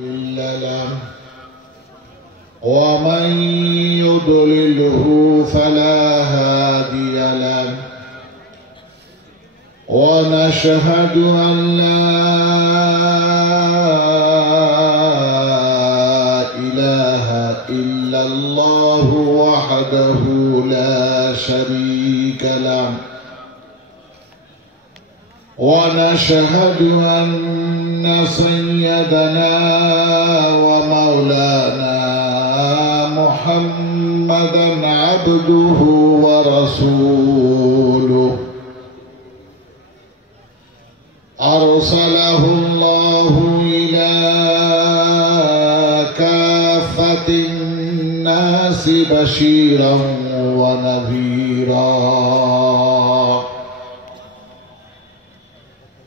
مضل له ومن يضلله فلا هادي له ونشهد أن لا إله إلا الله وحده لا شريك له ونشهد أن سيدنا ومولانا محمدا عبده ورسوله أرسله الله إلى كافة الناس بشيرا ونذيرا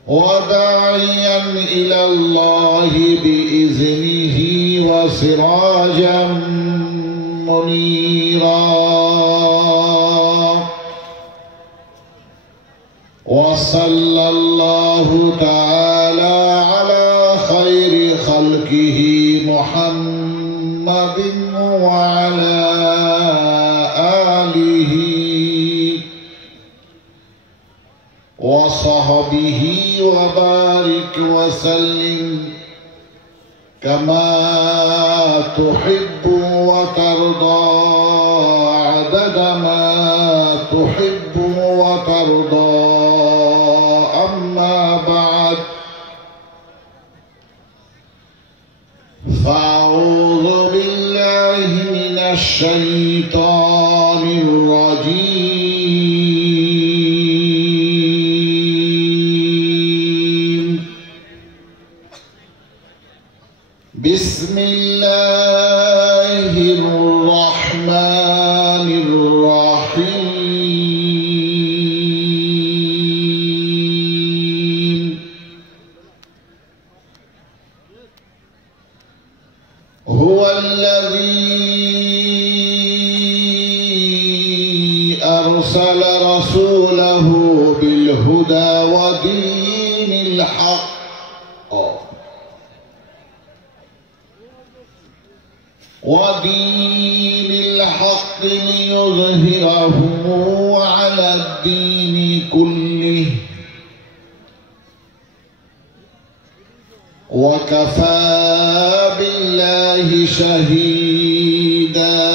وداعيا إلى الله بإذنه وسراجا منيرا وصلى الله تعالى على خير خلقه محمد وعلى آله وصحبه وبارك وسلم كما تحب وترضى عدد ما تحب وترضى. أما بعد فأعوذ بالله من الشيطان الرجيم. بسم الله الرحمن الرحيم. هو الذي أرسل رسوله بالهدى ودين الحق ليظهره على الدين كله وكفى بالله شهيدا.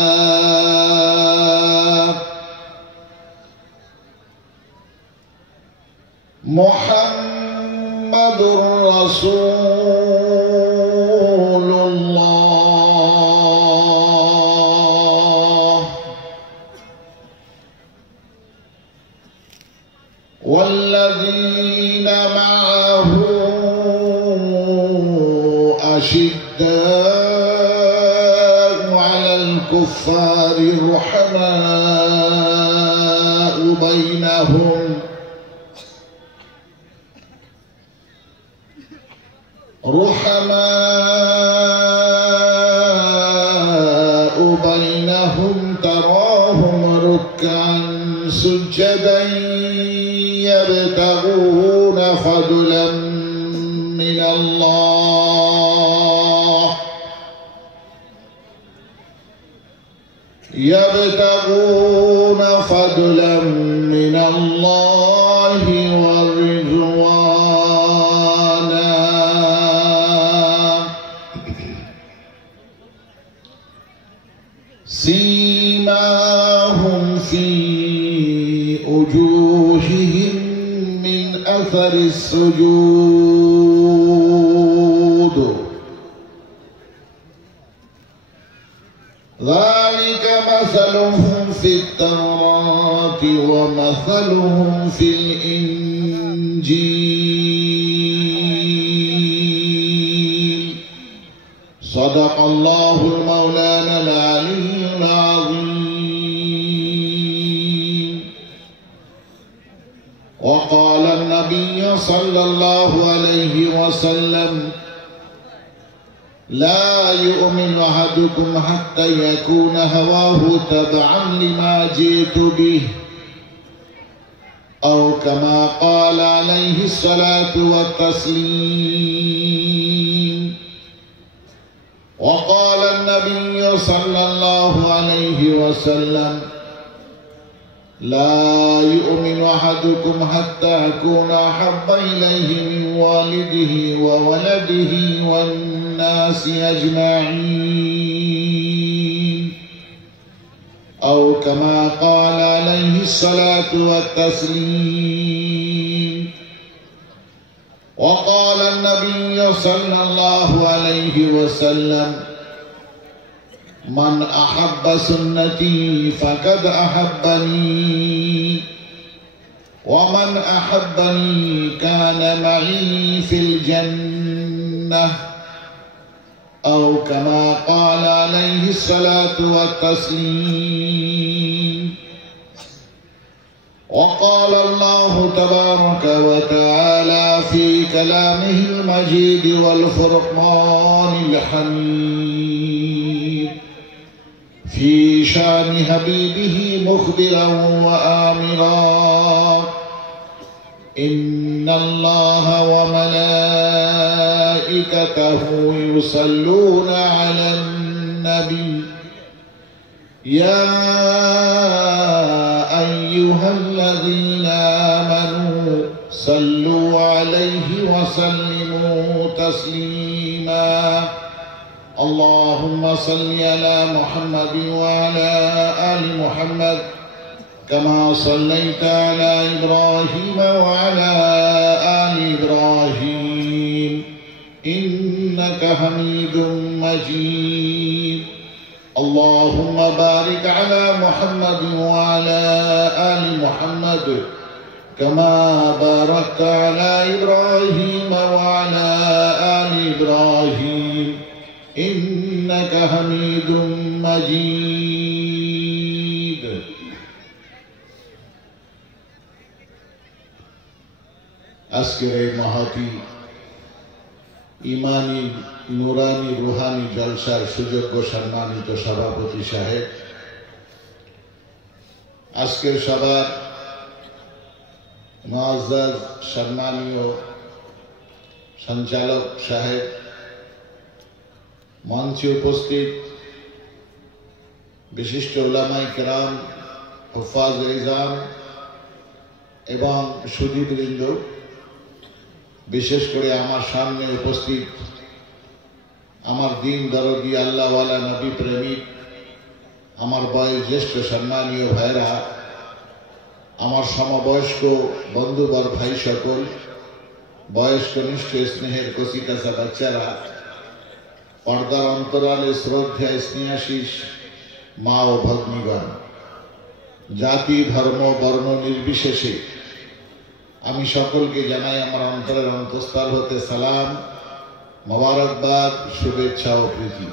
محمد رسول الله والذين معه أشداء على الكفار رحماء بينهم تراهم ركعا سجدا يبتغون فضلا من الله ورضوانا. سيماهم في وجوههم من أثر السجود ذلك مثلهم في التوراة ومثلهم في الإنجيل. صدق الله المولانا العلي العظيم. وقال النبي صلى الله عليه وسلم: لا يؤمن أحدكم حتى يكون هواه تبعا لما جئت به أو كما قال عليه الصلاة والتسليم. وقال النبي صلى الله عليه وسلم لا يؤمن أحدكم حتى أكون أحب إليه من والده وولده والناس أجمعين أو كما قال عليه الصلاة والتسليم. وقال النبي صلى الله عليه وسلم من أحب سنتي فقد أحبني ومن أحبني كان معي في الجنة أو كما قال عليه الصلاة والتسليم. وقال الله تبارك وتعالى في كلامه المجيد والفرقان الحميد في شان حبيبه مخبرا وآمرا إن الله وملائكته يصلون على النبي يا أيها الذين آمنوا صلوا عليه وسلموا تسليما. اللهم صل على محمد وعلى آل محمد كما صليت على إبراهيم وعلى آل إبراهيم إنك حميد مجيد. اللهم بارك على محمد وعلى آل محمد كما باركت على إبراهيم وعلى آل إبراهيم إنك حميد مجيد. আজকের এই মহতি ইমানি নুরানি রুহানি জলসার সুযোগ্য সম্মানিত সভাপতি সাহেব, আজকের সভার মুআজ্জাজ সম্মানীয় সঞ্চালক সাহেব, মঞ্চে উপস্থিত বিশিষ্ট উলামায়ে কেরাম, হুফাজ-এ ইজাম এবং সুধীবৃন্দ, বিশেষ করে আমার সামনে উপস্থিত আমার দিন দরদি আল্লাহওয়ালা নবী প্রেমিক আমার বয়োজ্যেষ্ঠ সম্মানীয় ভাইরা, আমার সমবয়স্ক বন্ধুবর ভাই সকল, বয়স্ক নিষ্ঠ স্নেহের কচিকাচা বাচ্চারা, পর্দার অন্তরালে শ্রদ্ধা স্নেহাশিস মা ও ভগ্নীগণ, জাতি ধর্ম বর্ণ নির্বিশেষে আমি সকলকে জানাই আমার অন্তরের অন্তঃস্থল হতে সালাম, মোবারকবাদ, শুভেচ্ছা ও প্রীতি।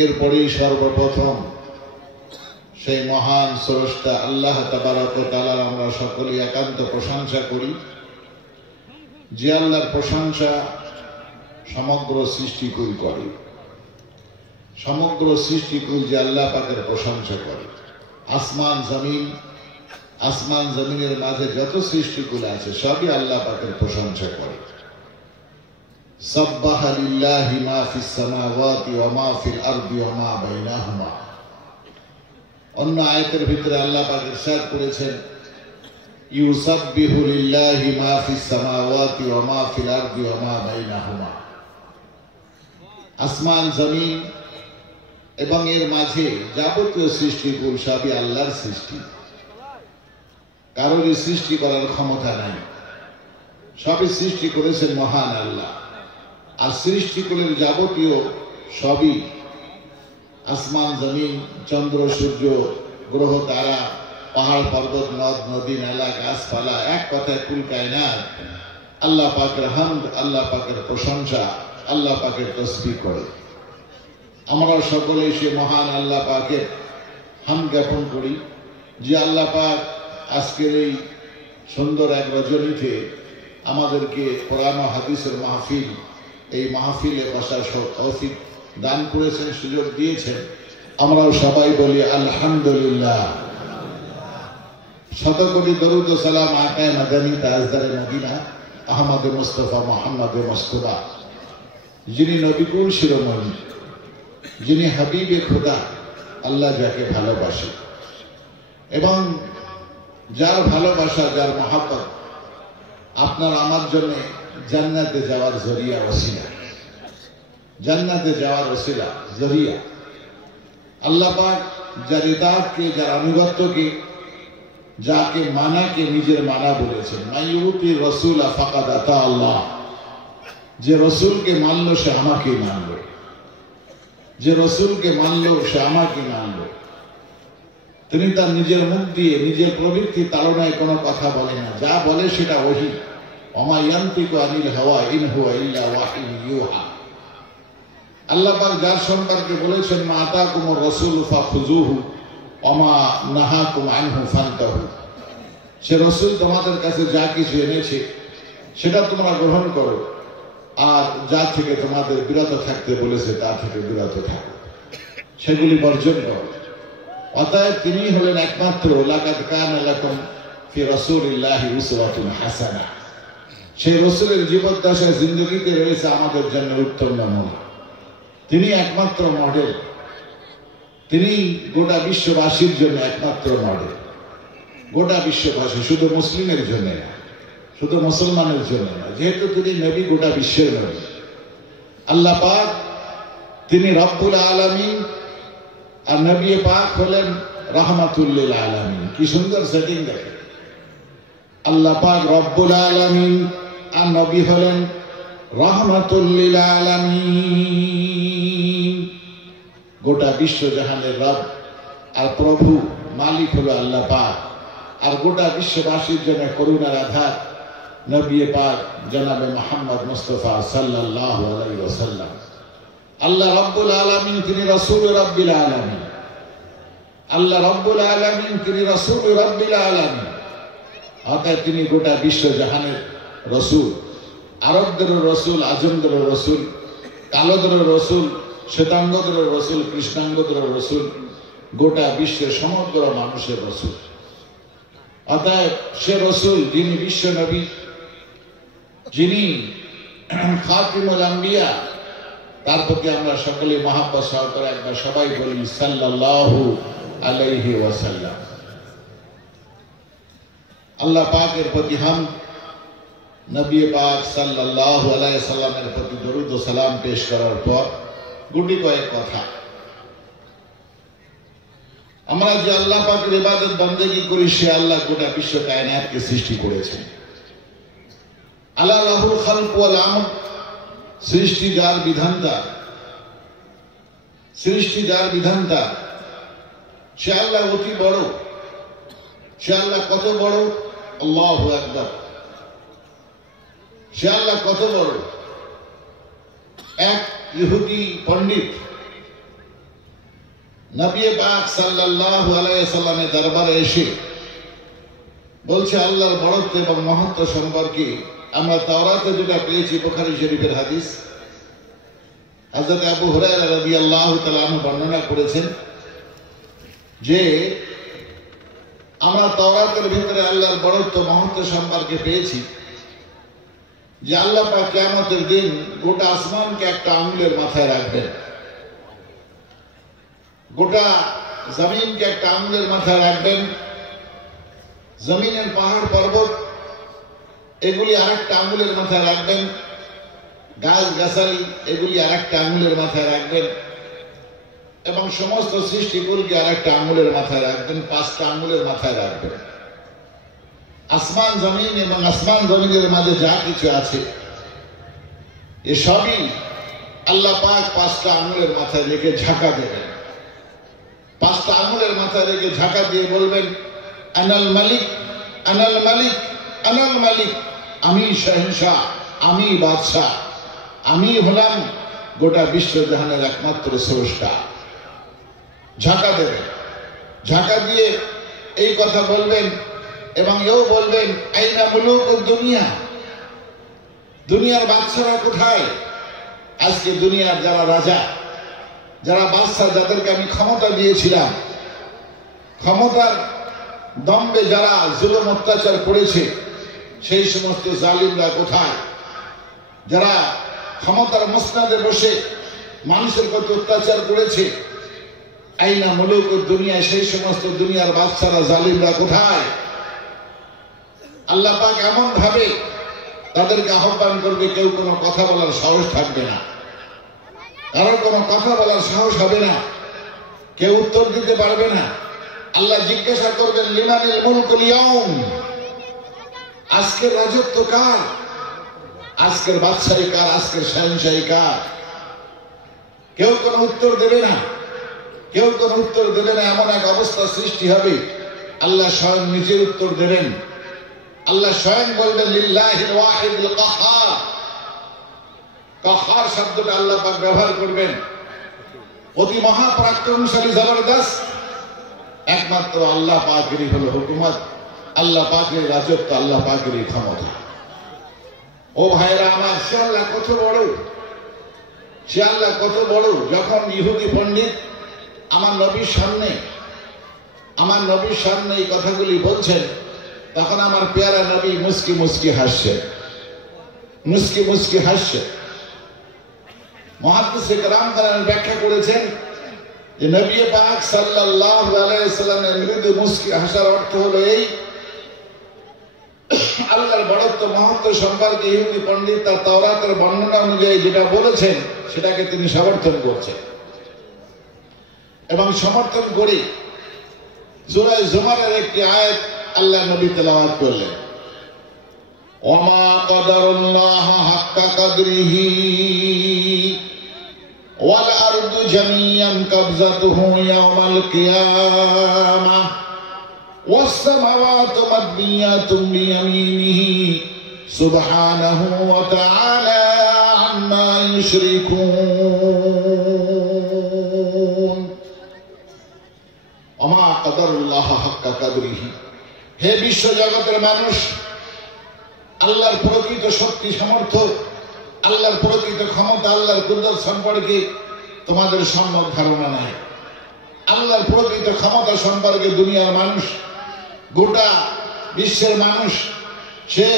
এরপরেই সর্বপ্রথম সেই মহান স্রষ্টা আল্লাহ তাবারক ওয়া তাআলার আমরা সকলেই একান্ত প্রশংসা করি, যে আল্লাহর প্রশংসা সমগ্র সৃষ্টিকুল করে। সমগ্র সৃষ্টিকুল যে আল্লাহ পাকের প্রশংসা করে। আসমান জমিনের মাঝে যত সৃষ্টিকুল আছে সবই আল্লাহ পাকের প্রশংসা করে। সাব্বাহা লিল্লাহি মা ফিস সামাওয়াতি ওয়া মা ফিল আরদি ওয়া মা বাইনাহুমা। অন্য আয়াতের ভিতরে আল্লাহ পাক ইরশাদ করেছেন, ইউসাব্বিহু লিল্লাহি মা ফিস সামাওয়াতি ওয়া মা ফিল আরদি ওয়া মা বাইনাহুমা। আসমান জমিন এবং এর মাঝে যাবতীয় সৃষ্টিকুল সবই আল্লাহর সৃষ্টি। কারোরই সৃষ্টি করার ক্ষমতা নাই, সবই সৃষ্টি করেছেন মহান আল্লাহ। আর সৃষ্টিকুলের যাবতীয় সবই আসমান জমিন, চন্দ্র সূর্য, গ্রহ তারা, পাহাড় পর্বত, নদ নদী, নালা, গাছপালা, এক কথায় কুল কায়নাত আল্লাহ পাকের হামদ, আল্লাহ পাকের প্রশংসা, আল্লাহ পাকের তসবিহ করে। আমরা সকলে সে মহান আল্লাহ পাকের হামদ জ্ঞাপন করি, যে আল্লাহ পাক আজকের এই সুন্দর এক রজনীতে আমাদেরকে কোরআন ও হাদিসের মাহফিল, এই মাহফিলে বসার তৌফিক দান করেছেন, সুযোগ দিয়েছেন। আমরাও সবাই বলি আলহামদুলিল্লাহ। শত কোটি দরুদ ও সালাম আকায়ে মাদানী তাজদারে মদিনা আহমদ মুস্তফা মোহাম্মদ মুস্তফা যিনি নবিকুল শিরোমণি, যিনি হাবিবে খোদা, আল্লাহ যাকে ভালোবাসে এবং যার ভালোবাসা, যার মহাব্বত আপনার আমার জন্য জান্নাতে যাওয়ার জরিয়া, ওসিলা, জান্নাতে যাওয়ার ওসিলা, জরিয়া। আল্লাহ পাক যার ইতাআতকে, যার আনুগত্যকে, যাকে মানাকে নিজের মানা বলেছেন, মাইয়ুতি রাসূল ফাকাদ আতা আল্লাহ, যে রসুলকে মানলো সে আমাকে মানলো, যে রসুলকে মানলো সে আমাকে মানলো। তিনি তার নিজের মুখ দিয়ে, নিজের প্রবৃত্তি তাড়নায় কোনো কথা বলে না, যা বলে সেটা ওহী। ওমা ইয়ানতিকু আনিল হাওয়া ইন হুয়া ইল্লা ওয়াহিয়ুন ইউহা। আল্লাহ পাক যার সম্পর্কে বলেছেন, মা আতাকুমুর রাসূলু ফাখুযুহু ওমা নাহাকুম আনহু ফান্তাহু, সে রসুল তোমাদের কাছে যা কিছু এনেছে সেটা তোমরা গ্রহণ করো, আর যা থেকে তোমাদের বিরত থাকতে বলেছে তা থেকে বিরত থাকো, সেগুলি বর্জন করো। অতএব তিনি হলেন একমাত্র লাকাদ কানা লাকুম ফি রাসূলিল্লাহি উসওয়াতুন হাসানা, সেই রসুলের জীবদ্দশায়, জিন্দগিতে রয়েছে আমাদের জন্য উত্তম নমুনা। তিনি একমাত্র মডেল, তিনি গোটা বিশ্ববাসীর জন্য একমাত্র মডেল। গোটা বিশ্ববাসী, শুধু মুসলিমের জন্য না, শুধু মুসলমানের জন্য না, যেহেতু তিনি নবী, গোটা বিশ্বের নবী। আল্লাহ পাক তিনি রব্বুল আলামিন, আর নবী পাক হলেন রাহমাতুল লিল আলামিন। কি সুন্দর সেটিং দেখে, আল্লাহ পাক রব্বুল আলামিন আর নবী হলেন রাহমাতুল লিল আলামিন। গোটা বিশ্ব জাহানের রব আর প্রভু, মালিক হলো আল্লাহ পাক, আর গোটা বিশ্ববাসীর জন্য করুণার আধার নবী পাক জনাবে মুহাম্মদ মুস্তাফা সাল্লাল্লাহু আলাইহি ওয়াসাল্লাম। আল্লাহ রব্বুল আলামিন তিনি রাসূল রাব্বিল আলামিন, আল্লাহ রব্বুল আলামিন তিনি রাসূল রাব্বিল আলামিন। অর্থাৎ তিনি গোটা বিশ্ব জাহানের রসুল, আরবদের রসুল, আজমদের রসুল, কালোদের রসুল, শ্বেতাঙ্গদের রসুল, কৃষ্ণাঙ্গদের রসুল, গোটা বিশ্বের সমগ্র মানুষের রসুল। অতএব সে রসুল যিনি বিশ্ব নবী, যিনি খাতিমুল আম্বিয়া, তার প্রতি আমরা সকলে মহাব্বত সহকারে একবার সবাই বলি সাল্লাল্লাহু আলাইহি ওয়াসাল্লাম। আল্লাহ পাকের প্রতি হামদ, নবী পাক সাল্লাল্লাহু আলাইহি সাল্লামের প্রতি দরুদ ও সালাম পেশ করার পর গুটি কয়েক কথা। আমরা যে আল্লাহ পাকের ইবাদত বন্দেগী করি, সে আল্লাহ গোটা বিশ্ব কায়নাতকে সৃষ্টি করেছেন। আল্লাহ লাহুল খালক ওয়াল আমর, সৃষ্টি যার বিধানটা, সৃষ্টি যার বিধানটা, সে আল্লাহ অতি বড়। সে আল্লাহ কত বড়, আল্লাহু আকবার। সে আল্লাহ কত বড়। এক ইহুদি পণ্ডিত নবী পাক সাল্লাল্লাহু আলাইহি সাল্লামের দরবারে এসে বলছে, আল্লাহর বড়ত্ব এবং মহত্ব সম্পর্কে আমরা তাওরাতে যেটা পেয়েছি, বুখারী শরীফের হাদিস, হযরত আবু হুরায়রা রাদিয়াল্লাহু তাআলা আনহু বর্ণনা করেছেন যে আমরা তাওরাতের ভিতরে আল্লাহর বড়ত্ব মহত্ব সম্পর্কে পেয়েছি যে আল্লাহ পাক কিয়ামতের দিন গোটা আসমানকে একটা আঙ্গুলের মাথায় রাখবেন, গোটা জমিনকে একটা আঙ্গুলের মাথায় রাখবেন, জমিনের পাহাড় পর্বত এগুলি আরেকটা আঙ্গুলের মাথায় রাখবেন, গাছ গাছালি এগুলি আরেকটা আঙ্গুলের মাথায় রাখবেন, এবং সমস্ত সৃষ্টিকুলকে আরেকটা আঙ্গুলের মাথায় রাখবেন, 5টা আঙ্গুলের মাথায় রাখবেন। আসমান জমিন এবং আসমান জমিনের মাঝে যা কিছু আছে এসবই আল্লাহ পাক 5টা আঙ্গুলের মাথায় রেখে ঝাঁকা দেবেন। 5টা আঙ্গুলের মাথায় রেখে ঝাঁকা দিয়ে বলবেন, আনাল মালিক, আনাল মালিক, আনাল মালিক, আমি শাহনশাহ, আমি বাদশাহ, আমি হলাম গোটা বিশ্ব জাহানের একমাত্র স্রষ্টা। ঝাঁকা দেবেন। ঝাঁকা দিয়ে এই কথা বলবেন এবং এও বলবেন, আইনা মুলুকুদ দুনিয়া, দুনিয়ার বাদশারা কোথায়? আজকে দুনিয়ার যারা রাজা, যারা বাদশা, যাদেরকে আমি ক্ষমতা দিয়েছিলাম, ক্ষমতার দম্বে যারা জুলুম অত্যাচার করেছে, সেই সমস্ত জালিমরা কোথায়? যারা ক্ষমতার মসনাদে বসে মানুষের প্রতি অত্যাচার করেছে। আইনা মুলুক দুনিয়া, সেই সমস্ত দুনিয়ার বাদশারা জালিমরা কোথায়? আল্লাহ পাক এমন ভাবে তাদেরকে আহ্বান করবে, কেউ কোনো কথা বলার সাহস থাকবে না, কারোর কোনো কথা বলার সাহস হবে না, কেউ উত্তর দিতে পারবে না। আল্লাহ জিজ্ঞাসা করবেন, লিমানিল মুলকুল ইয়াউম, আজকের রাজত্ব কার? আজকের বাদশাহী কার? আজকের শাহেনশাহী কার? কেউ কোনো উত্তর দেবে না, কেউ কোনো উত্তর দেবে না। এমন এক অবস্থা সৃষ্টি হবে, আল্লাহ স্বয়ং নিজের উত্তর দেবেন। আল্লাহ স্বয়ং বলবেন, লিল্লাহিল ওয়াহিদুল কাহ্হার। কাহ্হার শব্দটা আল্লাহ পাক ব্যবহার করবেন। অতি মহাপরাক্রমশালী, জবরদস্ত একমাত্র আল্লাহ পাকেরই হলো হুকুমত, আল্লাহ পাকের রাজত্ব, আল্লাহ পাকেরই ক্ষমতা। ও ভাইরা আমার, সে আল্লাহ কত বড়, সে আল্লাহ কত বড়। যখন ইহুদি পণ্ডিত আমার নবীর সামনে এই কথাগুলি বলছেন, তখন আমার পেয়ারা নবী মুস্কি মুস্কি হাসছেন, মুস্কি মুস্কি হাসছেন। মুহাদ্দিস কেরাম ব্যাখ্যা করেছেন যে নবী পাক সাল্লাল্লাহু আলাইহি ওয়াসাল্লামের মৃদু মুস্কি হাসার অর্থ হলো এই, আল্লাহর বড়ত্ব মহত্ব সম্পর্কে ইহুদি পণ্ডিত তার তাওরাতের বর্ণনা অনুযায়ী যেটা বলেছেন সেটাকে তিনি সমর্থন করছেন, এবং সমর্থন করে সূরা জুমারের একটি আয়াত আল্লাহ নবী তেলাওয়াত করলেন, ওমা কদরুল্লাহ হাক্কা কদরিহি ওয়াল আরদু জামিয়ান কবজাতুহু ইয়াওমাল কিয়ামাহ ওয়াস সামাওয়াতু মাদবিয়াতুন বিয়ামিনিহি সুবহানাহু ওয়া তাআলা আম্মা ইউশরিকুন। ওমা কদরুল্লাহ হাক্কা কদরিহি, হে বিশ্ব জগতের মানুষ, আল্লাহর প্রকৃত শক্তি সামর্থ্য, আল্লাহর প্রকৃত ক্ষমতা, আল্লাহর কুদরত সম্পর্কে তোমাদের সম্যক ধারণা নাই। আল্লাহর প্রকৃত ক্ষমতা সম্পর্কে দুনিয়ার মানুষ, গোটা বিশ্বের মানুষ, সে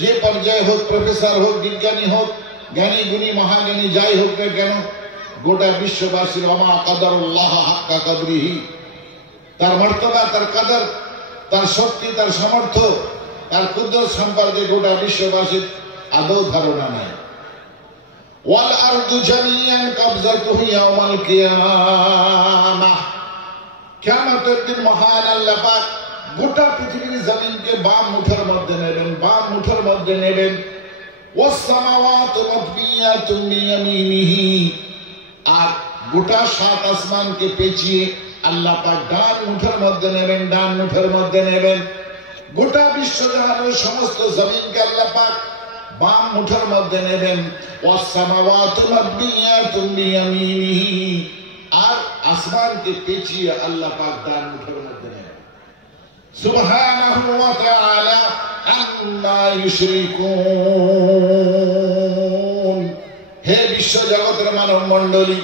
যে পর্যায়ে হোক, প্রফেসর হোক, বিজ্ঞানী হোক, জ্ঞানী গুণী মহাজ্ঞানী যাই হোক না কেন, গোটা বিশ্ববাসীর ওমা কদরুল্লাহ হাক্কা কদরিহি, তার মর্তবা, তার কদর, তার শক্তি, তার সামর্থ্য, তার কুদরত সম্পর্কে গোটা বিশ্ববাসীর আদৌ ধারণা নাই। ওয়াল আরদু জামিয়ান কবজাতুহু ইয়াওমাল কিয়ামাহ, কিয়ামতের দিন মহান আল্লাহ পাক গোটা পৃথিবীর জমিনকে বাম মুঠের মধ্যে নেবেন, বাম মুঠের মধ্যে নেবেন। ওয়াস সামাওয়াতু মাদবিয়াতুন বিয়ামিনিহি, আর গোটা সাত আসমানকে পেঁচিয়ে আল্লাহ পাক ডান মুঠের মধ্যে নেবেন, ডান মুঠের মধ্যে নেবেন। গোটা বিশ্বজাহানের সমস্ত জমিনকে আল্লাহ পাক বাম মুঠের মধ্যে নেবেন। ওয়াস সামাওয়াতু মাদবিয়াতুন বিয়ামিনিহি, আর আসমানকে পেঁচিয়ে আল্লাহ পাক ডান মুঠের মধ্যে নেবেন। সুবহানাহু ওয়া তাআলা আম্মা ইউশরিকুন। হে বিশ্ব জগতের মানব মণ্ডলী,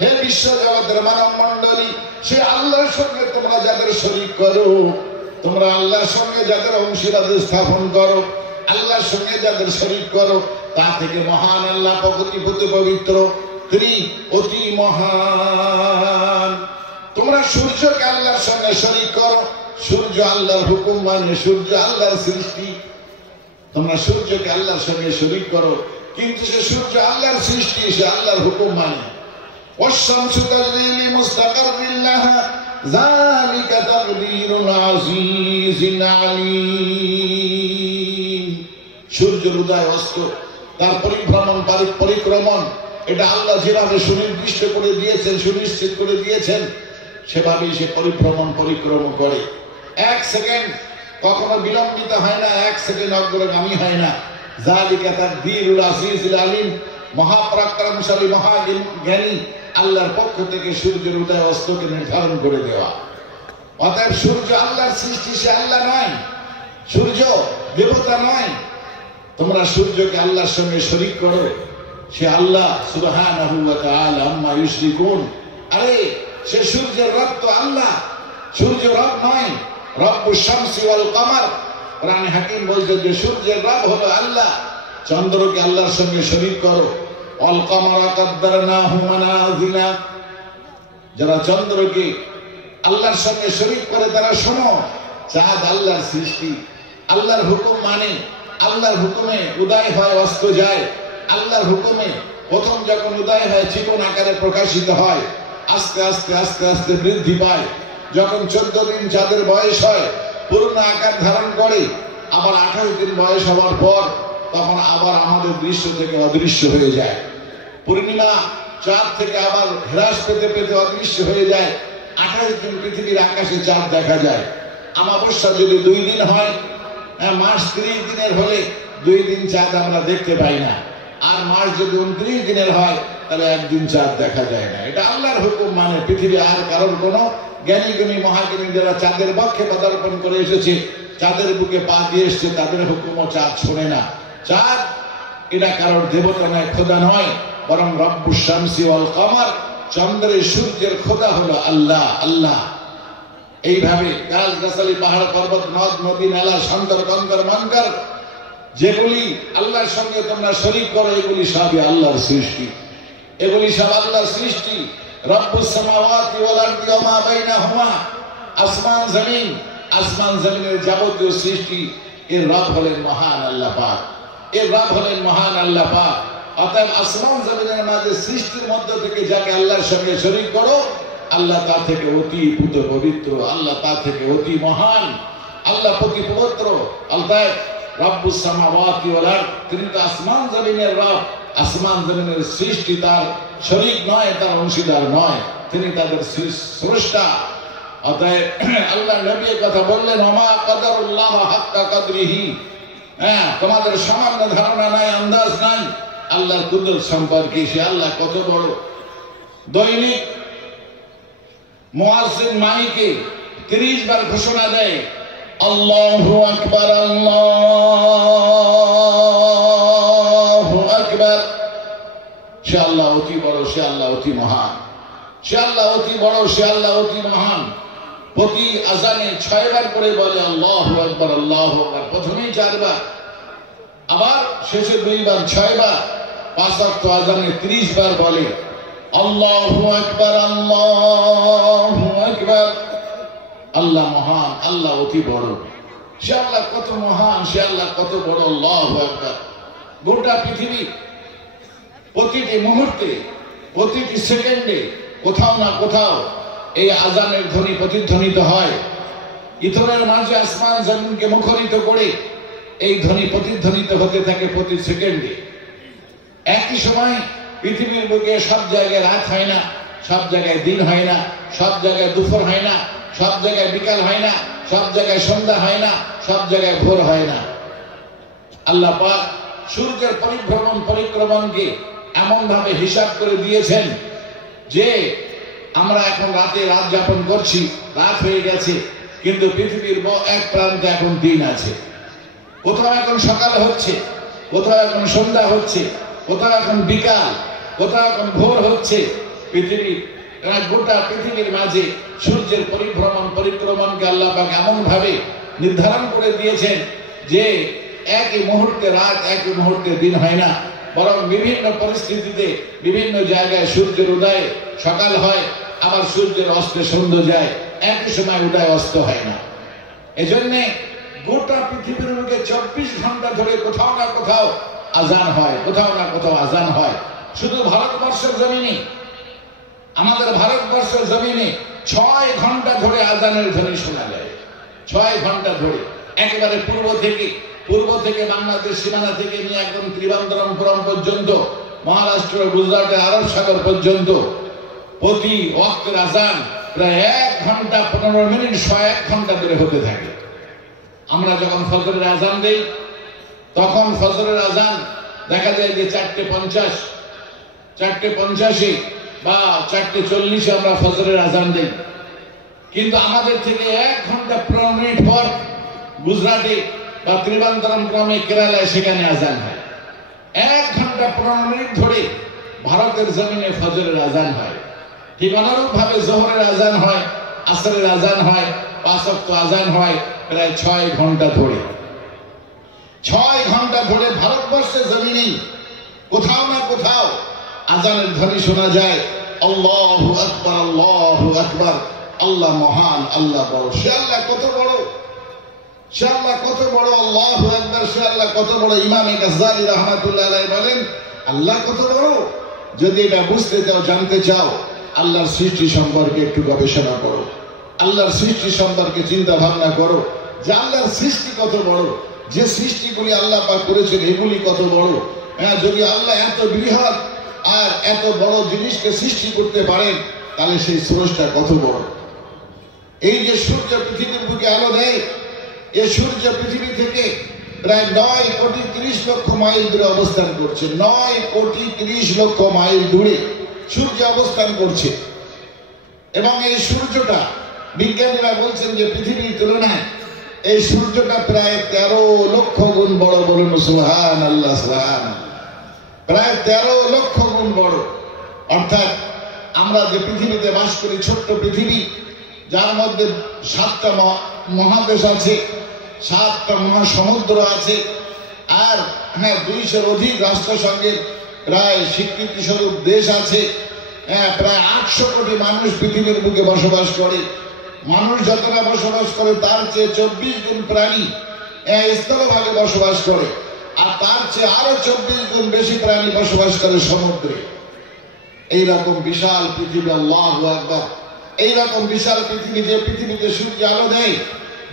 হে বিশ্ব জগতের মানব মণ্ডলী, সে আল্লাহর সঙ্গে তোমরা যাদের শরীক করো, তোমরা আল্লাহর সঙ্গে যাদের অংশীদার স্থাপন করো, আল্লাহর সঙ্গে যাদের শরীক করো, তা থেকে মহান আল্লাহ প্রকৃতি পবিত্র, তিনি অতি মহান। তোমরা সূর্যকে আল্লাহর সঙ্গে শরীক করো, সূর্য আল্লাহর হুকুম মানে, সূর্য আল্লাহর সৃষ্টি। তোমরা সূর্যকে আল্লাহর সঙ্গে শরীক করো, কিন্তু সে সূর্য আল্লাহর সৃষ্টি, সে আল্লাহর হুকুম মানে। ওয়াশ-শামসু তাজরি লিমুস্তাকাররিন লাহা যালিকা তাকদীরুল আজিজিল আলীম। সূর্যের উদয় অস্ত, তার পরিক্রমণ, এটা আল্লাহ যেভাবে সুনির্দিষ্ট করে দিয়েছেন, সুনিশ্চিত করে দিয়েছেন, সেভাবেই সে পরিক্রম করে। এক সেকেন্ড কখনো বিলম্বিত হয় না, এক সেকেন্ড অগ্রগামী হয় না। যালিকা তাকদীরুল আজিজিল আলীম, মহাপরাক্রমশালী মহাজ্ঞানী আল্লাহর পক্ষ থেকে সূর্যের উদয় অস্তকে নির্ধারণ করে দেওয়া। অতএব সূর্য আল্লাহর সৃষ্টি, সে আল্লাহ নয়, সূর্য দেবতা নয়। তোমরা সূর্যকে আল্লাহর সঙ্গে শরীক করো, সে আল্লাহ সুবহানাহু ওয়া তাআলা আম্মা ইউশরিকুন। আরে সে সূর্যের রব তো আল্লাহ, সূর্য রব নয়। রব্বুশ শামসি ওয়াল কমার, কোরআনে হাকিম বলছে যে সূর্যের রব হলো আল্লাহ। চন্দ্রকে আল্লাহর সঙ্গে শরীক করো, ওয়াল কামারা কাদ্দারনাহু মানাজিলা, যারা চন্দ্রকে আল্লাহর সঙ্গে শরীক করে তারা শোনো, চাঁদ আল্লাহর সৃষ্টি, আল্লাহর হুকুম মানে, আল্লাহর হুকুমে উদয় হয় অস্ত যায়, আল্লাহর হুকুমে প্রথম যখন উদয় হয় চিকন আকারে প্রকাশিত হয়, আস্তে আস্তে আস্তে আস্তে বৃদ্ধি পায়, যখন 14 দিন চাঁদের বয়স হয় পূর্ণ আকার ধারণ করে, আবার 28 দিন বয়স হওয়ার পর তখন আবার আমাদের দৃশ্য থেকে অদৃশ্য হয়ে যায়। পূর্ণিমা চাঁদ থেকে আবার হ্রাস পেতে পেতে অদৃশ্য হয়ে যায়। 28 দিন পৃথিবীর আকাশে চাঁদ দেখা যায়। অমাবস্যা যদি 2 দিন হয়, মাস 30 দিনের হলে 2 দিন চাঁদ আমরা দেখতে পাই না, আর মাস যদি 29 দিনের হয় তাহলে 1 দিন চাঁদ দেখা যায় না। এটা আল্লাহর হুকুম মানে, পৃথিবী আর কারণ কোনো জ্ঞানী গুণী মহাজ্ঞানী যারা চাঁদের পক্ষে পদার্পণ করে এসেছে, চাঁদের বুকে পা দিয়ে এসছে, তাদের হুকুমও চাঁদ শোনে না। চাঁদ এটা কারোর দেবতা নয়, খোদা নয়, বরং রব্বুশ শামসি ওয়াল কমার, চন্দ্রের সূর্যের খোদা হলো আল্লাহ। আল্লাহ এইভাবে গাছ গাছালি পাহাড় পর্বত নদ নদী নালা সন্দর কন্দর মনকর যেগুলি আল্লাহর সঙ্গে তোমরা শরীক করো, এগুলি সবই আল্লাহর সৃষ্টি, এগুলি সব আল্লাহর সৃষ্টি। রব্বুস সামাওয়াতি ওয়াল আরদি ওয়া মা বাইনাহুমা, আসমান জমিন, আসমান জমিনের যাবতীয় সৃষ্টি এর রব হলেন মহান আল্লাহ পাক, এর রব হলেন মহান আল্লাহ পাক। অতএব আসমান জমিনের মাঝে সৃষ্টির মধ্য থেকে যাকে আল্লাহর সঙ্গে শরীক করো, আল্লাহ তা থেকে অতি পবিত্র, আল্লাহ তা থেকে অতি মহান, আল্লাহ অতি পবিত্র। অতএব রব্বুস সামাওয়াতি ওয়াল আরদ, তিনি তো আসমান জমিনের রব, আসমান জমিনের সৃষ্টি তার শরীক নয়, তার অংশীদার নয়, তিনি তাদের স্রষ্টা। অতএব আল্লাহ নবী কথা বললেন, ওমা কদরুল্লাহ হাক্কা কদরিহি, তোমাদের সামান্য ধারণা নাই, আন্দাজ নাই আল্লাহর কুদরত সম্পর্কে, সে আল্লাহ কত বড়। দৈনিক মুয়াজ্জিন মাইকে 30 বার ঘোষণা দেয়, আল্লাহু আকবার, আল্লাহু আকবার। সে আল্লাহ অতি বড়, সে আল্লাহ অতি মহান, সে আল্লাহ অতি বড়, সে আল্লাহ অতি মহান। প্রতি আজানে 6 বার করে বলে আল্লাহু আকবার, আল্লাহু আকবার, প্রথমেই 4 বার, আবার শেষে 2 বার, 6 বার। 5 ওয়াক্ত আজানে 30 বার বলে আল্লাহু আকবার, আল্লাহু আকবার। আল্লাহ মহান, আল্লাহ অতি বড়, সে আল্লাহ কত মহান, সে আল্লাহ কত বড়, আল্লাহু আকবার। গোটা পৃথিবী প্রতিটি মুহূর্তে, প্রতিটি সেকেন্ডে কোথাও না কোথাও এই আজানের ধ্বনি প্রতিধ্বনিত হয়। ইথরের মাঝে আসমান জমিনকে মুখরিত করে এই ধ্বনি প্রতিধ্বনিত হতে থাকে প্রতি সেকেন্ডে। একই সময় পৃথিবীর বুকে সব জায়গায় রাত হয় না, সব জায়গায় দিন হয় না, সব জায়গায় দুপুর হয় না, সব জায়গায় বিকাল হয় না, সব জায়গায় সন্ধ্যা হয় না, সব জায়গায় ভোর হয় না। আল্লাহ পাক সূর্যের পরিভ্রমণ পরিক্রমণকে এমন ভাবে হিসাব করে দিয়েছেন যে আমরা এখন রাতে রাত যাপন করছি, রাত হয়ে গেছে, কিন্তু পৃথিবীর এক প্রান্তে এখন দিন আছে। কোথাও এখন সকাল হচ্ছে, কোথাও এখন সন্ধ্যা হচ্ছে, কোথাও এখন বিকাল, কোথাও এখন ভোর হচ্ছে। পৃথিবী, গোটা পৃথিবীর মাঝে সূর্যের পরিভ্রমণ পরিক্রমণকে আল্লাহ পাক এমন ভাবে নির্ধারণ করে দিয়েছেন যে একই মুহূর্তে রাত, একই মুহূর্তে দিন হয় না, বরং বিভিন্ন পরিস্থিতিতে বিভিন্ন জায়গায় সূর্যের উদয়ে সকাল হয়, আবার সূর্যের অস্তে সন্ধ্যা যায়, একই সময় উদয় অস্ত হয় না। এজন্যে গোটা পৃথিবীর বুকে 24 ঘন্টা ধরে কোথাও না কোথাও আজান হয়, কোথাও না কোথাও আজান হয়। শুধু ভারতবর্ষের জমিনে, আমাদের ভারতবর্ষের জমিনে 6 ঘন্টা ধরে আজানের ধ্বনি শোনা যায়। 6 ঘন্টা ধরে, একেবারে পূর্ব থেকে বাংলাদেশ সীমানা থেকে নিয়ে একদম ত্রিবান্ধরমপুরম পর্যন্ত, মহারাষ্ট্র, গুজরাটের আরব সাগর পর্যন্ত প্রতি ওয়াক্তের আজান প্রায় 1 ঘন্টা 15 মিনিট 101 ঘন্টা ধরে হতে থাকে। আমরা যখন ফজরের আজান দেই, তখন ফজরের আজান দেখা যায় যে 4:50, 4:50 বা 4:40 আমরা ফজরের আজান দেই। কিন্তু আমাদের থেকে 1 ঘন্টা 15 মিনিট পর গুজরাটে বা ত্রিবান্ধরমপুরমে, কেরালায় সেখানে আজান হয়। 1 ঘন্টা 15 মিনিট ধরে ভারতের জমিনে ফজরের আজান হয়। ঠিক অনুরূপ ভাবে জোহরের আজান হয়, আসরের আজান হয়, 5 ওয়াক্ত আজান হয় প্রায় 6 ঘন্টা ধরে। 6 ঘন্টা ধরে ভারতবর্ষের জমিনে কোথাও না কোথাও আজানের ধ্বনি শোনা যায়, আল্লাহু আকবার, আল্লাহু আকবার, আল্লাহ মহান, আল্লাহ বড়। সে আল্লাহ কত বড়, সে আল্লাহ কত বড়, আল্লাহু আকবার, সে আল্লাহ কত বড়। ইমাম গাজ্জালী রাহমাতুল্লাহ আলাইহি বলেন, আল্লাহ কত বড়। যদি এটা বুঝতে চাও, জানতে চাও, আল্লাহর সৃষ্টি সম্পর্কে একটু গবেষণা করো, আল্লাহর সৃষ্টি সম্পর্কে চিন্তা ভাবনা করো যে আল্লাহর সৃষ্টি কত বড়, যে সৃষ্টিগুলি আল্লাহ পাক করেছেন এগুলি কত বড়। হ্যাঁ, যদি আল্লাহ এত বৃহৎ আর এত বড় জিনিসকে সৃষ্টি করতে পারেন, তাহলে সেই স্রষ্টা কত বড়। এই যে সূর্য পৃথিবীর বুকে আলো দেয়, এই সূর্য পৃথিবী থেকে প্রায় 9,30,00,000 মাইল দূরে অবস্থান করছে। 9,30,00,000 মাইল দূরে সূর্য অবস্থান করছে। এবং এই সূর্যটা, বিজ্ঞানীরা বলছেন যে পৃথিবীর তুলনায় এই সূর্যটা প্রায় 13 লক্ষ গুণ বড়। বলুন সুবহানাল্লাহ, সুবহানাল্লাহ। প্রায় 13 লক্ষ গুণ বড়। অর্থাৎ আমরা যে পৃথিবীতে বাস করি, ছোট্ট পৃথিবী, যার মধ্যে 7টা মহাদেশ আছে, 7টা মহাসমুদ্র আছে, আর হ্যাঁ 200-এর অধিক রাষ্ট্রসংঘের প্রায় স্বীকৃতি স্বরূপ দেশ আছে। হ্যাঁ, প্রায় 800 কোটি মানুষ পৃথিবীর বুকে বসবাস করে। মানুষ যতটা বসবাস করে তার চেয়ে 24 গুণ প্রাণী স্থলভাগে বসবাস করে, আর তার চেয়ে আরো 24 গুণ বেশি প্রাণী বসবাস করে সমুদ্রে। এইরকম বিশাল পৃথিবী, আল্লাহু আকবার। এইরকম বিশাল পৃথিবী, যে পৃথিবীতে সূর্য আলো দেয়,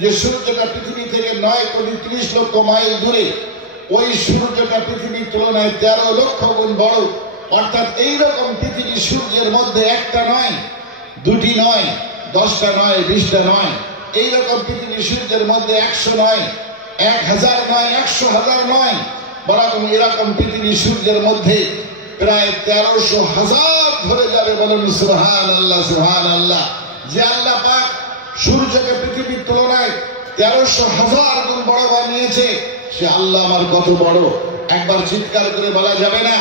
যে সূর্যটা পৃথিবী থেকে 9,30,00,000 মাইল দূরে, ওই সূর্যটা পৃথিবীর তুলনায় 13 লক্ষ গুণ বড়। অর্থাৎ এইরকম পৃথিবী সূর্যের মধ্যে একটা নয়, দুটি নয়, 10টা নয়, 20টা নয়। এইরকম পৃথিবী সূর্যের মধ্যে 100 নয়, 1000 নয়, 100,000 নয়, বরং এরকম পৃথিবী সূর্যের মধ্যে প্রায় 1300,000 ধরে যাবে। বলেন সুবহানাল্লাহ, সুবহানাল্লাহ। যে আল্লাহ পাক সূর্যকে পৃথিবীর তুলনায় 1300,000 গুণ বড় বানিয়েছে, সে আল্লাহ আমার কত বড়। একবার চিৎকার করে বলা যাবে না,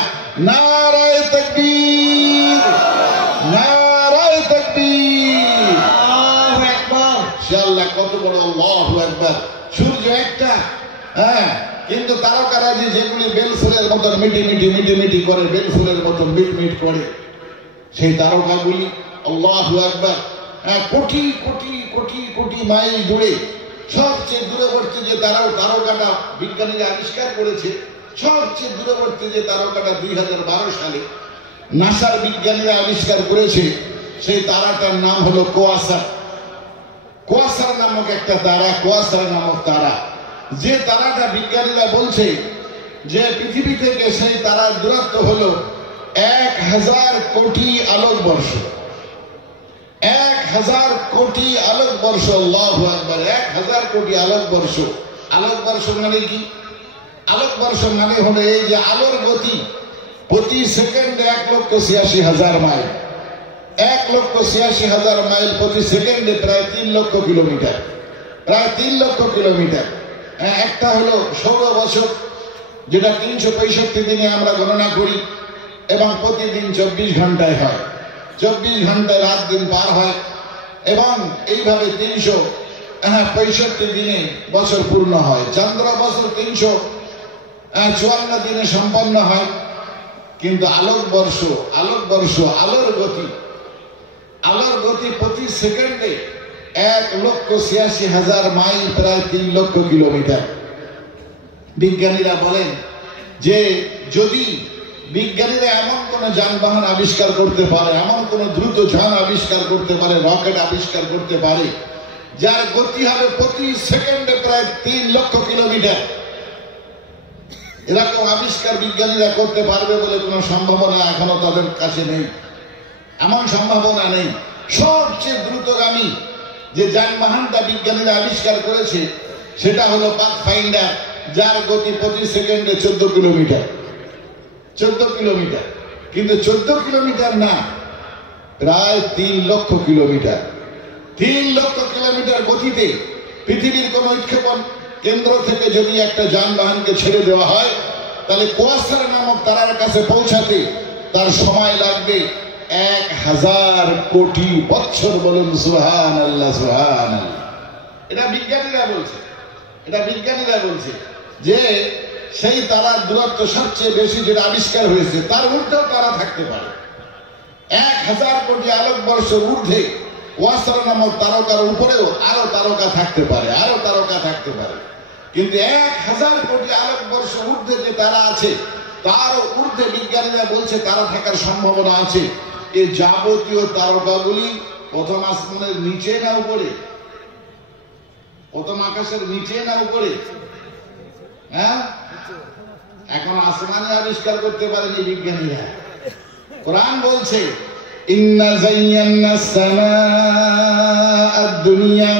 নারায়ে তাকবীর, নারায়ে তাকবীর, আল্লাহু আকবার। সে আল্লাহ কত বড়, আল্লাহু আকবার। সূর্য একটা, হ্যাঁ, কিন্তু তারকারাজি যেগুলি বেল ফুলের মতন মিটি মিটি মিটি মিটি করে, বেল ফুলের মতন মিট মিট করে, সেই তারকাগুলি, আল্লাহু আকবার, কোটি কোটি কোটি কোটি মাইল দূরে, সবচেয়ে দূরবর্তী যে তারকাটা বিজ্ঞানীরা আবিষ্কার করেছে, সবচেয়ে দূরবর্তী যে তারকাটা 2012 সালে নাসার বিজ্ঞানীরা আবিষ্কার করেছে, সেই তারাটার নাম হলো কোয়াসার। কোয়াসার নামক একটা তারা, কোয়াসার নামক তারা, যে তারাটা বিজ্ঞানীরা বলছে যে পৃথিবী থেকে সেই তারার দূরত্ব হলো 1000 কোটি আলোকবর্ষ। 1000 কোটি আলোকবর্ষ, আল্লাহু আকবার। 1000 কোটি আলোকবর্ষ। আলোকবর্ষ মানে কি? আলোকবর্ষ মানে হলো এই যে আলোর গতি প্রতি সেকেন্ডে 1,86,000 মাইল। 1,86,000 মাইল প্রতি সেকেন্ডে, প্রায় 3 লক্ষ কিলোমিটার। প্রায় 3 লক্ষ কিলোমিটার। একটা হলো সৌর বছর, যেটা 365 দিনে আমরা গণনা করি, এবং প্রতিদিন 24 ঘন্টায় হয়। 24 ঘন্টায় রাত দিন পার হয়, এবং এইভাবে 365 দিনে বছর পূর্ণ হয়। চন্দ্র বছর 354 দিনে সম্পন্ন হয়। কিন্তু আলোকবর্ষ, আলোকবর্ষ, আলোর গতি প্রতি সেকেন্ডে 1,86,000 মাইল, প্রায় 3 লক্ষ কিলোমিটার। বিজ্ঞানীরা বলেন যে যদি বিজ্ঞানীরা এমন কোন যানবাহন আবিষ্কার করতে পারে, এমন কোন দ্রুত যান আবিষ্কার করতে পারে, রকেট আবিষ্কার করতে পারে, যার গতি হবে প্রতি সেকেন্ডে প্রায় 3 লক্ষ কিলোমিটার, এরকম আবিষ্কার বিজ্ঞানীরা করতে পারবে বলে কোনো সম্ভাবনা এখনো তাদের কাছে নেই। এমন সম্ভাবনা নেই। সবচেয়ে দ্রুতগামী যে যানবাহনটা বিজ্ঞানীরা আবিষ্কার করেছে, সেটা হলো পাথফাইন্ডার, যার গতি প্রতি সেকেন্ডে 14 কিলোমিটার। 14 কিলোমিটার। কিন্তু 14 কিলোমিটার না, প্রায় 3 লক্ষ কিলোমিটার। 3 লক্ষ কিলোমিটার গতিতে পৃথিবীর কোন উৎক্ষেপণ কেন্দ্র থেকে যদি একটা যানবাহনকে ছেড়ে দেওয়া হয়, তাহলে কোয়াসার নামক তারার কাছে পৌঁছাতে তার সময় লাগবে 1000 কোটি বছর। বলুন সুবহানাল্লাহ, সুবহানাল্লাহ। এটা বিজ্ঞানীরা বলছে, এটা বিজ্ঞানীরা বলছে যে সেই তারার দূরত্ব সবচেয়ে বেশি যেটা আবিষ্কার হয়েছে তার ঊর্ধ্বেও তারা থাকতে পারে। 1000 কোটি আলোকবর্ষ ঊর্ধ্বে ওয়াসরা নামক তারকার উপরেও আরো তারকা থাকতে পারে, আরো তারকা থাকতে পারে। কিন্তু 1000 কোটি আলোকবর্ষ ঊর্ধ্বে যে তারা আছে তারও ঊর্ধ্বে বিজ্ঞানীরা বলছে তারা থাকার সম্ভাবনা আছে। এই যাবতীয় তারকাগুলি প্রথম আসমানের নিচে না উপরে, প্রথম আকাশের নিচে না উপরে? হ্যাঁ, এখন আসমানে আবিষ্কার করতে পারেনি বিজ্ঞানীরা। কোরআন বলছে ইন্না যায়্যানাস সামাআদ দুনিয়া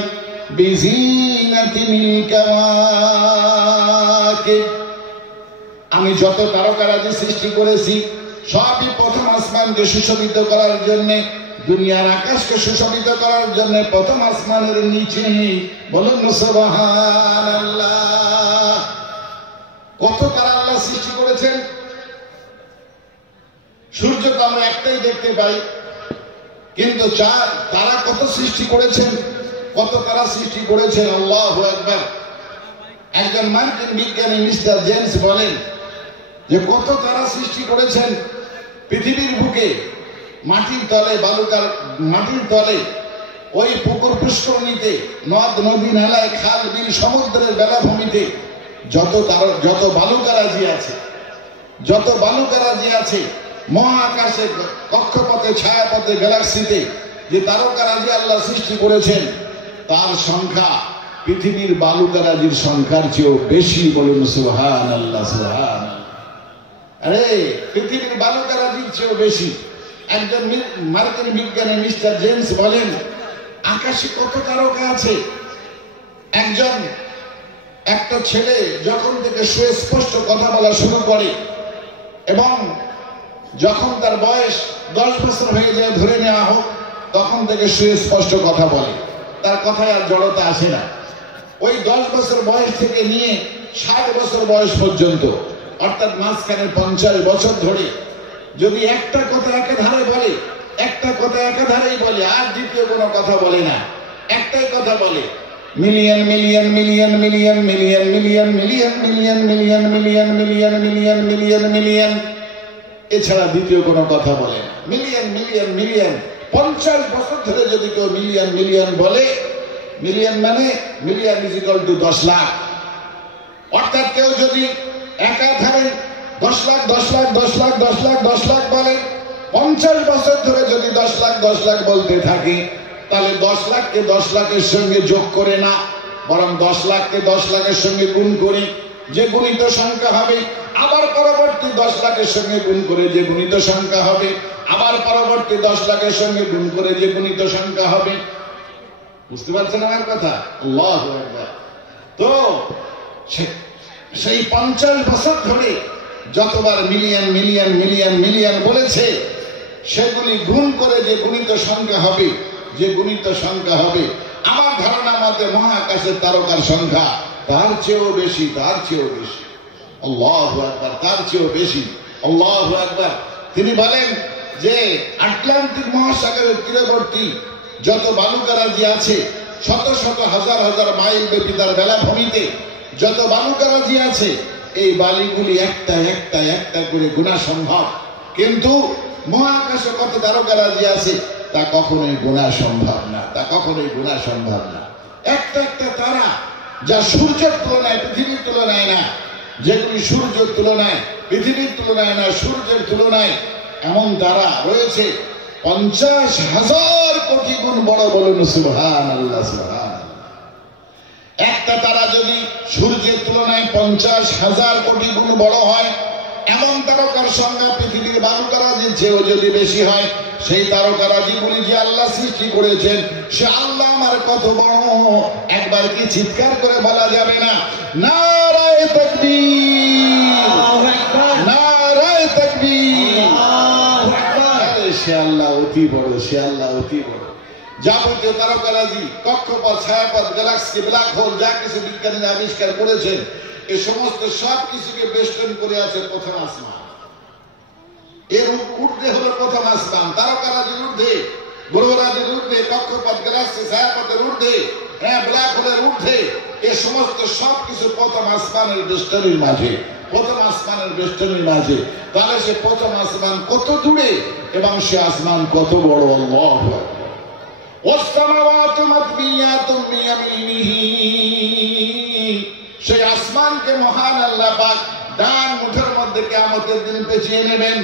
বিজিনাতিল কাওয়াকিব। আমি যত তারকারাজি সৃষ্টি করেছি সবই প্রথম আসমানকে সুশোভিত করার জন্য, দুনিয়ার আকাশকে সুশোভিত করার জন্য প্রথম আসমানের নিচে। বলুন সুবহানাল্লাহ। কত তারা আল্লাহ সৃষ্টি করেছেন। সূর্য তো আমরা একটাই দেখতে পাই, কিন্তু তারা কত সৃষ্টি করেছেন, কত তারা সৃষ্টি করেছেন। আল্লাহু আকবার। একজন মার্কিন বিজ্ঞানী মিস্টার জেমস বলেন যে কত তারা সৃষ্টি করেছেন পৃথিবীর বুকে, মাটির তলে, বালুকার মাটির তলে, ওই পুকুর পুষ্করণীতে, নদ নদী নালায়, খাল বিল, সমুদ্রের বেলাভূমিতে যত বালুকারাজি আছে, যত বালুকারাজি আছে, মহাকাশে, কক্ষপথে, ছায়াপথে, গ্যালাক্সিতে যে তারকারাজি আল্লাহ সৃষ্টি করেছেন তার সংখ্যা পৃথিবীর বালুকারাজির সংখ্যার চেয়েও বেশি। বলুন সুবহানাল্লাহ, সুবহানাল্লাহ। আরে পৃথিবীর বালুকারাজির চেয়েও বেশি। একজন মার্কিন বিজ্ঞানী মিস্টার জেমস বলেন আকাশে কত তারকা আছে। একটা ছেলে যখন থেকে সুস্পষ্ট কথা বলা শুরু করে এবং যখন তার বয়স 10 বছর হয়ে যায় ধরে নেওয়া হোক, তখন থেকে সুস্পষ্ট কথা বলে, তার কথায় আর জড়তা আসে না। ওই 10 বছর বয়স থেকে নিয়ে 60 বছর বয়স পর্যন্ত, অর্থাৎ মাঝখানে 50 বছর ধরে যদি একটা কথা একাধারে বলে, একটা কথা একাধারেই বলে, আর দ্বিতীয় কোনো কথা বলে না, একটাই কথা বলে, million million million million million million million million million million million million million million, এছাড়া দ্বিতীয় কোনো কথা বলে না। মিলিয়ন মিলিয়ন মিলিয়ন 50 বছর ধরে যদি কেউ মিলিয়ন মিলিয়ন বলে, মিলিয়ন মানে million is equal to 10 lakh. অর্থাৎ কেউ যদি একাধারে 10 লাখ 10 লাখ 10 লাখ 10 লাখ 10 লাখ বলে, 50 বছর ধরে যদি 10 লাখ 10 লাখ বলতে থাকে, তাহলে 10 লাখকে 10 লাখের সঙ্গে যোগ করে না, বরং 10 লাখকে 10 লাখের সঙ্গে গুণ করে যে গুণিত সংখ্যা হবে, আবার পরবর্তী 10 লাখের সঙ্গে গুণ করে যে গুণিত সংখ্যা হবে, আবার পরবর্তী 10 লাখের সঙ্গে গুণ করে যে গুণিত সংখ্যা হবে। বুঝতে পারছেন আমার কথা? আল্লাহু আকবার। তো সেই 50 বছর ধরে যতবার মিলিয়ন মিলিয়ন মিলিয়ন মিলিয়ন বলেছে, সেগুলি গুণ করে যে গুণিত সংখ্যা হবে, যে গুণিত সংখ্যা হবে, আমার ধারণা মতে মহাকাশের তারকার সংখ্যা তার চেয়েও বেশি, তার চেয়েও বেশি। আল্লাহু আকবার, তার চেয়েও বেশি। আল্লাহু আকবার। তিনি বলেন যে আটলান্টিক মহাসাগরের তীরবর্তী যত বালুকারাজি আছে, শত শত হাজার হাজার মাইল ব্যাপী তার বেলাভূমিতে যত বালুকারাজি আছে, এই বালিগুলি একটা একটা একটা করে গোনা সম্ভব। কিন্তু মহাকাশে কত তারকারাজি আছে তা কখনোই গোনা সম্ভব না, তা কখনোই গোনা সম্ভব না। একটা একটা তারা যা সূর্যের তুলনায়, পৃথিবীর তুলনায় না, যেগুলি সূর্যের তুলনায়, পৃথিবীর তুলনায় না, সূর্যের তুলনায় এমন তারা রয়েছে 50,000 কোটি গুণ বড়। বলুন সুবহানাল্লাহ, সুবহানাল্লাহ। একটা তারা যদি সূর্যের তুলনায় 50,000 কোটি গুণ বড় হয়, এমন তারকার সংখ্যা পৃথিবীর বালুকারাজির চেয়েও যদি বেশি হয়, সেই তারকারাজিগুলি যে আল্লাহ সৃষ্টি করেছেন, সে আল্লাহ আমার কত বড়, একবার কি চিৎকার করে বলা যাবে না? নারায়ে তাকবীর, নারায়ে তাকবীর। সে আল্লাহ অতি বড়, সে আল্লাহ অতি বড়। যাবতীয় তারকারাজি, কক্ষপথ, ছায়াপথ, গ্যালাক্সি, ব্ল্যাক হোল, যা কিছু বিজ্ঞানীরা আবিষ্কার করেছেন, এই সমস্ত সব কিছুকে বেষ্টন করে আছে প্রথম আসমান। এর ঊর্ধ্বে হলো প্রথম আসমান। তারকারাজির ঊর্ধ্বে, গ্রহরাজির ঊর্ধ্বে, কক্ষপথ, গ্যালাক্সি, ছায়াপথের ঊর্ধ্বে, ব্ল্যাক হোলের ঊর্ধ্বে, এ সমস্ত সব কিছু প্রথম আসমানের বেষ্টনীর মাঝে। প্রথম আসমানের বেষ্টনীর মাঝে, তাহলে সে প্রথম আসমান কত দূরে এবং সে আসমান কত বড়। আল্লাহু আকবার। ওয়াস-সামাওয়াতু মাতবিয়াতুম বিয়ামিনিহি, সেই আসমানকে মহান আল্লাহ পাক ডান মুঠের মধ্যে কিয়ামতের দিন পেঁচিয়ে নেবেন।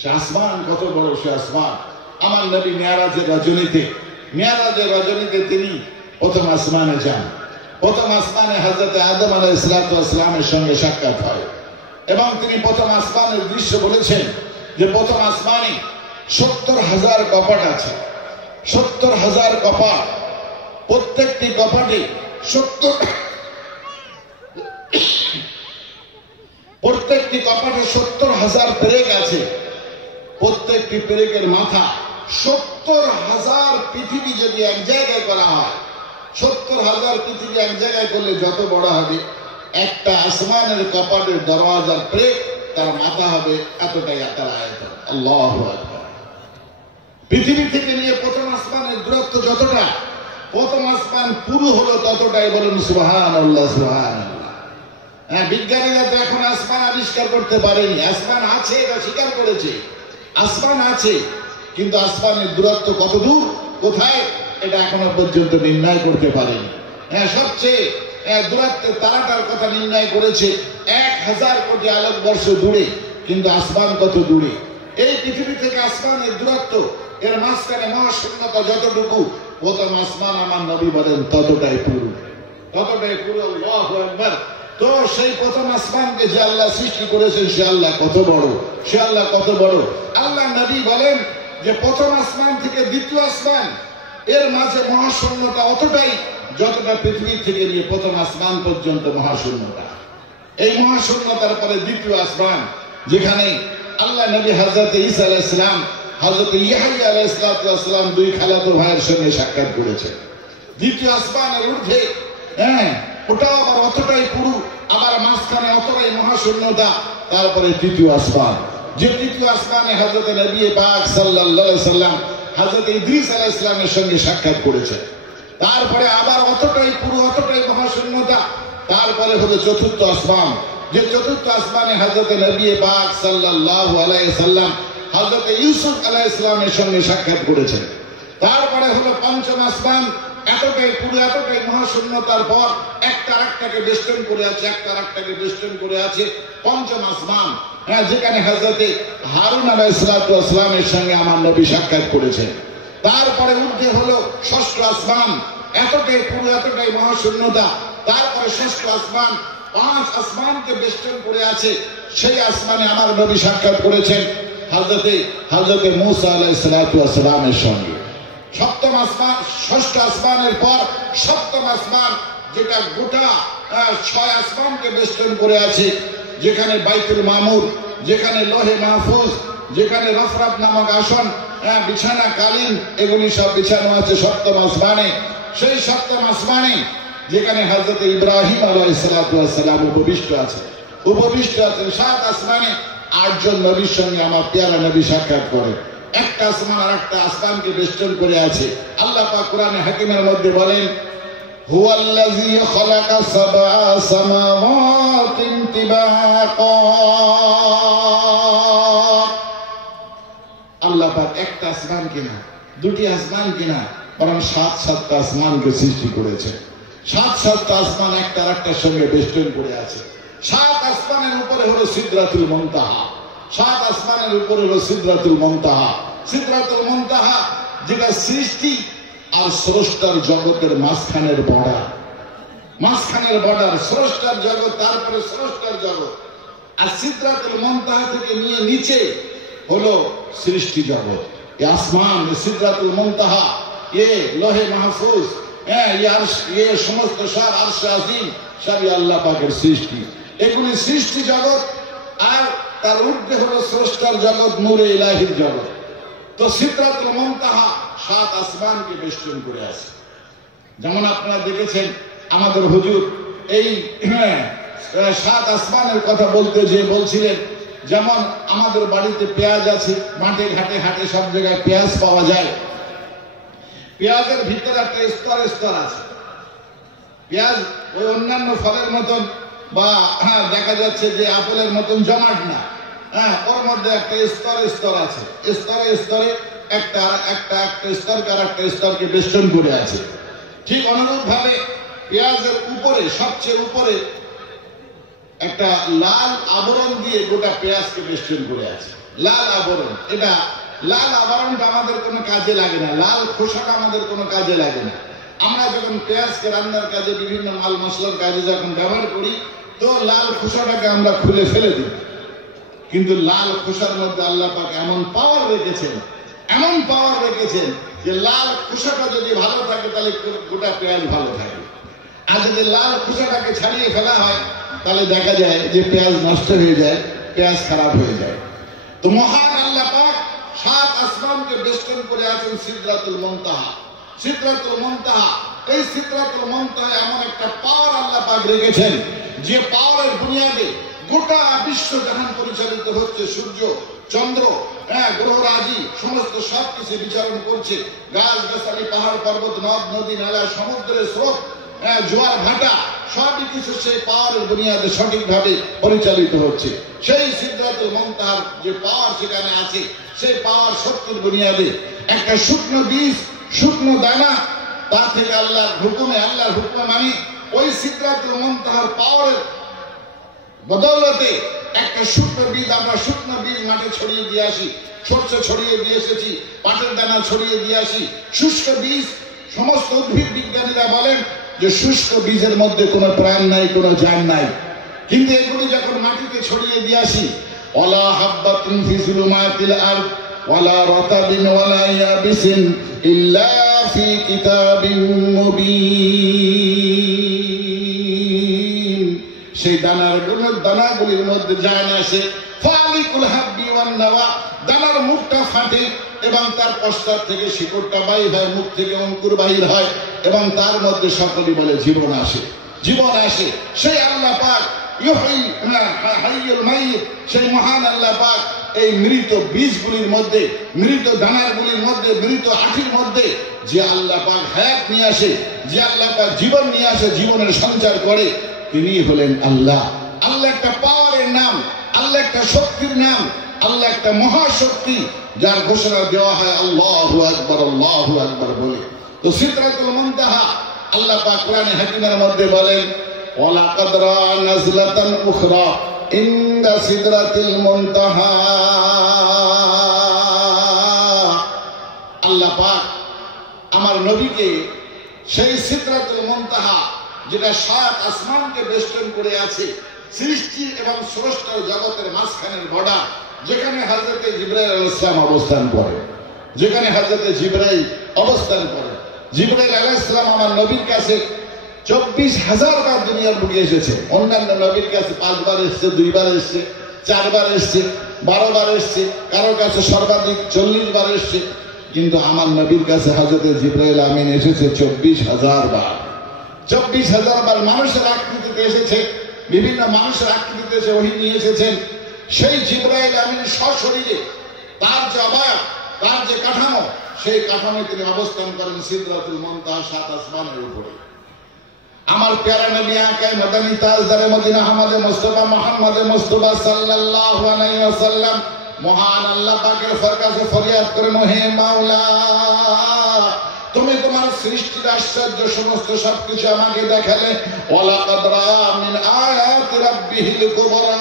সে আসমান কত বড়, সে আসমান। আমার নবী মেরাজের রজনীতে তিনি প্রথম আসমানে যান। প্রথম আসমানে হযরত আদম আলাইহিস সালামের সঙ্গে সাক্ষাৎ হয় এবং তিনি প্রথম আসমানের দৃশ্য বলেছেন যে প্রথম আসমানে 70,000 কপাট আছে। 70,000 কপাট, প্রত্যেকটি কপাটে 70,000 পেরেক আছে। প্রত্যেকটি পেরেকের মাথা 70,000 পৃথিবী যদি এক জায়গায় করা হয়, 70,000 পৃথিবী এক জায়গায় করলে যত বড় হবে, একটা আসমানের কপাটের দরওয়াজার পেরেক তার মাথা হবে এতটাই আয়তন। আল্লাহু আকবার। পৃথিবী থেকে নিয়ে প্রথম আসমানের দূরত্ব যতটা, প্রথম আসমান পুরো হলো ততটাই। বলুন সুবহানাল্লাহ, সুবহানাল্লাহ। হ্যাঁ, বিজ্ঞানীরা তো এখন আসমান আবিষ্কার করতে পারেনি। আসমান আছে, এটা স্বীকার করেছে, আসমান আছে, কিন্তু আসমানের দূরত্ব কত দূর, কোথায়, এটা এখনো পর্যন্ত নির্ণয় করতে পারেনি। হ্যাঁ, সবচেয়ে দূরত্বের তারাটার কথা নির্ণয় করেছে 1000 কোটি আলোকবর্ষ দূরে, কিন্তু আসমান কত দূরে। এই পৃথিবী থেকে আসমানের দূরত্ব, এর মাঝখানে মহাশূন্যতা যতটুকু, প্রথম আসমান আমার নবী বলেন ততটাই পুরো, ততটাই পুরো। আল্লাহু আকবার। তো সেই প্রথম আসমানকে যে আল্লাহ সৃষ্টি করেছেন, সে আল্লাহ কত বড়, সে আল্লাহ কত বড়। আল্লাহ নবী বলেন যে প্রথম আসমান থেকে দ্বিতীয় আসমান এর মাঝে মহাশূন্যতা অতটাই যতটা পৃথিবী থেকে নিয়ে প্রথম আসমান পর্যন্ত মহাশূন্যতা। এই মহাশূন্যতার পরে দ্বিতীয় আসমান, যেখানে আল্লাহ নবী হযরত ঈসা আলাইহিস সালাম, হযরত ইয়াহইয়া আলাইহিস সালাম দুই খালাতো ভাইয়ের সঙ্গে সাক্ষাৎ করেছেন। দ্বিতীয় আসমানের ঊর্ধ্বে, হ্যাঁ, ওটাও আবার অতটাই পুরু, আবার মাঝখানে অতটাই মহাশূন্যতা। তারপরে তৃতীয় আসমান, যে তৃতীয় আসমানে হযরত নবী পাক সাল্লাল্লাহু আলাইহি সাল্লাম হযরত ইদ্রিস আলাইহিস সালামের সঙ্গে সাক্ষাৎ করেছেন। তারপরে আবার অতটাই পুরো, অতটাই মহাশূন্যতা। তারপরে হলো চতুর্থ আসমান, যে চতুর্থ আসমানে হযরত নবী পাক সাল্লাল্লাহু আলাইহি সাল্লাম হযরত ইউসুফ আলাইহিস সালামের সঙ্গে সাক্ষাৎ করেছেন। তারপরে হলো পঞ্চম আসমান, এতটাই পুরো, এতটাই মহাশূন্যতার পর একটা আরেকটাকে বেষ্টন করে আছে, একটা আরেকটাকে বেষ্টন করে আছে পঞ্চম আসমান। হ্যাঁ, যেখানে হযরতে হারুন আলাইহিস সালামের সঙ্গে আমার নবী সাক্ষাৎ করেছেন। তারপরে ঊর্ধ্বে হলো ষষ্ঠ আসমান, এতটাই পুরো, এতটাই মহাশূন্যতা। তারপরে ষষ্ঠ আসমান, 5 আসমানকে বেষ্টন করে আছে, সেই আসমানে আমার নবী সাক্ষাৎ করেছেন হযরতে মূসা আলাইহিস সালামের সঙ্গে। সপ্তম আসমান, ষষ্ঠ আসমানের পর সপ্তম আসমান, যেটা গোটা 6 আসমানকে বেষ্টন করে আছে, যেখানে বাইতুল মামুর, যেখানে লোহে মাহফুজ, যেখানে রফরাত নামক আসন, বিছানা, কালীন, এগুলি সব বিছানো আছে সপ্তম আসমানে। সেই সপ্তম আসমানে যেখানে হযরত ইব্রাহিম আলাইহিস সালাম উপবিষ্ট আছে। 7 আসমানে 8 জন নবীর সঙ্গে আমার পেয়ারা নবী সাক্ষাৎ করে। একটা আসমান আর একটা আসমানকে বেষ্টন করে আছে। আল্লাহ পাক কোরআনে হাকিমের মধ্যে বলেন, হুয়াল্লাযী খালাকা সাবআ সামাওয়াতিন তিবাকা। আল্লাহ পাক একটা আসমান কিনা, দুটি আসমান কিনা, বরং 7-7টা আসমানকে সৃষ্টি করেছেন। 7-7টা আসমান একটা আরেকটার সঙ্গে বেষ্টন করে আছে। 7 আসমানের উপরে হলো সিদরাতুল মুনতাহা, 7 আসমানের উপরে হলো সিদরাতুল মুনতাহা। সিদরাতুল মুনতাহা যেটা সৃষ্টি আর স্রষ্টার জগতের মাঝখানের বর্ডার, মাঝখানের বর্ডার, স্রষ্টার জগৎ, তারপরে স্রষ্টার জগৎ। আর সিদরাতুল মুনতাহা থেকে নিয়ে নিচে হলো সৃষ্টি জগৎ। এই আসমান, সিদরাতুল মুনতাহা, এ লোহে মাহফুজ, এ সমস্ত সব আরশে আজিম সবই আল্লাহ পাকের সৃষ্টি। এগুলি সৃষ্টি জগৎ, আর তার ঊর্ধ্বে হলো স্রষ্টার জগৎ, নূরে ইলাহির জগৎ। তো সিদরাতুল মুনতাহা 7 আসমানকে বেষ্টন করে আছে। যেমন আপনারা দেখেছেন আমাদের হুজুর এই 7 আসমানের কথা বলতে যে বলছিলেন, যেমন আমাদের বাড়িতে পেঁয়াজ আছে, মাঠে ঘাটে হাটে সব জায়গায় পেঁয়াজ পাওয়া যায়। পেঁয়াজের ভিতরে একটা স্তর স্তর আছে। পেঁয়াজ ওই অন্যান্য ফলের মতন বা দেখা যাচ্ছে যে আপেলের মতন জমাট না, ওর মধ্যে একটা স্তর আছে, স্তরে স্তরে একটা স্তরকে আর একটা স্তরকে বেষ্টন করে আছে। ঠিক অনুরূপ ভাবে পেঁয়াজের উপরে, সবচেয়ে উপরে একটা লাল আবরণ দিয়ে গোটা পেঁয়াজকে বেষ্টন করে আছে। লাল আবরণ, এটা লাল আবরণটা আমাদের কোনো কাজে লাগে না, লাল খোসাটা আমাদের কোনো কাজে লাগে না। আমরা যখন পেঁয়াজকে রান্নার কাজে, বিভিন্ন মাল মশলার কাজে যখন ব্যবহার করি, তো লাল খোসাটাকে আমরা খুলে ফেলে দিই। কিন্তু লাল খোসার মধ্যে আল্লাহ পাক এমন পাওয়ার রেখেছেন, এমন পাওয়ার রেখেছেন যে লাল খোসাটা যদি ভালো থাকে তাহলে গোটা পেঁয়াজ ভালো থাকে, আর যদি লাল খোসাটাকে ছাড়িয়ে ফেলা হয় তাহলে দেখা যায় যে পেঁয়াজ নষ্ট হয়ে যায়, পেঁয়াজ খারাপ হয়ে যায়। তো মহান আল্লাহ পাক 7 আসমানকে বেষ্টন করে আছেন সিদরাতুল মুনতাহা। সিদরাতুল মুনতাহা, এই সিদরাতুল মুনতাহা এমন একটা পাওয়ার আল্লাহ পাক রেখেছেন যে পাওয়ারের বুনিয়াদে গোটা বিশ্ব জাহান পরিচালিত হচ্ছে। সূর্য, চন্দ্র, গ্রহরাজি সমস্ত সবকিছু বিচারণ করছে। গাছ গাছালি, পাহাড় পর্বত, নদ নদী, নালা, সমুদ্রের স্রোত, জোয়ার ভাটা সবই কিছু সেই পাওয়ারের বুনিয়াদে সঠিকভাবে পরিচালিত হচ্ছে। সেই সিদরাতুল মুনতাহার যে পাওয়ার সেখানে আছে, সেই পাওয়ার শক্তির বুনিয়াদে একটা শুকনো বীজ, শুকনো দানা, তা থেকে আল্লাহর হুকুমে মানে ওই সিদরাতুল মুনতাহার পাওয়ারের বদৌলতে একটা শুকনো বীজ, আমরা শুকনো বীজ মাঠে ছড়িয়ে দিয়ে আসি, সরষে ছড়িয়ে দিয়ে এসেছি, পাটের দানা ছড়িয়ে দিয়ে আসি। শুষ্ক বীজ, সমস্ত উদ্ভিদ বিজ্ঞানীরা বলেন যে শুষ্ক বীজের মধ্যে কোনো প্রাণ নাই, কোনো জান নাই। কিন্তু এগুলি যখন মাটিতে ছড়িয়ে দিয়ে আসি, ওয়ালা হাব্বাতুন ফি যুলুমাতিল আরদ ওয়ালা রাতাবিন ওয়ালা ইয়াবিসিন ইল্লা ফি কিতাবিন মুবিন, সেই দানাগুলির মধ্যে জান আসে। ফালিকুল হাব্বি ওয়ান নাওয়া, দানার মুখটা ফাটে এবং তার পশ্চাৎ থেকে শিকড়টা বাহির হয়, মুখ থেকে অঙ্কুর বাহির হয় এবং তার মধ্যে সকলেই বলে জীবন আসে, জীবন আসে। সেই আল্লাহ পাক সেই মহান আল্লাহ পাক এই মৃত বীজগুলির মধ্যে, মৃত দানাগুলির মধ্যে, মৃত আঠির মধ্যে যে আল্লাহ পাক হায়াত নিয়ে আসে, যে আল্লাহ পাক জীবন নিয়ে আসে, জীবনের সঞ্চার করে, তিনি হলেন আল্লাহ। আল্লাহ একটা পাওয়ারের নাম, আল্লাহ একটা শক্তির নাম, আল্লাহ একটা মহাশক্তি, যার ঘোষণা দেওয়া হয় আল্লাহু আকবার, আল্লাহু আকবার বলে। তো সিদরাতুল মুনতাহা আল্লাহ পাক কোরআনে হাকিমের মধ্যে বলেন, ওয়ালাকাদ রা নাজলাতান উখরা ইনদা সিদরাতিল মুনতাহা। আল্লাহ পাক আমার নবীকে সেই সিদরাতুল মুনতাহা, যেটা 7 আসমানকে বেষ্টন করে আছে, সৃষ্টি এবং স্রষ্টার জগতের মাঝখানের বর্ডার, যেখানে হযরতে জিবরাইল আলাইহিস সালাম অবস্থান করেন, যেখানে হযরতে জিবরাইল অবস্থান করেন। জিবরাইল আলাইহিস সালাম আমার নবীর কাছে 24,000 বার দুনিয়ার বুকে এসেছে। অন্যান্য নবীর কাছে 5 বার এসছে, 2 বার এসছে, 4 বার এসছে, 12 বার এসছে, কারো কাছে সর্বাধিক 40 বার এসছে। কিন্তু আমার নবীর কাছে হযরতে জিবরাইল আমিন এসেছে 24,000 বার। 24,000 বার মানুষের আকৃতিতে এসেছে, বিভিন্ন মানুষের আকৃতিতে এসে ওহী নিয়ে এসেছেন। সেই জিবরাইল আমিন সশরীরে, তার যে অবয়ব, তার যে কাঠামো, সেই কাঠামো তিনি অবস্থান করেন সিদরাতুল মুনতাহা 7 আসমানের উপরে। আমার প্যারা নবী আকায়ে মাদানী তাজদারে মদিনা আহমদে মুস্তাফা মুহাম্মদে মুস্তাফা সাল্লাল্লাহু আলাইহি ওয়াসাল্লাম মহান আল্লাহ পাকের কাছে ফরিয়াদ করেন, হে মাওলা, তুমি তোমার সৃষ্টির আশ্চর্য সমস্ত সবকিছু আমাকে দেখালে। ওয়ালাকাদ রা মিন আয়াতি রাব্বিহিল কুবরা,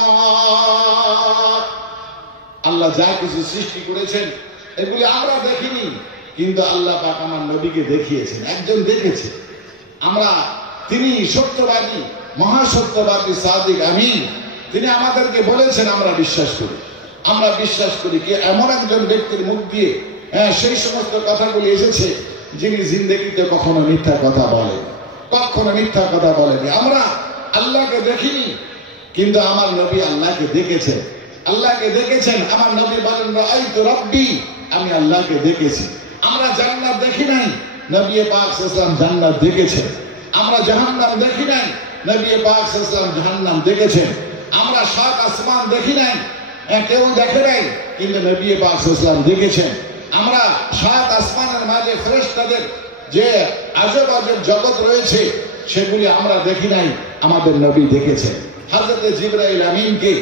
আল্লাহ যা কিছু সৃষ্টি করেছেন এগুলি আমরা দেখিনি, কিন্তু আল্লাহ পাক আমার নবীকে দেখিয়েছেন, একজন দেখেছে। আমরা, তিনি সত্যবাদী, মহাসত্যবাদী, সাদিক আমিন, তিনি আমাদেরকে বলেছেন, আমরা বিশ্বাস করি। আমরা বিশ্বাস করি কি এমন একজন ব্যক্তির মুখ দিয়ে সেই সমস্ত কথাগুলি এসেছে যিনি জিন্দেগিতে কখনো মিথ্যা কথা বলেন, কখনো মিথ্যা কথা বলেনি। আমরা আল্লাহকে দেখিনি, কিন্তু আমার নবী আল্লাহকে দেখেছেন, আল্লাহকে দেখেছেন। আমার নবী বলেন, রাআইতু রাব্বি, আমি আল্লাহকে দেখেছি। আমরা জান্নাত দেখি নাই, নবী পাক সাল্লাল্লাহু আলাইহি ওয়াসাল্লাম জান্নাত দেখেছেন। আমরা জাহান্নাম দেখি নাই, নবী পাক সাল্লাল্লাহু আলাইহি ওয়াসাল্লাম জাহান্নাম দেখেছেন। আমরা 7 আসমান দেখি নাই, কেউ দেখে নাই, কিন্তু নবী পাক সাল্লাল্লাহু আলাইহি ওয়াসাল্লাম দেখেছেন। আমরা 7 আসমানের মাঝে ফেরেশতাদের যে আজব আজব জগৎ রয়েছে সেগুলি আমরা দেখি নাই, আমাদের নবী দেখেছেন। হযরত জিবরাইল আমিনকে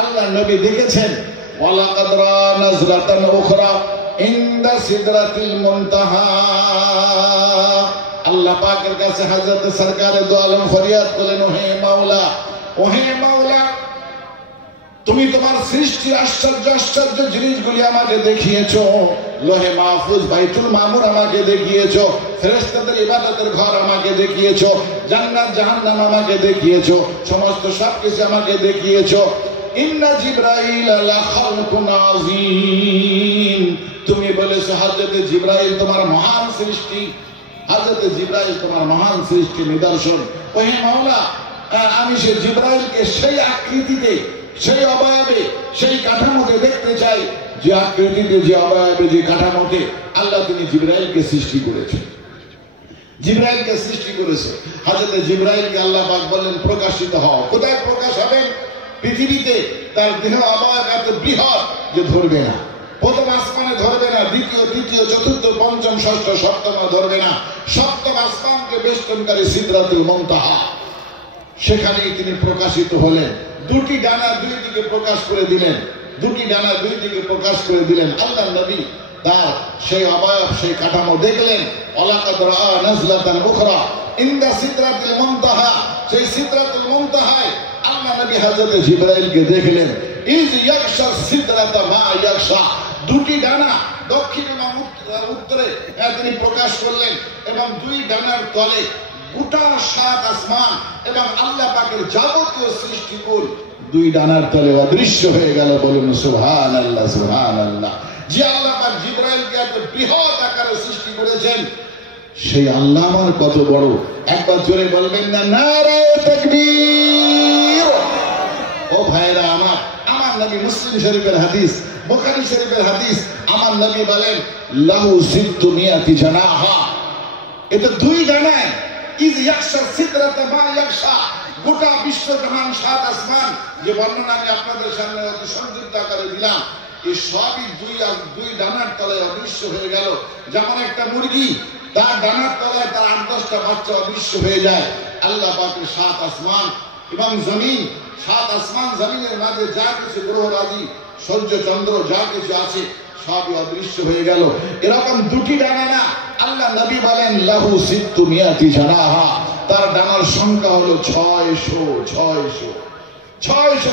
আল্লাহ নবী দেখেছেন ওয়ালাকাদ রা নাজরাতান উখরা ইনদা সিদরাতিল মুনতাহা। আল্লাহ পাকের কাছে হযরত সরকারে দো আলম ফরিয়াদ করলেন, ওহে মাওলা তুমি তোমার সৃষ্টির আশ্চর্য আশ্চর্য জিনিসগুলি আমাকে দেখিয়েছো, লোহে মাহফুজ বাইতুল মামুর আমাকে দেখিয়েছো, ফেরেশতাদের ইবাদতের ঘর আমাকে দেখিয়েছো, জান্নাত জাহান্নাম আমাকে দেখিয়েছো, সমস্ত সবকিছু আমাকে দেখিয়েছো। ইন্না জিবরাইল লা খালকুন আযীম, তুমি বলেছো হযরত জিবরাইল তোমার মহান সৃষ্টি, হযরত জিবরাইল তোমার মহান সৃষ্টি নিদর্শন। ওহে মাওলা আমি সে জিবরাইলকে সেই আকৃতিতে, সেই অবয়বে, সেই কাঠামোতে দেখতে চাই যে আকৃতিতে, যে অবয়বে, যে কাঠামোতে আল্লাহ তিনি জিবরাইলকে সৃষ্টি করেছেন। জিবরাইলকে সৃষ্টি করেছে। হযরত জিবরাইলকে আল্লাহ পাক বললেন প্রকাশিত হও। কোথায় প্রকাশ হবেন? পৃথিবীতে। তার দেহ অবয়ব এত বৃহৎ যে ধরবে না, প্রথম আসমানে ধরবে না, দ্বিতীয় তৃতীয় চতুর্থ পঞ্চম ষষ্ঠ সপ্তম ধরবে না, সপ্তম আসমানকে বেষ্টনকারী সিদরাতুল মুনতাহা, সেখানেই তিনি প্রকাশিত হলেন। দুটি ডানা দুই দিকে প্রকাশ করে দিলেন, দুটি ডানা দুই দিকে প্রকাশ করে দিলেন। আল্লাহ নবী তার সেই অবয়ব, সেই কাঠামো দেখলেন। ওয়ালাকাদ রা নাজলাতান উখরা ইনদা সিদরাতিল মুনতাহা, সেই সিদরাতুল মুনতাহায় আল্লাহ নবী হযরত জিবরাইলকে দেখলেন। ইজ ইয়াকশা সিদরাতা মা ইয়াকশা, দুটি ডানা দক্ষিণ এবং উত্তরে তিনি প্রকাশ করলেন এবং দুই ডানার তলে গোটা সাত আসমান এবং আল্লাহ পাকের যাবতীয় সৃষ্টিকুল দুই ডানার তলে অদৃশ্য হয়ে গেল। বলুন সুবহানাল্লাহ, সুবহানাল্লাহ। যে আল্লাহ পাক জিবরাইলকে এত বৃহৎ আকারে সৃষ্টি করেছেন, সেই আল্লাহ আমার কত বড়। একবার জোরে বলবেন না নারায়ে তাকবীর। ও ভাইরা আমার, আমার নবী মুসলিম শরীফের হাদিস, বুখারী শরীফের হাদিস, আমার নবী বলেন লাহু সিদ্দু মিয়াতি জানাহা, এটা দুই ডানায়। ইজ ইয়াকশা সিদরাতা মা ইয়াকশা, গোটা বিশ্ব জাহান সাত আসমান যে বর্ণনা আমি আপনাদের সামনে অতি সংক্ষিপ্ত আকারে দিলাম, এই সবই দুই ডানার তলায় অদৃশ্য হয়ে গেল। যেমন একটা মুরগি তার ডানার তলায় তার 8-10টা বাচ্চা অদৃশ্য হয়ে যায়, আল্লাহ পাকের সাত আসমান এবং জমিন, সাত আসমান জমিনের মাঝে যা কিছু গ্রহরাজি সূর্য চন্দ্র যা কিছু আছে সবই অদৃশ্য হয়ে গেল। এরকম দুটি ডানা না, আল্লাহ নবী বলেন লাহু সিদ্দু মিয়াতি জানাহা, তার ডানার সংখ্যা হলো 600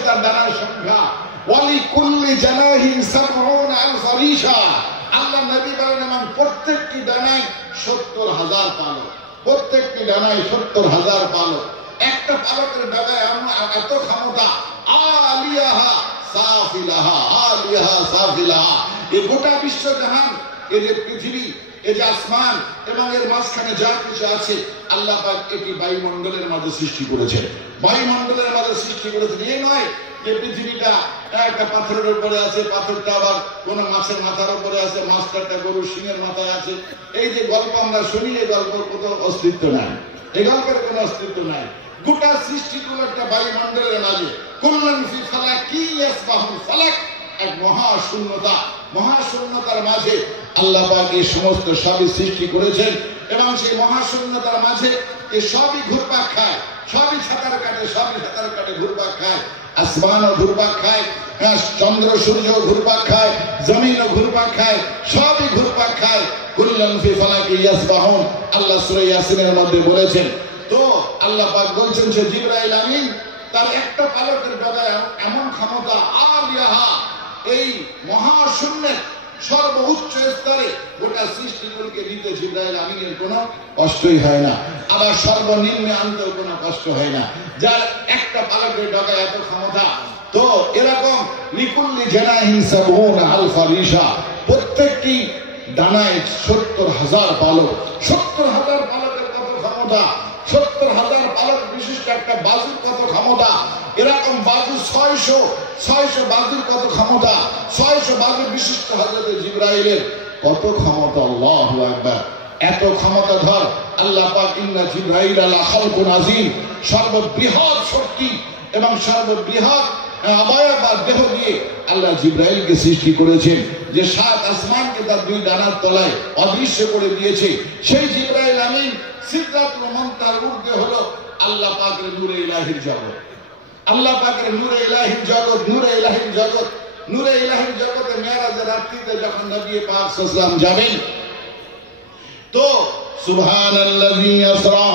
তার ডানার সংখ্যা। ওয়ালি কুল্লি জানাহিন 70 আলফ রিশা, আল্লাহ নবী বলেন এবং প্রত্যেকটি ডানায় 70,000 পালক, প্রত্যেকটি ডানায় 70,000 পালক। একটা পালকের ডানায় এত ক্ষমতা, আলিয়াহা সাফিলাহা, আলিয়াহা সাফিলাহা, এই গোটা বিশ্ব জাহান, এই যে পৃথিবী, এই যে আসমান এবং এর মাঝখানে যা কিছু আছে আল্লাহ পাক এটি বায়ুমণ্ডলের মাঝে সৃষ্টি করেছেন। বায়ুমণ্ডলের মাঝে সৃষ্টি করেছেন। এই নয় যে পৃথিবীটা একটা পাথরের উপরে আছে, পাথরটা আবার কোন মাছের মাথার উপরে আছে, মাছটা একটা গরুর শিঙের মাথায় আছে। এই যে গল্প আমরা শুনি, এই গল্পের কোনো অস্তিত্ব নাই, এই গল্পের কোনো অস্তিত্ব নাই। গোটা সৃষ্টিগুলো একটা বায়ুমণ্ডলের মাঝে, কুল্লুন ফি ফালাকি ইয়াসবাহুন, ফালাক এক মহাশূন্যতা, মহাশূন্যতার মাঝে আল্লাহ পাক এই সমস্ত সবই সৃষ্টি করেছেন এবং সেই মহাশূন্যতার মাঝে এই সবই ঘুরপাক খায়, সবই সাঁতার কাটে, সবই সাঁতার কাটে, ঘুরপাক খায়। আসমানও ঘুরপাক খায়, চন্দ্র সূর্য ঘুরপাক খায়, জমিনও ঘুরপাক খায়, সবই ঘুরপাক খায়। কুল্লুন ফি ফালাকি ইয়াসবাহুন, আল্লাহ সূরা ইয়াসিনের মধ্যে বলেছেন। তো আল্লাহ পাক বলছেন যে জিবরাইল আমিন তার একটা পালকের ডগায় এমন ক্ষমতা, আলিয়াহা, এই মহাশূন্যের সর্বোচ্চ স্তরে গোটা সৃষ্টিগুলোকে দিতে জিবরাইল আমিনের কোনো কষ্টই হয় না, আবার সর্বনিম্নে আনতেও কোনো কষ্ট হয় না, যার একটা পালকের ডগায় এত ক্ষমতা। তো এরকম লিকুল্লি জানাহিন 70 আলফা রিশা, প্রত্যেকটি ডানায় 70,000 পালক। 70,000 পালকের কত ক্ষমতা, 70,000 পালক বিশিষ্ট একটা বাজুর কত ক্ষমতা, এরকম বাজু 600 বাজুর কত ক্ষমতা, 600 বাজু বিশিষ্ট হযরত জিবরাইলের কত ক্ষমতা। আল্লাহু আকবার। এত ক্ষমতা ধর আল্লাহ পাক ইন্না জিবরাইল লা খালকুন আযীম, সর্ববৃহৎ শক্তি এবং সর্ববৃহৎ অবয়ব আর দেহ দিয়ে আল্লাহ জিবরাইলকে সৃষ্টি করেছেন, যে সাত আসমানকে তার দুই ডানার তলায় অদৃশ্য করে দিয়েছে। সেই জিবরাইল আমিন সিদরাতুল মুনতাহার ঊর্ধ্বে হলো আল্লাহ পাকের নূরে ইলাহির জগৎ। আল্লাহ পাকের নূরে ইলাহির জগৎ, নূরে ইলাহির জগৎ, নূরে ইলাহির জগতে মেরাজের রাত্রিতে যখন নবী পাক সাল্লাল্লাহু আলাইহি ওয়াসাল্লাম যাবেন, তো সুবহানাল্লাযী আসরা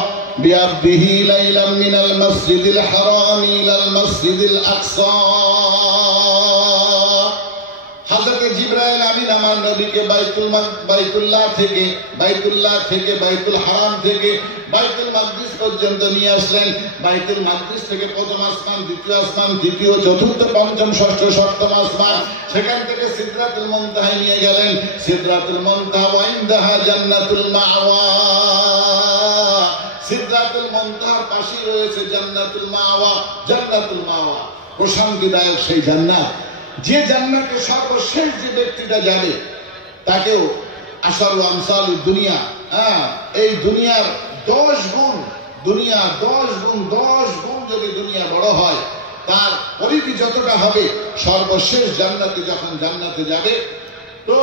বিআবদিহি লাইলাম মিনাল মাসজিদিল হারাম ইলাল মাসজিদিল আকসা। হযরত জিবরাইল আমিন আমার নবীকে বাইতুল্লাহ থেকে বাইতুল হারাম থেকে বাইতুল মাকদিস পর্যন্ত নিয়ে আসলেন। বাইতুল মাকদিস থেকে প্রথম আসমান, দ্বিতীয় আসমান, তৃতীয়, চতুর্থ, পঞ্চম, ষষ্ঠ, সপ্তম আসমান, সেখান থেকে সিদরাতুল মুনতাহায় নিয়ে গেলেন। সিদরাতুল মুনতাহা ওয়া ইনদাহা জান্নাতুল মাওয়া। সিদরাতুল মুনতাহার পাশে রয়েছে জান্নাতুল মাওয়া। জান্নাতুল মাওয়া প্রশান্তিদায়ক সেই জান্নাত, যে জান্নাতে সর্বশেষ যে ব্যক্তিটা যাবে তাকেও আশারু আমসালুদ দুনিয়া, এই দুনিয়ার 10 গুণ, দুনিয়া 10 গুণ যদি দুনিয়া বড় হয়, তার পরিধি যতটা হবে, সর্বশেষ জান্নাতে যখন জান্নাতে যাবে, তো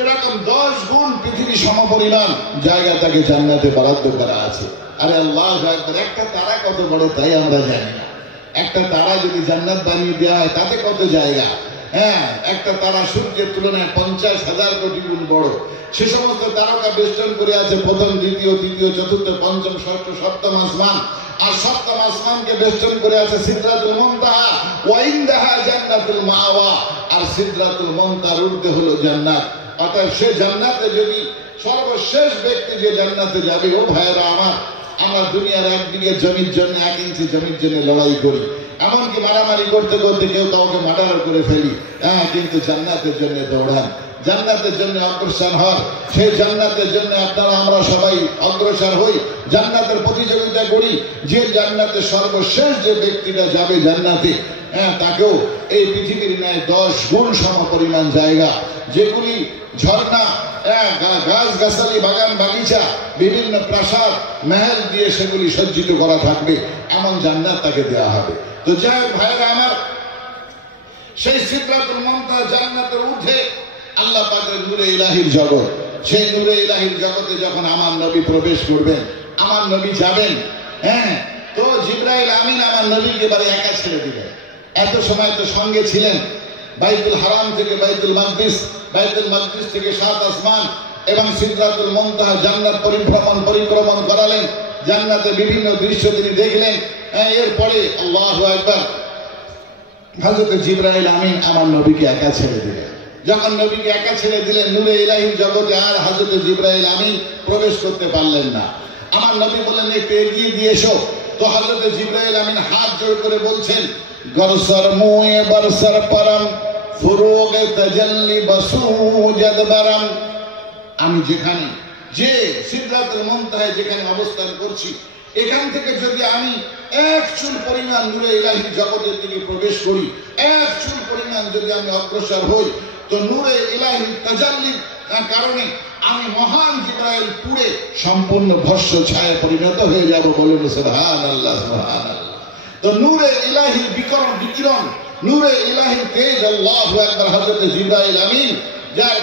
এরকম 10 গুণ পৃথিবী সমপরিমাণ জায়গা তাকে জান্নাতে বরাদ্দ করা আছে। আরে আল্লাহু আকবার, একটা তারা কত বড় তাই আমরা জানি না। একটা তারা যদি জান্নাত বানিয়ে দেওয়া হয় তাতে কত জায়গা। একটা তারা সূর্যের তুলনায় 50,000 কোটি গুণ বড়। সে সমস্ত তারকা বেষ্টন করে আছে প্রথম, দ্বিতীয়, তৃতীয়, চতুর্থ, পঞ্চম, ষষ্ঠ, সপ্তম আসমান। আর সপ্তম আসমানকে বেষ্টন করে আছে সিদরাতুল মুনতাহা ওয়া ইনদাহা জান্নাতুল মাওয়া। আর সিদরাতুল মুনতাহার ঊর্ধ্বে হলো জান্নাত। অর্থাৎ সে জান্নাতে যদি সর্বশেষ ব্যক্তি যে জান্নাতে যাবে, ও ভাইরা আমার, আমরা দুনিয়ার 1 বিঘে জমির জন্য, 1 ইঞ্চি জমির জন্য লড়াই করি, এমনকি মারামারি করতে করতে কেউ কাউকে মার্ডার করে ফেলি, কিন্তু জান্নাতের জন্য দৌড়ান, জান্নাতের জন্য অগ্রসর হন। সেই জান্নাতের জন্য আপনারা আমরা সবাই অগ্রসর হই, জান্নাতের প্রতিযোগিতা করি। যে জান্নাতে সর্বশেষ যে ব্যক্তিটা যাবে জান্নাতে, তাকেও এই পৃথিবীর ন্যায় 10 গুণ সমপরিমাণ জায়গা, যেগুলি ঝর্ণা, গাছ গাছালি, বাগান বাগিচা, বিভিন্ন প্রাসাদ মহল দিয়ে সেগুলি সজ্জিত করা থাকবে, এমন জান্নাত তাকে দেওয়া হবে। তো যাই ভাইরা আমার, সেই সিদরাতুল মুনতাহা জান্নাতের ঊর্ধ্বে আল্লাহ পাকের নূরে ইলাহির জগৎ। সেই নূরে ইলাহির জগতে যখন আমার নবী প্রবেশ করবেন, আমার নবী যাবেন, তো জিবরাইল আমিন আমার নবীকে এবারে একা ছেড়ে দিবেন। এত সময় তো সঙ্গে ছিলেন, বাইতুল হারাম থেকে বাইতুল মাকদিস, বাইতুল মাকদিস থেকে 7 আসমান এবং সিদরাতুল মুনতাহা জান্নাত পরিক্রমণ করালেন। জান্নাতে বিভিন্ন দৃশ্য তিনি দেখলেন। এরপরে আল্লাহু আকবার, হযরত জিবরাইল আমিন আমার নবীকে একা ছেড়ে দিলেন। যখন নবীকে একা ছেড়ে দিলেন নূরে ইলাহির জগতে, আর হযরত জিবরাইল আমিন প্রবেশ করতে পারলেন না। আমার নবী বললেন, একটু এগিয়ে দিয়ে এসো। তো হযরত জিবরাইল আমিন হাত জোড় করে বলছেন, গরসর মুয়ে বরসর পরম ফুরুগে তাজাল্লি বসুজাদ বরম। আমি যেখানে, যে সিদরাতুল মুনতাহায় যেখানে অবস্থান করছি, এখান থেকে যদি আমি 1 চুল পরিমাণ নূরে ইলাহির জগতের দিকে প্রবেশ করি, 1 চুল পরিমাণ যদি আমি অগ্রসর হই, তো নূরে ইলাহির তাজাল্লির কারণে আমি মহান জিবরাইল পুড়ে সম্পূর্ণ ভস্ম ছায়া পরিণত হয়ে যাব। বলুন সুবহানাল্লাহ, সুবহানাল্লাহ। তো নূরে ইলাহির বিকিরণ, নূরে ইলাহির তেজ, আল্লাহু আকবার। হযরত জিবরাইল আমিন যার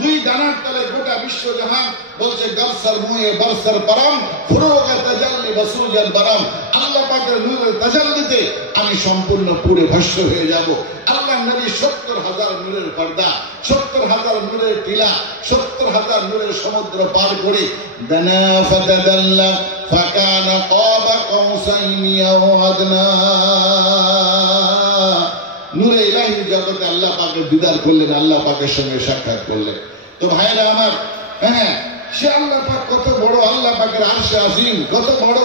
2 ডানার তলে গোটা বিশ্বজাহান, বলছে গরসর মুয়ে বরসর পরম ফুরুগে তাজাল্লি বসুজাল বরম। আল্লাহ পাকের নূরের তাজাল্লিতে আমি সম্পূর্ণ পুড়ে ভস্ম হয়ে যাব। আল্লাহর নবী 70,000 নূরের পর্দা, 70,000 নূরের টিলা, 70,000 নূরের সমুদ্র পার করে দানা ফাতাদাল্লা ফাকানা কাবা কাউসাইনি আও আদনা, নূরে ইলাহির জগতে আল্লাহ পাকের দিদার করলেন, আল্লাহ পাকের সঙ্গে সাক্ষাৎ করলেন। তো ভাইরা আমার, সে আল্লাহ পাক কত বড়, আল্লাহ পাকের আরশে আজিম কত বড়।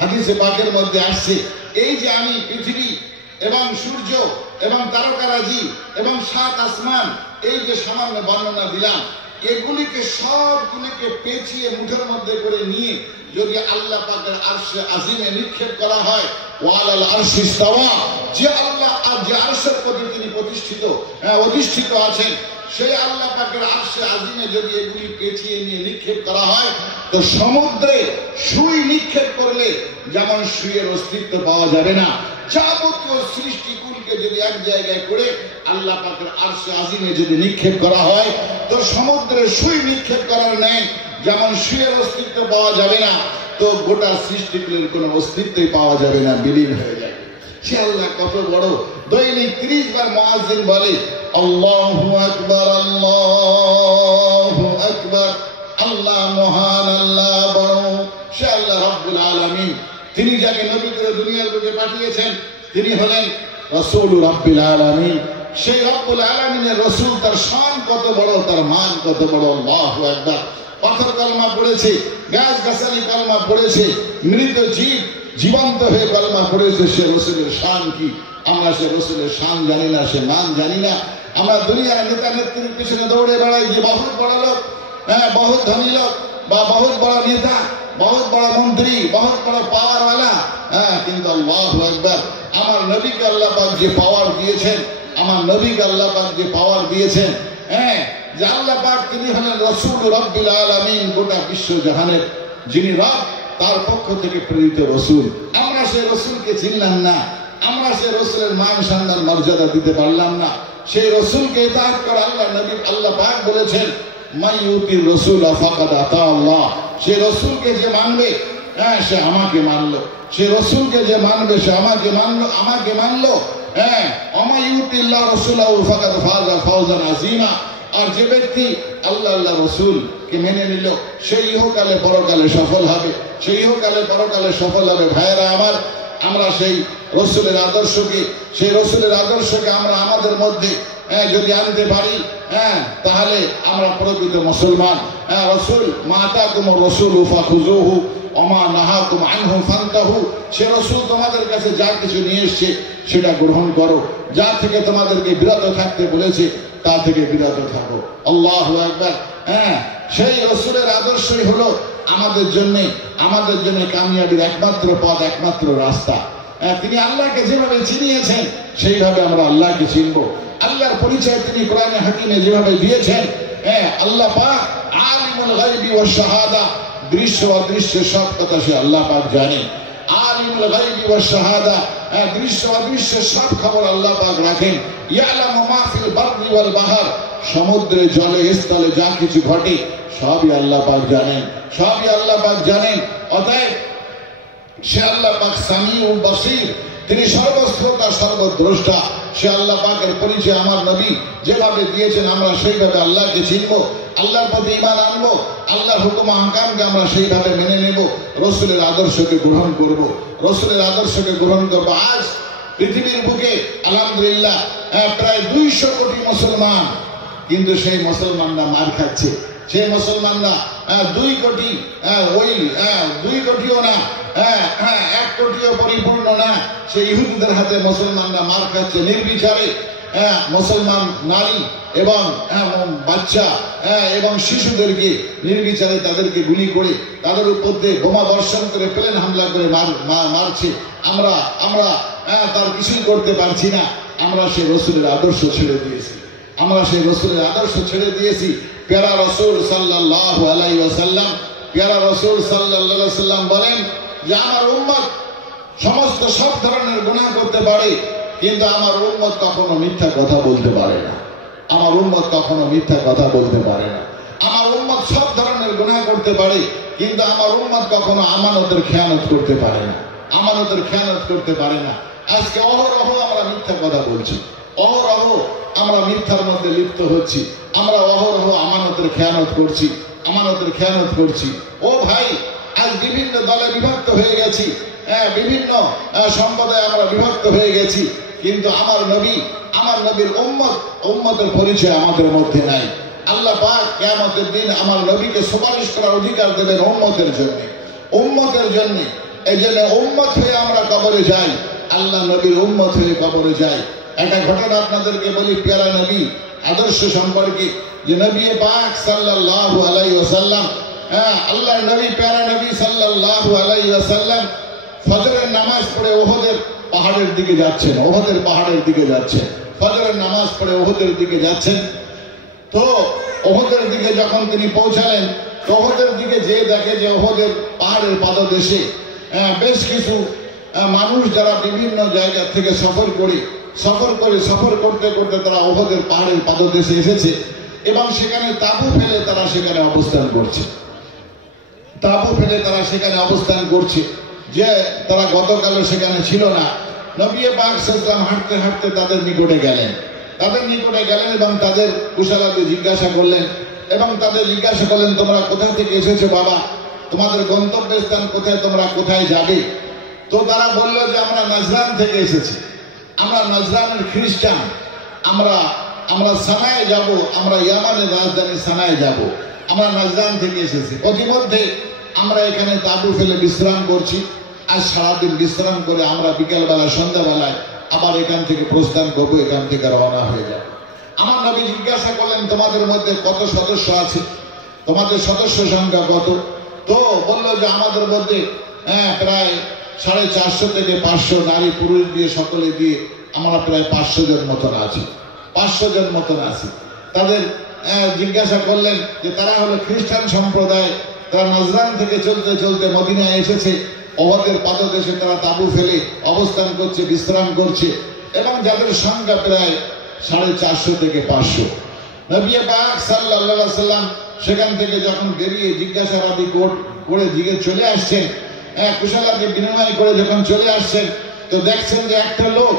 হাদিসে পাকের মধ্যে আসছে, এই যে আমি পৃথিবী এবং সূর্য এবং তারকারাজি এবং 7 আসমান, এই যে সামান্য বর্ণনা দিলাম, এগুলিকে সবগুলিকে পেঁচিয়ে মুঠের মধ্যে করে নিয়ে যদি আল্লাহ পাকের আরশে আজিমে নিক্ষেপ করা হয়, ওয়ালাল আরশি ইস্তাওয়া, যে আল্লাহ আর যে আরশের প্রতি তিনি অধিষ্ঠিত আছেন, সেই আল্লাহ পাকের আরশে আজিমে যদি এগুলি পেঁচিয়ে নিয়ে নিক্ষেপ করা হয়, তো সমুদ্রে সুই নিক্ষেপ করলে যেমন সুইয়ের অস্তিত্ব পাওয়া যাবে না, যাবতীয় সৃষ্টিকুলকে যদি এক জায়গায় করে আল্লাহ পাকের আরশে আজিমে যদি নিক্ষেপ করা হয়, তো সমুদ্রে সুই নিক্ষেপ করার নেই, যেমন সুইয়ের অস্তিত্ব পাওয়া যাবে না, তো গোটা সৃষ্টিকুলের কোনো অস্তিত্বই পাওয়া যাবে না, বিলীন হয়ে যাবে। সে আল্লাহ কত বড়! দৈনিক 30 বার মুয়াজ্জিন বলে আল্লাহু আকবার, আল্লাহু আকবার, আল্লাহ মহান, আল্লাহ বড়। সে আল্লাহ রাব্বুল আলামিন, তিনি যাকে নবী করে দুনিয়ার বুকে পাঠিয়েছেন, তিনি হলেন রাসূল রাব্বুল আলামিন। সেই রব্বুল আলামিনের রাসূল, তার শান কত বড়, তার মান কত বড়! আল্লাহু আকবার। পাথর কলমা পড়েছে, গাছ গাছালি কলমা পড়েছে, মৃত জীব জীবন্ত হয়ে কলমা পড়েছে। সে রাসূলের শান কি? আমরা সে রাসূলের শান জানি না, সে মান জানি না। আমরা দুনিয়ার নেতা নেত্রীর পিছনে দৌড়ে বেড়াই যে বহুত বড় লোক, বহুত ধনী লোক, বা বহুত বড় নেতা, বহুত বড় মন্ত্রী, বহুত বড় পাওয়ারওয়ালা। কিন্তু আল্লাহু আকবার, আমার নবীকে আল্লাহ পাক যে পাওয়ার দিয়েছেন, আমার নবীকে আল্লাহ পাক যে পাওয়ার দিয়েছেন, যে আল্লাহ পাক তিনি হলেন রাসূল রাব্বুল আলামিন, গোটা বিশ্ব জাহানের যিনি রব, তার পক্ষ থেকে প্রেরিত রাসূল। আমরা সেই রাসূলকে চিনলাম না, আমরা সেই রাসূলের মান সম্মান মর্যাদা দিতে পারলাম না। সেই রাসূলকে ইতাআত করে আল্লাহ নবী, আল্লাহ পাক বলেছেন মাইয়ুতির রাসূল ফাকাদ আতা আল্লাহ। সেই রাসূলকে যে মানবে, সে আমাকে মানলো। সেই রাসূলকে যে মানবে, সে আমাকে মানলো, আমাকে মানলো। অমাইয়ুতিল্লাহ রাসূলাহু ফাকাদ ফাজা ফাওজান আযীমা। আর যে ব্যক্তি আল্লাহ আল্লাহ রাসূলকে মেনে নিল, সেই ইহকালে পরকালে সফল হবে, সেই ইহকালে পরকালে সফল হবে। ভাইয়েরা আমার, আমরা সেই রাসূলের আদর্শকে, সেই রাসূলের আদর্শকে আমরা আমাদের মধ্যে যদি আনতে পারি, তাহলে আমরা প্রকৃত মুসলমান। রাসূল মা আতাকুমুর রাসূলু ফাখুযুহু ওয়া মা নাহাকুম আনহু ফান্তাহু। সে রাসূল তোমাদের কাছে যা কিছু নিয়ে এসেছে সেটা গ্রহণ করো, যা থেকে তোমাদেরকে বিরত থাকতে বলেছে তা থেকে বিরত থাকো। আল্লাহু আকবার। সেই রাসূলের আদর্শই হলো আমাদের জন্য কামিয়াবির একমাত্র পথ, একমাত্র রাস্তা। তিনি আল্লাহকে যেভাবে চিনিয়েছেন সেইভাবে আমরা আল্লাহকে চিনব। আল্লাহর পরিচয় তিনি কোরআনে হাকিমে যেভাবে দিয়েছেন, আল্লাহ পাক আলিমুল গায়বি ওয়াশ শাহাদা, দৃশ্য অদৃশ্য সব কথা সে আল্লাহ পাক জানেন। আলিমুল গায়বি ওয়াশ শাহাদা, দৃশ্য অদৃশ্য সব খবর আল্লাহ পাক রাখেন। ইয়ালামু মা ফিল বাররি ওয়াল বাহর, সমুদ্রে জলে স্থলে যা কিছু ঘটে সবই আল্লাহ পাক জানেন, সবই আল্লাহ পাক জানেন। অতএব সে আল্লাহ পাক সামিউ বাসীর, তিনি সর্বশ্রোতা সর্বদ্রষ্টা। সে আল্লাহ পাকের পরিচয় আমার নবী যেভাবে দিয়েছেন আমরা সেইভাবে আল্লাহকে চিনব, আল্লাহর প্রতি ঈমান আনবো, আল্লাহর হুকুম আহকামকে আমরা সেইভাবে মেনে নেব, রাসূলের আদর্শকে গ্রহণ করব, রাসূলের আদর্শকে গ্রহণ করব। আজ পৃথিবীর বুকে আলহামদুলিল্লাহ প্রায় 200 কোটি মুসলমান, কিন্তু সেই মুসলমানরা মার খাচ্ছে। সেই মুসলমানরা 2 কোটি, ওই 2 কোটিও না, 1 কোটিও পরিপূর্ণ না। সেই ইহুদিদের হাতে মুসলমানরা মার খাচ্ছে নির্বিচারে। মুসলমান নারী এবং বাচ্চা এবং শিশুদেরকে নির্বিচারে তাদেরকে গুলি করে, তাদের উপর দিয়ে বোমা বর্ষণ করে, প্লেন হামলা করে মারছে। আমরা তার কিছুই করতে পারছি না। আমরা সেই রাসূলের আদর্শ ছেড়ে দিয়েছি, আমরা সেই রাসূলের আদর্শ ছেড়ে দিয়েছি। প্যারা রাসূল সাল্লাল্লাহু আলাইহি ওয়াসাল্লাম, প্যারা রাসূল সাল্লাল্লাহু আলাইহি ওয়াসাল্লাম বলেন যে আমার উম্মত সমস্ত সব ধরনের গুনাহ করতে পারে, কিন্তু আমার উম্মত কখনো মিথ্যা কথা বলতে পারে না। আমার উম্মত কখনো মিথ্যা কথা বলতে পারে না। আমার উম্মত সব ধরনের গুনাহ করতে পারে, কিন্তু আমার উম্মত কখনো আমানতের খেয়ানত করতে পারে না, আমানতের খেয়ানত করতে পারে না। আজকে অহরহ আমরা মিথ্যা কথা বলছি, অহরহ আমরা মিথ্যার মধ্যে লিপ্ত হচ্ছি, আমরা অহরহ আমানতের খেয়ানত করছি, আমানতের খেয়ানত করছি। ও ভাই, আজ বিভিন্ন দলে বিভক্ত হয়ে গেছি, বিভিন্ন সম্প্রদায়ে আমরা বিভক্ত হয়ে গেছি, কিন্তু আমার নবী, আমার নবীর উম্মতের পরিচয় আমাদের মধ্যে নাই। আল্লাহ পাক কিয়ামতের দিন আমার নবীকে সুপারিশ করার অধিকার দেবেন উম্মতের জন্য, উম্মতের জন্য। এই জন্য উম্মত হয়ে আমরা কবরে যাই, আল্লাহ নবীর উম্মত হয়ে কবরে যাই। একটা ঘটনা আপনাদেরকে বলি প্যারা নবী আদর্শ সম্পর্কে, যে নবী পাক সাল্লাল্লাহু আলাইহি ওয়াসাল্লাম, আল্লাহর নবী প্যারা নবী সাল্লাল্লাহু আলাইহি ওয়াসাল্লাম ফজরের নামাজ পড়ে ওহদের পাহাড়ের দিকে যাচ্ছেন, ওহদের পাহাড়ের দিকে যাচ্ছেন, ফজরের নামাজ পড়ে ওহদের দিকে যাচ্ছেন। তো ওহদের দিকে যখন তিনি পৌঁছালেন, তো ওহদের দিকে যে দেখে যে ওহদের পাহাড়ের পাদদেশে বেশ কিছু মানুষ যারা বিভিন্ন জায়গা থেকে সফর করতে করতে তারা ওহদের পাহাড়ের পাদদেশে এসেছে এবং সেখানে তাঁবু ফেলে তারা সেখানে অবস্থান করছে। তাঁবু ফেলে তারা সেখানে অবস্থান করছে, যে তারা গতকালও সেখানে ছিল না। নবী পাক সাল্লাল্লাহু আলাইহি ওয়াসাল্লাম হাঁটতে হাঁটতে তাদের নিকটে গেলেন এবং তাদের কুশলাদি জিজ্ঞাসা করলেন এবং তাদের জিজ্ঞাসা করলেন, তোমরা কোথা থেকে এসেছো বাবা, তোমাদের গন্তব্যস্থান কোথায়, তোমরা কোথায় যাবে? তো তারা বলল যে আমরা নাজরান থেকে এসেছি, আমরা নাজরানের খ্রিস্টান, আমরা সানায় যাব, আমরা ইয়ামানের রাজধানী সানায় যাব, আমরা নাজরান থেকে এসেছি। প্রতিমধ্যে আমরা এখানে তাঁবু ফেলে বিশ্রাম করছি, আজ সারাদিন বিশ্রাম করে আমরা বিকালবেলা সন্ধ্যাবেলায় আবার এখান থেকে প্রস্থান করবো, এখান থেকে রওনা হয়ে যাব। আমার নবী জিজ্ঞাসা করলেন, তোমাদের মধ্যে কত সদস্য আছে, তোমাদের সদস্য সংখ্যা কত? তো বললো যে আমাদের মধ্যে প্রায় 450 থেকে 500 নারী পুরুষ দিয়ে সকলে দিয়ে আমরা প্রায় 500 জন মতন আছি, 500 জন মতন আছি। তাদের জিজ্ঞাসা করলেন যে তারা হলো খ্রিস্টান সম্প্রদায়, তারা নাজরান থেকে চলতে চলতে মদিনায় এসেছে, ওহদের পাদদেশে তারা তাঁবু ফেলে অবস্থান করছে, বিশ্রাম করছে, এবং যাদের সংখ্যা প্রায় 450 থেকে 500। নবী পাক সাল্লাল্লাহু আলাইহি ওয়াসাল্লাম সেখান থেকে যখন বেরিয়ে জিজ্ঞাসাবাদি করে চলে আসছেন, কুশলাদি বিনিময় করে যখন চলে আসছেন, তো দেখছেন যে একটা লোক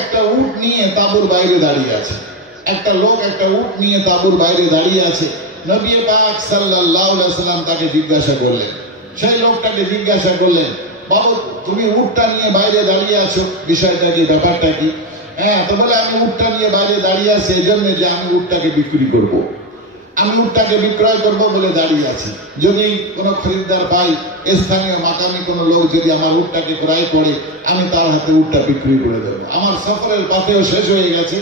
একটা উট নিয়ে তাঁবুর বাইরে দাঁড়িয়ে আছে, একটা লোক একটা উট নিয়ে তাঁবুর বাইরে দাঁড়িয়ে আছে। নবী পাক সাল্লাল্লাহু আলাইহি ওয়াসাল্লাম তাকে জিজ্ঞাসা করলেন, সেই লোকটাকে জিজ্ঞাসা করলেন, বাবু তুমি উটটা নিয়ে বাইরে দাঁড়িয়ে আছো, বিষয়টা কি, ব্যাপারটা কি? তো বলে আমি উটটা নিয়ে বাইরে দাঁড়িয়ে আছি এই জন্য যে আমি উটটাকে বিক্রি করব, আমি উটটাকে বিক্রয় করব বলে দাঁড়িয়ে আছি। যদি কোনো খরিদ্দার পাই, স্থানীয় মাকামি কোনো লোক যদি আমার উটটাকে ক্রয় করে, আমি তার হাতে উটটা বিক্রি করে দেবো। আমার সফরের পাতেও শেষ হয়ে গেছে,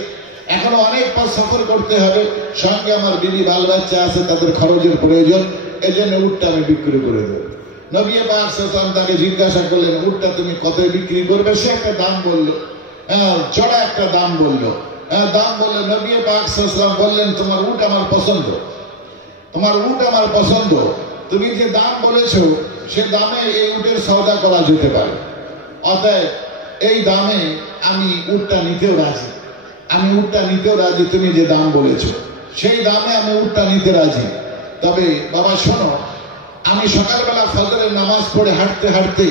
এখনো অনেক পথ সফর করতে হবে, সঙ্গে আমার বিবি বাল বাচ্চা আছে, তাদের খরচের প্রয়োজন, এই জন্য উটটা আমি বিক্রি করে দেবো। নবী পাক সাল্লাল্লাহু আলাইহি ওয়াসাল্লাম তাকে জিজ্ঞাসা করলেন, উটটা তুমি কত বিক্রি করবে? সে একটা দাম বললো, চড়া একটা দাম বললো। নবী পাক সাল্লাল্লাহু আলাইহি ওয়াসাল্লাম বললেন, তোমার উট আমার পছন্দ, তোমার উট আমার পছন্দ, তুমি যে দাম বলেছো সে দামে এই উটের সওদা করা যেতে পারে, অতএব এই দামে আমি উটটা নিতেও রাজি, আমি উটটা নিতেও রাজি, তুমি যে দাম বলেছো সেই দামে আমি উটটা নিতে রাজি। তবে বাবা শোনো, আমি সকালবেলা ফজরের নামাজ পড়ে হাঁটতে হাঁটতে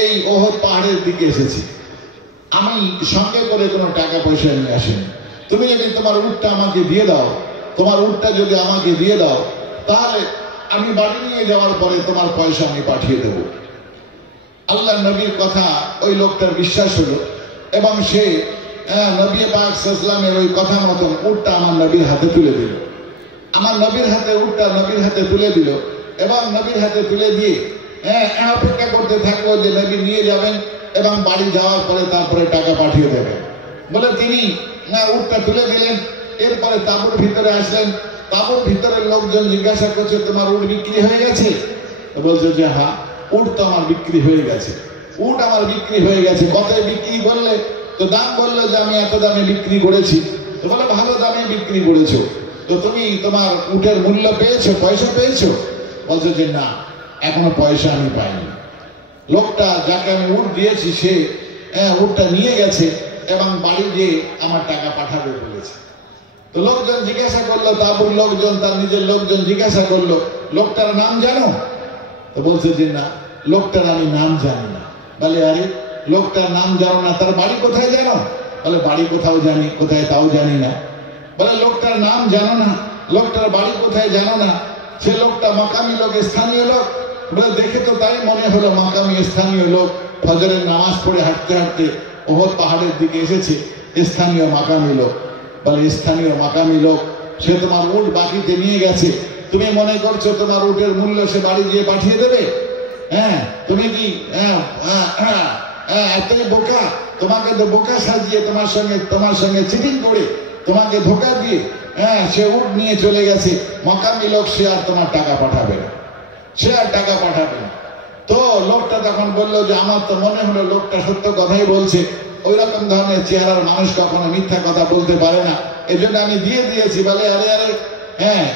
এই ওহদ পাহাড়ের দিকে এসেছি, আমি সঙ্গে করে কোনো টাকা পয়সা নিয়ে আসিনি। তুমি যদি তোমার উটটা আমাকে দিয়ে দাও, তোমার উটটা যদি আমাকে দিয়ে দাও, তাহলে আমি বাড়ি নিয়ে যাওয়ার পরে তোমার পয়সা আমি পাঠিয়ে দেব। আল্লাহ নবীর কথা ওই লোকটার বিশ্বাস হলো এবং সে নবী পাক সাল্লাল্লাহু আলাইহি ওয়াসাল্লামের ওই কথা মতন উটটা আমার নবীর হাতে তুলে দিল, আমার নবীর হাতে উটটা নবীর হাতে তুলে দিল এবং নবীর হাতে তুলে দিয়ে অপেক্ষা করতে থাকলো যে নবী নিয়ে যাবেন এবং বাড়ি যাওয়ার পরে তারপরে টাকা পাঠিয়ে দেবেন বলে তিনি উটটা তুলে দিলেন। এরপরে তাঁবুর ভিতরে আসলেন, তাঁবুর ভিতরের লোকজন জিজ্ঞাসা করছে, তোমার উট বিক্রি হয়ে গেছে? বলছে যে হ্যাঁ, উট তো আমার বিক্রি হয়ে গেছে, উট আমার বিক্রি হয়ে গেছে। কত বিক্রি করলে? তো দাম বললো যে আমি এত দামে বিক্রি করেছি। তো বলে ভালো দামে বিক্রি করেছো, তো তুমি তোমার উটের মূল্য পেয়েছো, পয়সা পেয়েছো? বলছে যে না, এখনো পয়সা আমি পাইনি। লোকটা যাকে আমি উট দিয়েছি সে উটটা নিয়ে গেছে এবং বাড়ি গিয়ে আমার টাকা পাঠাবে বলেছে। তো লোকজন জিজ্ঞাসা করলো, তাঁবুর লোকজন, তার নিজের লোকজন জিজ্ঞাসা করলো, লোকটার নাম জানো? তো বলছে যে না, লোকটার আমি নাম জানি না। বলে আরে লোকটার নাম জানো না, তার বাড়ি কোথায় জানো? বলে বাড়ি কোথাও জানি, কোথায় তাও জানি না। বলে লোকটার নাম জানো না, লোকটার বাড়ি কোথায় জানো না? সে লোকটা মাকামি লোক, স্থানীয় লোক। বলে দেখে তো তাই মনে হলো মাকামি স্থানীয় লোক, ফজরের নামাজ পড়ে হাঁটতে হাঁটতে ওহদ পাহাড়ের দিকে এসেছে, স্থানীয় মাকামি লোক। বলে স্থানীয় মাকামি লোক, সে তোমার উট বাকিতে নিয়ে গেছে, তুমি মনে করছো তোমার উটের মূল্য সে বাড়ি গিয়ে পাঠিয়ে দেবে? তুমি কি এতই বোকা? তোমাকে তো বোকা সাজিয়ে তোমার সঙ্গে চিটিং করে তোমাকে ধোকা দিয়ে সে উট নিয়ে চলে গেছে। মাকামি লোক, সে আর তোমার টাকা পাঠাবে না, সে আর টাকা পাঠাবে না। তো লোকটা তখন বললো যে আমার তো মনে হলো লোকটা সত্য কথাই বলছে, ওই রকম ধরনের চেহারার মানুষ কখনো মিথ্যা কথা বলতে পারে না, এই জন্য আমি দিয়ে দিয়েছি। বলে আরে আরে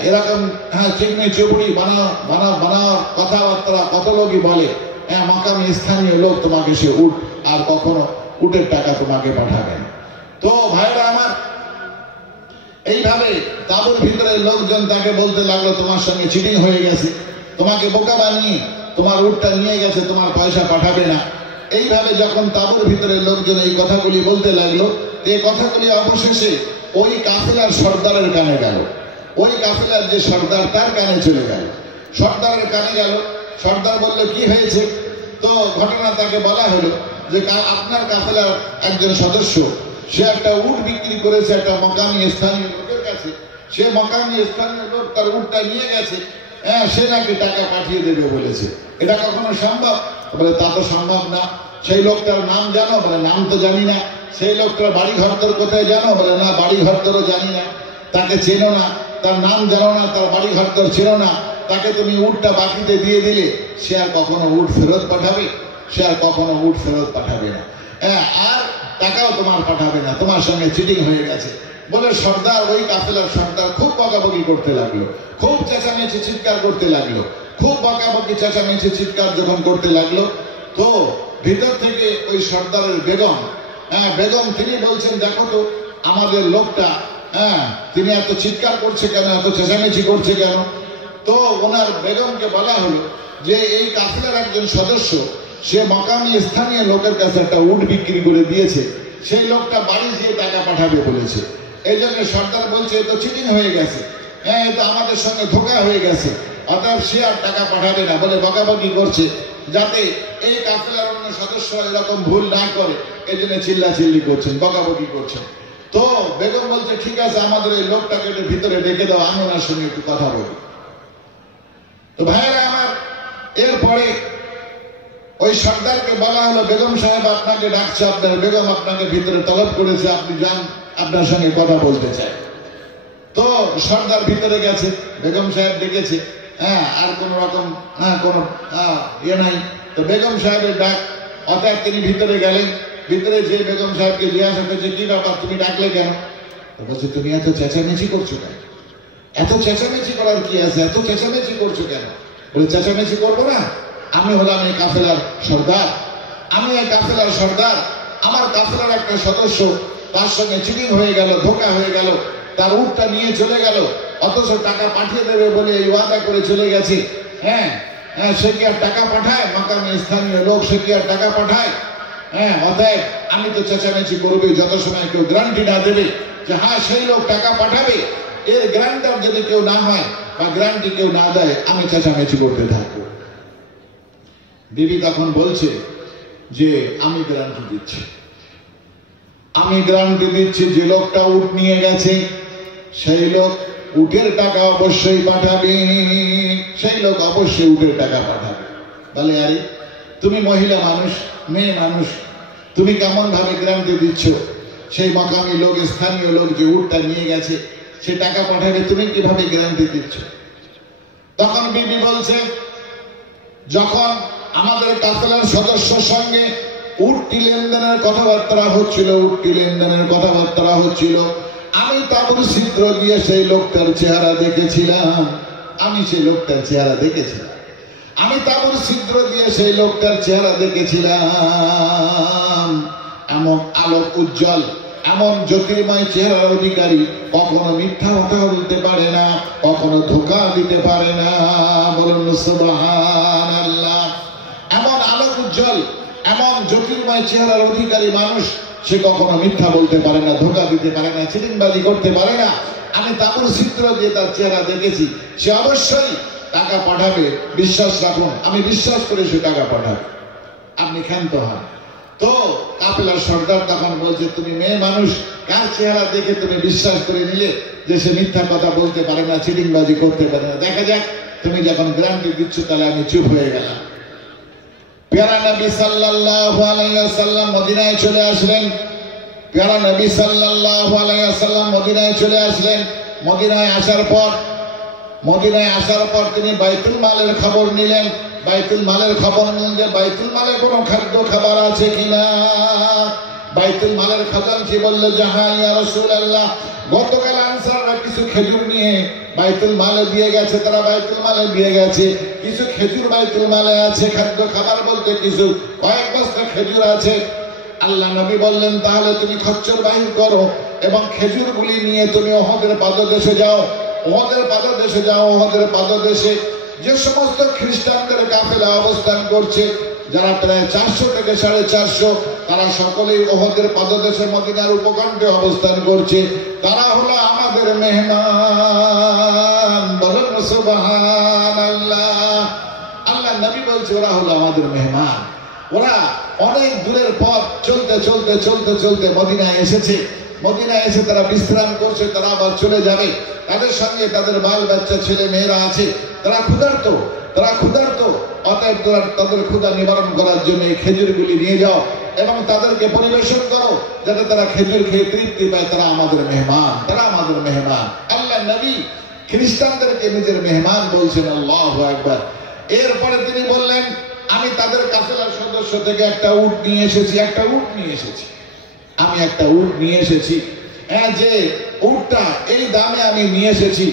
এরকম চিকনি চুপড়ি বানাও কথাবার্তা কত লোকই বলে, মাকামি স্থানীয় লোক তোমাকে সে উট আর কখনো উটের টাকা তোমাকে পাঠাবে না। তো ভাইরা আমার, এইভাবে তাঁবুর ভিতরে লোকজন তাকে বলতে লাগলো তোমার সঙ্গে চিটিং হয়ে গেছে, তোমাকে বোকা বানিয়ে তোমার উটটা নিয়ে গেছে, তোমার পয়সা পাঠাবে না। এইভাবে যখন তাঁবুর ভিতরে লোকজন এই কথাগুলি বলতে লাগলো, এই কথাগুলি অবশেষে ওই কাফেলার সর্দারের কানে গেল। ওই কাফেলার যে সর্দার, তার কানে চলে গেল। সর্দারের কানে গেল। সর্দার বলল, কি হয়েছে? তো ঘটনা তাকে বলা হলো যে আপনার কাফেলার একজন সদস্য, সে একটা উট বিক্রি করেছে একটা মকামি স্থানীয় লোকের কাছে। সে মকামি স্থানীয় লোক তার উটটা নিয়ে গেছে, সে নাকি টাকা পাঠিয়ে দেবে বলেছে। এটা কখনো সম্ভব? বলে, তা তো সম্ভব না। সেই লোকটার নাম জানো? বলে, নাম তো জানি না। সেই লোকটার বাড়ি ঘর তোর কোথায় জানো? বলে, না, বাড়ি ঘর তোরও জানি না। তাকে চেনো না, তার নাম জানো না, তার বাড়ি ঘর তোর চেনো না। তাকে তুমি উটটা বাকিতে দিয়ে দিলে সে আর কখনো উট ফেরত পাঠাবে? সে আর কখনো উট ফেরত পাঠাবে না, আর টাকাও তোমার পাঠাবে না। তোমার সঙ্গে চিটিং হয়ে গেছে বলে সর্দার, ওই কাফেলার সর্দার খুব বকাবকি করতে লাগলো, খুব চেঁচামেচি চিৎকার করতে লাগলো। খুব বকাবকি চেঁচামেচি চিৎকার যখন করতে লাগলো, তো ভিতর থেকে ওই সর্দারের বেগম, বেগম তিনি বলছেন, দেখো তো আমাদের লোকটা, তিনি এত চিৎকার করছে কেন, এত চেঁচামেচি করছে কেন? তো ওনার বেগমকে বলা হলো যে এই কাফেলার একজন সদস্য, সে মকামি স্থানীয় লোকের কাছে একটা উট বিক্রি করে দিয়েছে, সেই লোকটা বাড়ি গিয়ে টাকা পাঠাবে বলেছে। এই জন্য সর্দার বলছে, এ তো চিটিং হয়ে গেছে, এ তো আমাদের সঙ্গে ধোঁকা হয়ে গেছে, অতএব সে আর টাকা পাঠাবে না বলে বকাবকি করছে, যাতে এই কাফেলার অন্য সদস্য এরকম ভুল না করে। এই জন্য চিল্লাচিল্লি করছেন, বকাবকি করছেন। তো বেগম বলছে, ঠিক আছে, আমাদের এই লোকটাকে ভিতরে ডেকে দাও, আমি ওনার সঙ্গে একটু কথা বলি। তো ভাইয়েরা আমার, এরপরে ওই সর্দারকে বলা হলো, বেগম সাহেব আপনাকে ডাকছে, আপনার বেগম আপনাকে ভিতরে তলব করেছে, আপনি যান, আপনার সঙ্গে কথা বলতে চাই। তো সর্দার ভিতরে গেছে, বেগম সাহেব ডেকেছে, আর কোন রকম কোনো ইয়ে নাই। তো বেগম সাহেবের ডাক, অর্থাৎ তিনি ভিতরে গেলেন। ভিতরে যে বেগম সাহেবকে জিজ্ঞাসা করছে, কি ব্যাপার, তুমি ডাকলে কেন? তো বলছে, তুমি এত চেঁচামেচি করছো কেন? এত চেঁচামেচি করার কি আছে, এত চেঁচামেচি করছো কেন? বলে, চেঁচামেচি করবো না, আমি হলাম এই কাফেলার সর্দার, আমি এই কাফেলার সর্দার। আমার কাফেলার একটা সদস্য, তার সঙ্গে চিটিং হয়ে গেল, ধোঁকা হয়ে গেল, তার উটটা নিয়ে চলে গেল, অথচ টাকা পাঠিয়ে দেবে বলে এই ওয়াদা করে চলে গেছে। সে কি আর টাকা পাঠায়? মাকামি স্থানীয় লোক, সে কি আর টাকা পাঠায়? অতএব আমি তো চেঁচামেচি করবে যত সময় কেউ গ্যারান্টি না দেবে যে হ্যাঁ সেই লোক টাকা পাঠাবে, এর গ্যারান্টার যদি কেউ না হয় বা গ্যারান্টি কেউ না দেয়, আমি চেঁচামেচি করতে থাকবো। বিবি তখন বলছে যে আমি গ্যারান্টি দিচ্ছি, আমি গ্যারান্টি দিচ্ছি, যে লোকটা উট নিয়ে গেছে সেই লোক উটের টাকা অবশ্যই পাঠাবে, সেই লোক অবশ্যই উটের টাকা পাঠাবে। বলে, আরে তুমি মহিলা মানুষ, মেয়ে মানুষ, তুমি কেমন ভাবে গ্যারান্টি দিচ্ছ সেই মকামি লোক, স্থানীয় লোক যে উটটা নিয়ে গেছে সে টাকা পাঠাবে, তুমি কিভাবে গ্যারান্টি দিচ্ছ? তখন বিবি বলছে, যখন আমাদের কাফেলার সদস্যর সঙ্গে উটটি লেনদেনের কথাবার্তা হচ্ছিল, আমি তাঁবুর ছিদ্র দিয়ে সেই লোকটার চেহারা দেখেছিলাম, আমি তাঁবুর ছিদ্র দিয়ে সেই লোকটার চেহারা দেখেছিলাম। এমন আলোক উজ্জ্বল, এমন জ্যোতির্ময় চেহারার অধিকারী কখনো মিথ্যা কথা বলতে পারে না, কখনো ধোঁকা দিতে পারে না। বলুন সুবহানাল্লাহ। এমন আলোক উজ্জ্বল, এমন জ্যোতির্ময় চেহারার অধিকারী মানুষ, সে কখনো মিথ্যা বলতে পারে না, ধোঁকা দিতে পারে না, চিটিংবাজি করতে পারে না। আমি তাঁবুর ছিদ্র দিয়ে তার চেহারা দেখেছি, সে অবশ্যই টাকা পাঠাবে, বিশ্বাস রাখুন, আমি বিশ্বাস করে সে টাকা পাঠাবে, আপনি ক্ষান্ত হন। তো কাফেলার সর্দার তখন বলছে, তুমি মেয়ে মানুষ, কার চেহারা দেখে তুমি বিশ্বাস করে নিলে যে সে মিথ্যা কথা বলতে পারে না, চিটিংবাজি করতে পারে না? দেখা যাক, তুমি যখন গ্যারান্টি দিচ্ছ তাহলে আমি চুপ হয়ে গেলাম। প্যারা নবী সাল্লাল্লাহু আলাইহি ওয়াসাল্লাম মদিনায় চলে আসলেন। প্যারা নবী সাল্লাল্লাহু আলাইহি ওয়াসাল্লাম মদিনায় চলে আসলেন। মদিনায় আসার পর তিনি বাইতুল মালের খবর নিলেন। বাইতুল মালের খবর নিলেন যে বাইতুল মালে কোনো খাদ্য খাবার আছে কিনা। বাইতুল মালের খাজানচি বলল যে হ্যাঁ ইয়া রাসূলুল্লাহ, গতকাল আনসাররা কিছু খেজুর নিয়ে বাইতুল মালে দিয়ে গেছে, তারা বাইতুল মালে দিয়ে গেছে, কিছু খেজুর বাইতুল মালে আছে, খাদ্য খাবার বলতে কিছু কয়েক বস্তা খেজুর আছে। আল্লাহ নবী বললেন, তাহলে তুমি খচ্চর বাহির করো এবং খেজুরগুলি নিয়ে তুমি ওহদের পাদদেশে যাও। ওহদের পাদদেশে যে সমস্ত খ্রিস্টানদের কাফেলা অবস্থান করছে, যারা প্রায় 400 থেকে 450, তারা সকলেই ওহদের পাদদেশে মদিনার উপকণ্ঠে অবস্থান করছে। তারা হলো আমাদের মেহমান। বলেন সুবহানাল্লাহ। আল্লাহ নবী বলছে ওরা হলো আমাদের মেহমান। ওরা অনেক দূরের পথ চলতে চলতে চলতে চলতে মদিনায় এসেছে। মদিনায় এসে তারা বিশ্রাম করছে, তারা আবার চলে যাবে। তাদের সঙ্গে তাদের বাল বাচ্চা ছেলে মেয়েরা আছে, তারা ক্ষুধার্ত, অতএব তোরা তাদের ক্ষুধা নিবারণ করার জন্য এই খেজুরগুলি নিয়ে যাও এবং তাদেরকে পরিবেশন করো, যাতে তারা খেজুর খেয়ে তৃপ্তি পায়। তারা আমাদের মেহমান, তারা আমাদের মেহমান। আল্লাহ নবী খ্রিস্টানদেরকে নিজের মেহমান বলছেন। আল্লাহু আকবার। এরপরে তিনি বললেন, আমি তাদের কাফেলার সদস্য থেকে একটা উট নিয়ে এসেছি, আমি একটা উট নিয়ে এসেছি। যে উটটা এই দামে আমি নিয়ে এসেছি,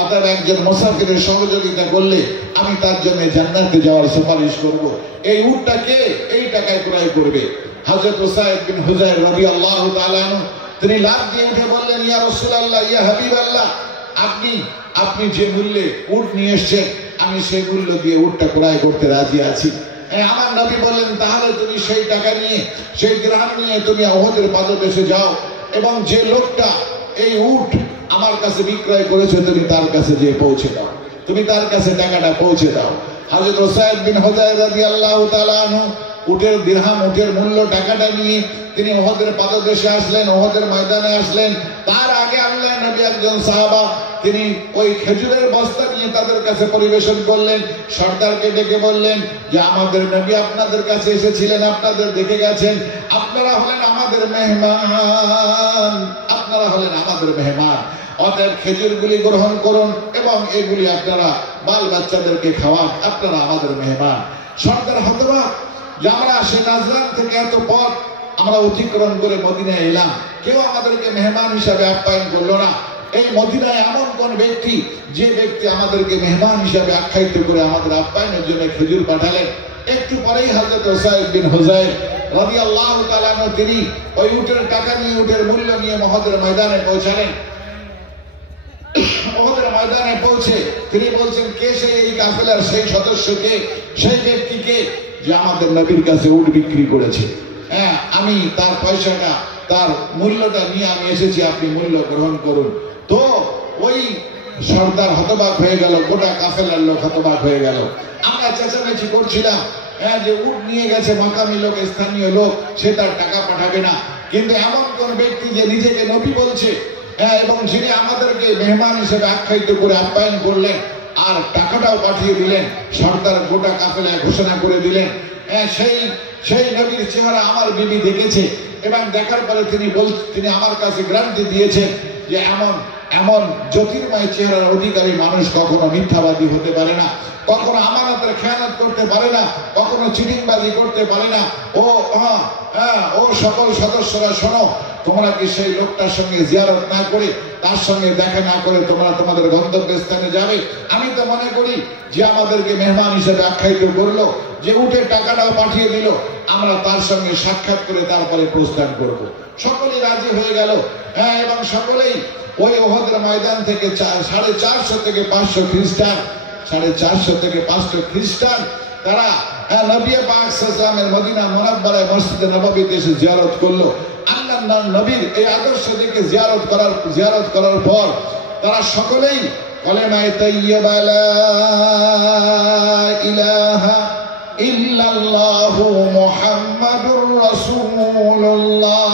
অতএব একজন মুসাফিরের সহযোগিতা করলে আমি তার জন্য জান্নাতে যাওয়ার সুপারিশ করব। এই উটটা কে এই টাকায় ক্রয় করবে? হযরত উসাইদ বিন হুযাইর রাদিয়াল্লাহু তাআলা আনহু তিনি লাফ দিয়ে উঠে বললেন, ইয়া রাসূলুল্লাহ, ইয়া হাবিবাল্লাহ, আপনি যে মূল্যে উট নিয়ে এসেছেন, আমি সেই মূল্য দিয়ে উটটা ক্রয় করতে রাজি আছি। আমার নবী বললেন, তাহলে তুমি সেই টাকা নিয়ে, সেই দিরহাম নিয়ে তুমি উহুদের পাদদেশে যাও এবং যে লোকটা এই উট আমার কাছে বিক্রয় করেছে তুমি তার কাছে যে পৌঁছে দাও, তুমি তার কাছে টাকাটা পৌঁছে দাও। হযরত উসাইদ বিন হুযাইর রাদিয়াল্লাহু তাআলা আনহু উটের দিরহাম, উটের মূল্য, টাকাটা নিয়ে তিনি উহুদের পাদদেশে আসলেন, উহুদের ময়দানে আসলেন। তার আগে আল্লাহর নবী একজন সাহাবা তিনি ওই খেজুরের বস্তা নিয়ে তাদের কাছে পরিবেশন করলেন। সর্দারকে ডেকে বললেন যে আমাদের নবী আপনাদের কাছে এসেছিলেন, আপনাদের দেখে গেছেন, আপনারা হলেন আমাদের মেহমান, অতএব খেজুরগুলি গ্রহণ করুন এবং এগুলি আপনারা বাল বাচ্চাদেরকে খাওয়ান, আপনারা আমাদের মেহমান। সর্দার হতবাক যে আমরা সে নাজরান থেকে এত পথ আমরা অতিক্রম করে মদিনায় এলাম, কেউ আমাদেরকে মেহমান হিসাবে আপ্যায়ন করলো না। এই মদিনায় এমন কোন ব্যক্তি, যে ব্যক্তি আমাদেরকে মেহমান হিসাবে আখ্যায়িত করে আমাদের আপ্যায়নের জন্য খেজুর পাঠালেন। একটু পরেই হযরত উসাইদ বিন হুযাইর রাদিয়াল্লাহু তাআলা তিনি ওই উটের টাকা নিয়ে, উটের মূল্য নিয়ে উহুদের ময়দানে পৌঁছালেন। উহুদের ময়দানে পৌঁছে তিনি বলছেন, কে সেই এই কাফেলার সেই সদস্যকে, সেই ব্যক্তিকে যে আমাদের নবীর কাছে উট বিক্রি করেছে? আমি তার পয়সাটা, তার মূল্যটা নিয়ে আমি এসেছি, আপনি মূল্য গ্রহণ করুন। তো ওই সর্দার হতবাক হয়ে গেল, গোটা কাফেলার লোক হতবাক হয়ে গেল। আমরা চেঁচামেচি করছিলাম যে উট নিয়ে গেছে মাকামি লোক, স্থানীয় লোক, সে তার টাকা পাঠাবে না। কিন্তু এমন কোন ব্যক্তি যে নিজেকে নবী বলছে এবং যিনি আমাদেরকে মেহমান হিসেবে আখ্যায়িত করে আপ্যায়ন করলেন আর টাকাটাও পাঠিয়ে দিলেন, সর্দার গোটা কাফেলায় ঘোষণা করে দিলেন, সেই নবীর চেহারা আমার বিবি দেখেছে এবং দেখার পরে তিনি আমার কাছে গ্যারান্টি দিয়েছেন যে এমন জ্যোতির্ময় চেহারার অধিকারী মানুষ কখনো মিথ্যাবাদী হতে পারে না, কখনো আমানতের খেয়ানত করতে পারে না, কখনো চিটিংবাজি করতে পারে না। ও সকল সদস্যরা শোনো, তোমরা কি সেই লোকটার সঙ্গে জিয়ারত না করে, তার সঙ্গে দেখা না করে তোমরা তোমাদের গন্তব্যস্থানে যাবে? আমি তো মনে করি যে আমাদেরকে মেহমান হিসেবে আখ্যায়িত করলো, যে উটের টাকাটাও পাঠিয়ে দিল, আমরা তার সঙ্গে সাক্ষাৎ করে তারপরে প্রস্থান করব। সকলেই রাজি হয়ে গেল এবং সকলেই ওই উহুদের ময়দান থেকে 450 থেকে 500 খ্রিস্টান, 450 থেকে 500 খ্রিস্টান তারা নবী পাক সাল্লাল্লাহু আলাইহি মদিনা মুনাওয়ারায় মসজিদে নববীতে এসে জিয়ারত করলো। আল্লাহর নবীর এই আদর্শ দেখে জিয়ারত করার পর তারা সকলেই কলেমায়ে তাইয়্যিবা লা ইলাহা ইল্লাল্লাহু মুহাম্মাদুর রাসূলুল্লাহ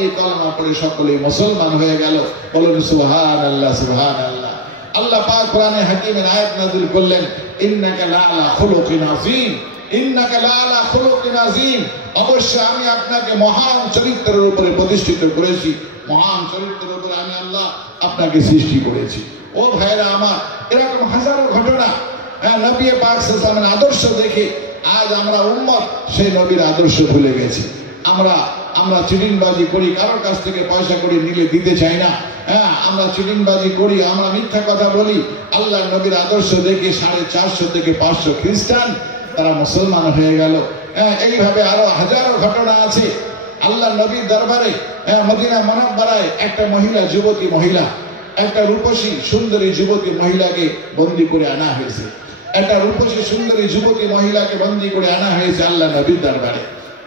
এই কলেমা পড়ে সকলেই মুসলমান হয়ে গেল। বলুন সুবহানাল্লাহ, সুবহানাল্লাহ। আল্লাহ পাক কোরআনে হাকিমের আয়াত নাযিল করলেন, ইন্নাকা লাআলা খুলুকিন আযীম, ইন্নাকা লাআলা খুলুকিন আযীম। অবশ্যই আমি আপনাকে মহান চরিত্রের উপরে প্রতিষ্ঠিত করেছি, মহান চরিত্রের উপরে আমি আল্লাহ আপনাকে সৃষ্টি করেছি। ও ভাইরা আমার, এরকম হাজারো ঘটনা নবী পাক সাল্লাল্লাহু আলাইহি ওয়াসাল্লামের আদর্শ দেখে আজ আমরা উম্মত সেই নবীর আদর্শ ভুলে গেছি। আমরা চিটিংবাজি করি, কারোর কাছ থেকে পয়সা করে নিলে দিতে চাই না। আমরা চিটিংবাজি করি, আমরা মিথ্যা কথা বলি। আল্লাহর নবীর আদর্শ দেখে 450 থেকে 500 খ্রিস্টান তারা মুসলমান হয়ে গেল। এইভাবে আরো হাজারো ঘটনা আছে। আল্লাহর নবীর দরবারে মদিনা মুনাওয়ারায় একটা মহিলা, যুবতী মহিলা, একটা রূপসী সুন্দরী যুবতী মহিলাকে বন্দী করে আনা হয়েছে। একটা রূপসী সুন্দরী যুবতী মহিলাকে বন্দী করে আনা হয়েছে আল্লাহ নবীর দরবারে।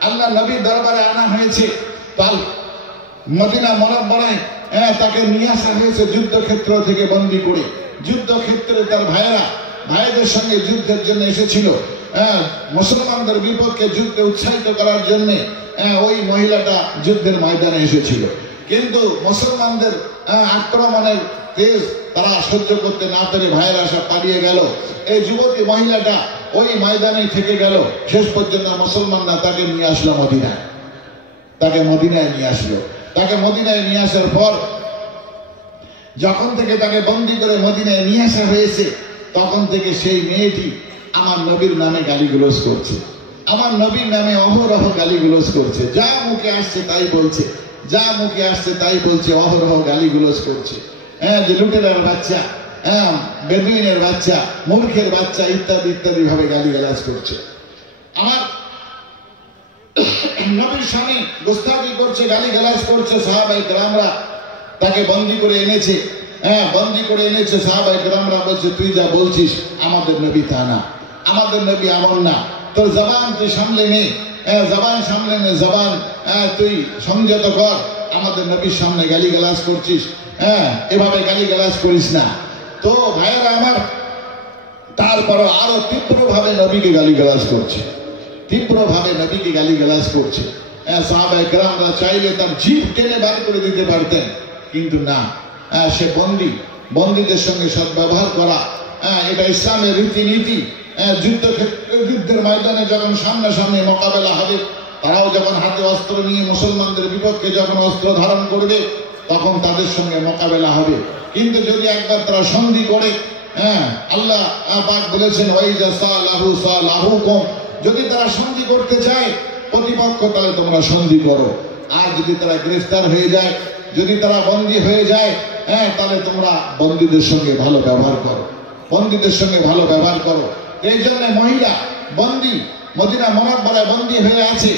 আল্লাহ নবীর দরবারে আনা হয়েছে। মদিনা মুনাওয়ারায় তাকে নিয়ে আসা হয়েছে যুদ্ধক্ষেত্র থেকে বন্দী করে। যুদ্ধক্ষেত্রে তার ভাইদের সঙ্গে যুদ্ধের জন্য এসেছিল। মুসলমানদের বিপক্ষে যুদ্ধে উৎসাহিত করার জন্য ওই মহিলাটা যুদ্ধের ময়দানে এসেছিল। কিন্তু মুসলমানদের আক্রমণের তেজ তারা সহ্য করতে না পেরে ভাইয়েরা সব পালিয়ে গেল। এই যুবতী মহিলাটা ওই ময়দানে থেকে গেল। শেষ পর্যন্ত মুসলমানরা তাকে নিয়ে আসলো মদিনায়। তাকে মদিনায় নিয়ে আসলো। তাকে মদিনায় নিয়ে আসার পর যখন থেকে তাকে বন্দী করে মদিনায় নিয়ে আসা হয়েছে, তখন থেকে সেই মেয়েটি আমার নবীর নামে গালিগুলোজ করছে। আমার নবীর নামে অহরহ গালিগুলোজ করছে। যা মুখে আসছে তাই বলছে, যা মুখে আসছে তাই বলছে, অহরহ গালিগুলোজ করছে। যে লুটেরার বাচ্চা, বেদুইনের বাচ্চা, মূর্খের বাচ্চা ইত্যাদি ইত্যাদি ভাবে গালিগালাজ করছে। আমার নবীর সামনে গোস্তাখি করছে, গালিগালাজ করছে। সাহাবায়ে কেরামরা তাকে বন্দী করে এনেছে। বন্দী করে এনেছে। সাহাবায়ে কেরামরা বলছে, তুই যা বলছিস আমাদের নবী তা না, আমাদের নবী এমন না। তোর জবান তুই সামলে নে, জবান সামলে নে, জবান তুই সংযত কর। আমাদের নবীর সামনে গালিগালাজ করছিস, এভাবে গালিগালাজ করিস না। তো ভাইয়েরা আমার, তারপরও আরো তীব্রভাবে নবীকে গালিগালাজ করছে, তীব্রভাবে নবীকে গালিগালাজ করছে। সাহাবায়ে কেরামরা চাইলে তার জিভ টেনে বার করে দিতে পারতেন, কিন্তু না। সে বন্দীদের সঙ্গে সদ্ব্যবহার করা, এটা ইসলামের রীতিনীতি। যুদ্ধের ময়দানে যখন সামনাসামনি মোকাবেলা হবে, তারাও যখন হাতে অস্ত্র নিয়ে মুসলমানদের বিপক্ষে যখন অস্ত্র ধারণ করবে, তখন তাদের সঙ্গে মোকাবেলা হবে। কিন্তু যদি একবার তারা সন্ধি করে, আল্লাহ পাক বলেছেন ওয়াইজা সালাহু সালাহুকুম, যদি তারা সন্ধি করতে চায় প্রতিপক্ষ, তাহলে তোমরা সন্ধি করো। আর যদি তারা গ্রেফতার হয়ে যায়, যদি তারা বন্দী হয়ে যায়, তাহলে তোমরা বন্দীদের সঙ্গে ভালো ব্যবহার করো, বন্দীদের সঙ্গে ভালো ব্যবহার করো। এই জন্য মহিলা বন্দী মদিনা মুনাওয়ারায় বন্দী হয়ে আছে,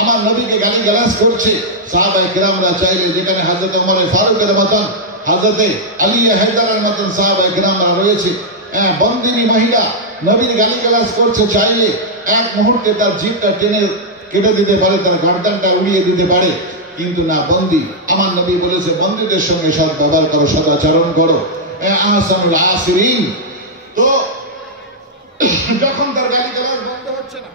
আমার নবীকে গালিগালাজ করছে। সাহাবায়ে কেরামরা চাইলে, যেখানে হযরত ওমর ফারুকের মতন, হযরত আলী হায়দারের মতন সাহাবায়ে কেরামরা রয়েছে, বন্দিনী মহিলা নবীর গালিগালাজ করছে, চাইলে এক মুহূর্তে তার জিভটা টেনে কেটে দিতে পারে, তার গর্দানটা উড়িয়ে দিতে পারে। কিন্তু না, বন্দী, আমার নবী বলেছে বন্দীদের সঙ্গে সৎ ব্যবহার করো, সদাচরণ করো, আহসানুল আসিরিন। তো যখন তার গালিগালাজ বন্ধ হচ্ছে না,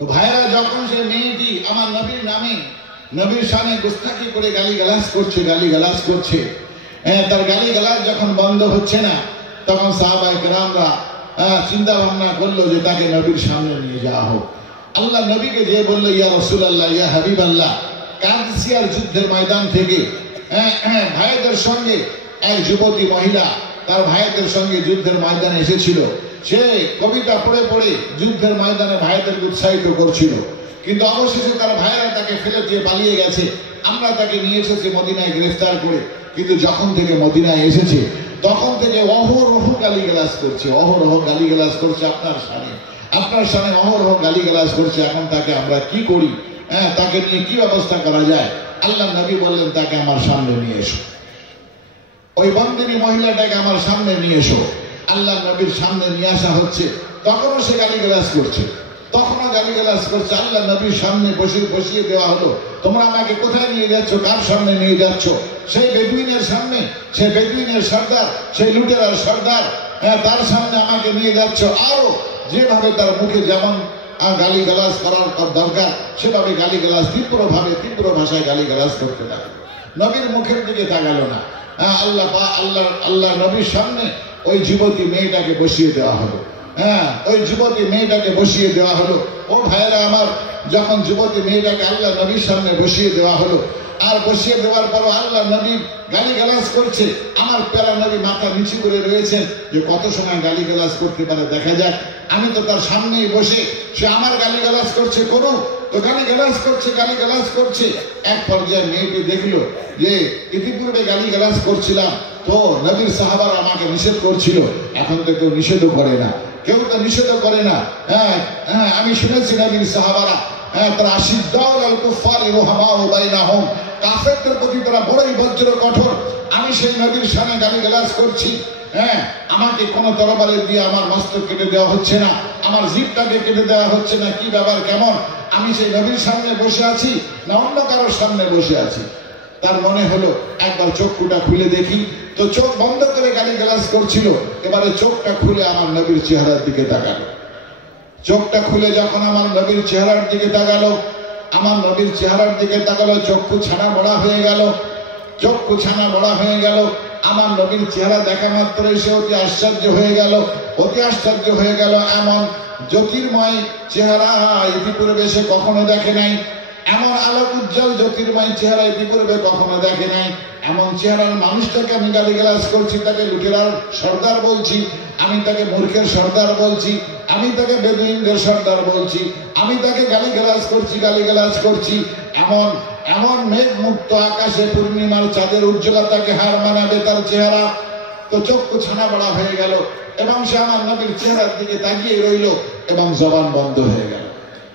তো ভাইরা, যখন সে মেয়েটি আমার নবীর নামে, নবীর সামনে গোস্তাখি করে গালিগালাজ করছে, গালিগালাজ করছে, তার গালিগালাজ যখন বন্ধ হচ্ছে না, তখন সাহাবায়ে কেরামরা চিন্তা ভাবনা করলো যে তাকে নবীর সামনে নিয়ে যাওয়া হোক। আল্লাহ নবীকে যে বললো, ইয়া রাসূলুল্লাহ, ইয়া হাবিবাল্লাহ, কাদসিয়ার যুদ্ধের ময়দান থেকে ভাইদের সঙ্গে এক যুবতী মহিলা তার ভাইদের সঙ্গে যুদ্ধের ময়দানে এসেছিল। সে কবিতা পড়ে পড়ে যুদ্ধের ময়দানে ভাইদেরকে উৎসাহিত করছিল। কিন্তু অবশেষে তার ভাইয়েরা তাকে ফেলে দিয়ে পালিয়ে গেছে। আমরা তাকে নিয়ে এসেছি মদিনায় গ্রেফতার করে। কিন্তু যখন থেকে মদিনায় এসেছে, তখন থেকে অহরহ গালিগালাজ করছে, অহরহ গালিগালাজ করছে আপনার সামনে অহরহ গালিগালাজ করছে। এখন তাকে আমরা কি করি? তাকে নিয়ে কি ব্যবস্থা করা যায়? আল্লাহ নবী বললেন, তাকে আমার সামনে নিয়ে এসো, ওই বন্দিনী মহিলাটাকে আমার সামনে নিয়ে এসো। আল্লাহ নবীর সামনে নিয়ে আসা হচ্ছে, তখনও সে গালিগালাজ করছে, তখনও গালিগালাজ করছে। আল্লাহ নবীর সামনে বসিয়ে দেওয়া হলো। তোমরা আমাকে কোথায় নিয়ে যাচ্ছ? কার সামনে নিয়ে যাচ্ছ? সেই বেদুইনের সামনে, সেই বেদুইনের সর্দার, সেই লুটেরার সর্দার, তার সামনে আমাকে নিয়ে যাচ্ছ। আরো যেভাবে তার মুখে যেমন গালিগালাজ করার দরকার, সেভাবে গালিগালাজ তীব্র ভাষায় গালিগালাজ করতে থাকে। নবীর মুখের দিকে তাকালো না। আল্লাহ নবীর সামনে ওই যুবতী মেয়েটাকে বসিয়ে দেওয়া হলো। ওই যুবতী মেয়েটাকে বসিয়ে দেওয়া হলো। ও ভাইয়েরা আমার, যখন যুবতী মেয়েটাকে আল্লাহ নবীর সামনে বসিয়ে দেওয়া হলো, আর বসিয়ে দেওয়ার পরও আল্লাহ নবী গালিগালাজ করছে। আমার প্যারা নবী মাথা নিচু করে রয়েছেন যে কত সময় গালিগালাজ করতে পারে দেখা যাক। আমি তো তার সামনেই বসে, সে আমার গালিগালাজ করছে, করুক তো। গালিগালাজ করছে। এক পর্যায়ে মেয়েটি দেখলো যে ইতিপূর্বে গালিগালাজ করছিলাম তো নবীর সাহাবারা আমাকে নিষেধ করছিল, এখন তো কেউ নিষেধও করে না, আমি শুনেছি নবীর সাহাবারা তারা কাফেরদের প্রতি তারা বড়ই বজ্র কঠোর। আমি সেই নবীর সামনে গালিগালাজ করছি, আমাকে কোন তরবারি দিয়ে আমার মস্তক কেটে দেওয়া হচ্ছে না, আমার জিভটাকে কেটে দেওয়া হচ্ছে না, কি ব্যাপার কেমন? আমি সেই নবীর সামনে বসে আছি না অন্য কারোর সামনে বসে আছি? তার মনে হলো একবার চক্ষুটা খুলে দেখি, তো চোখ বন্ধ করে গালিগালাজ করছিল, এবারে চোখটা খুলে আমার নবীর চেহারার দিকে তাকালো। চোখটা খুলে যখন আমার নবীর চেহারার দিকে তাকালো, চক্ষু ছানা বড়া হয়ে গেল। আমার নবীর চেহারা দেখা মাত্র সে অতি আশ্চর্য হয়ে গেল। এমন জ্যোতির্ময় চেহারা ইতিপূর্বে সে কখনো দেখে নাই, এমন আলোক উজ্জ্বল জ্যোতির্ময় চেহারা ইতিপূর্বে কখনো দেখে নাই। এমন চেহারার মানুষটাকে আমি গালিগালাজ করছি, তাকে লুটেরার সর্দার বলছি, আমি তাকে মূর্খের সর্দার বলছি, আমি তাকে বেদুইনদের সর্দার বলছি, আমি তাকে গালিগালাজ করছি। এমন মেঘ মুক্ত আকাশে পূর্ণিমার চাঁদের উজ্জ্বলতাকে হার মানাবে তার চেহারা। তো চক্ষু ছানা বড়া হয়ে গেল এবং সে আমার নবীর চেহারার দিকে তাকিয়ে রইল এবং জবান বন্ধ হয়ে গেল,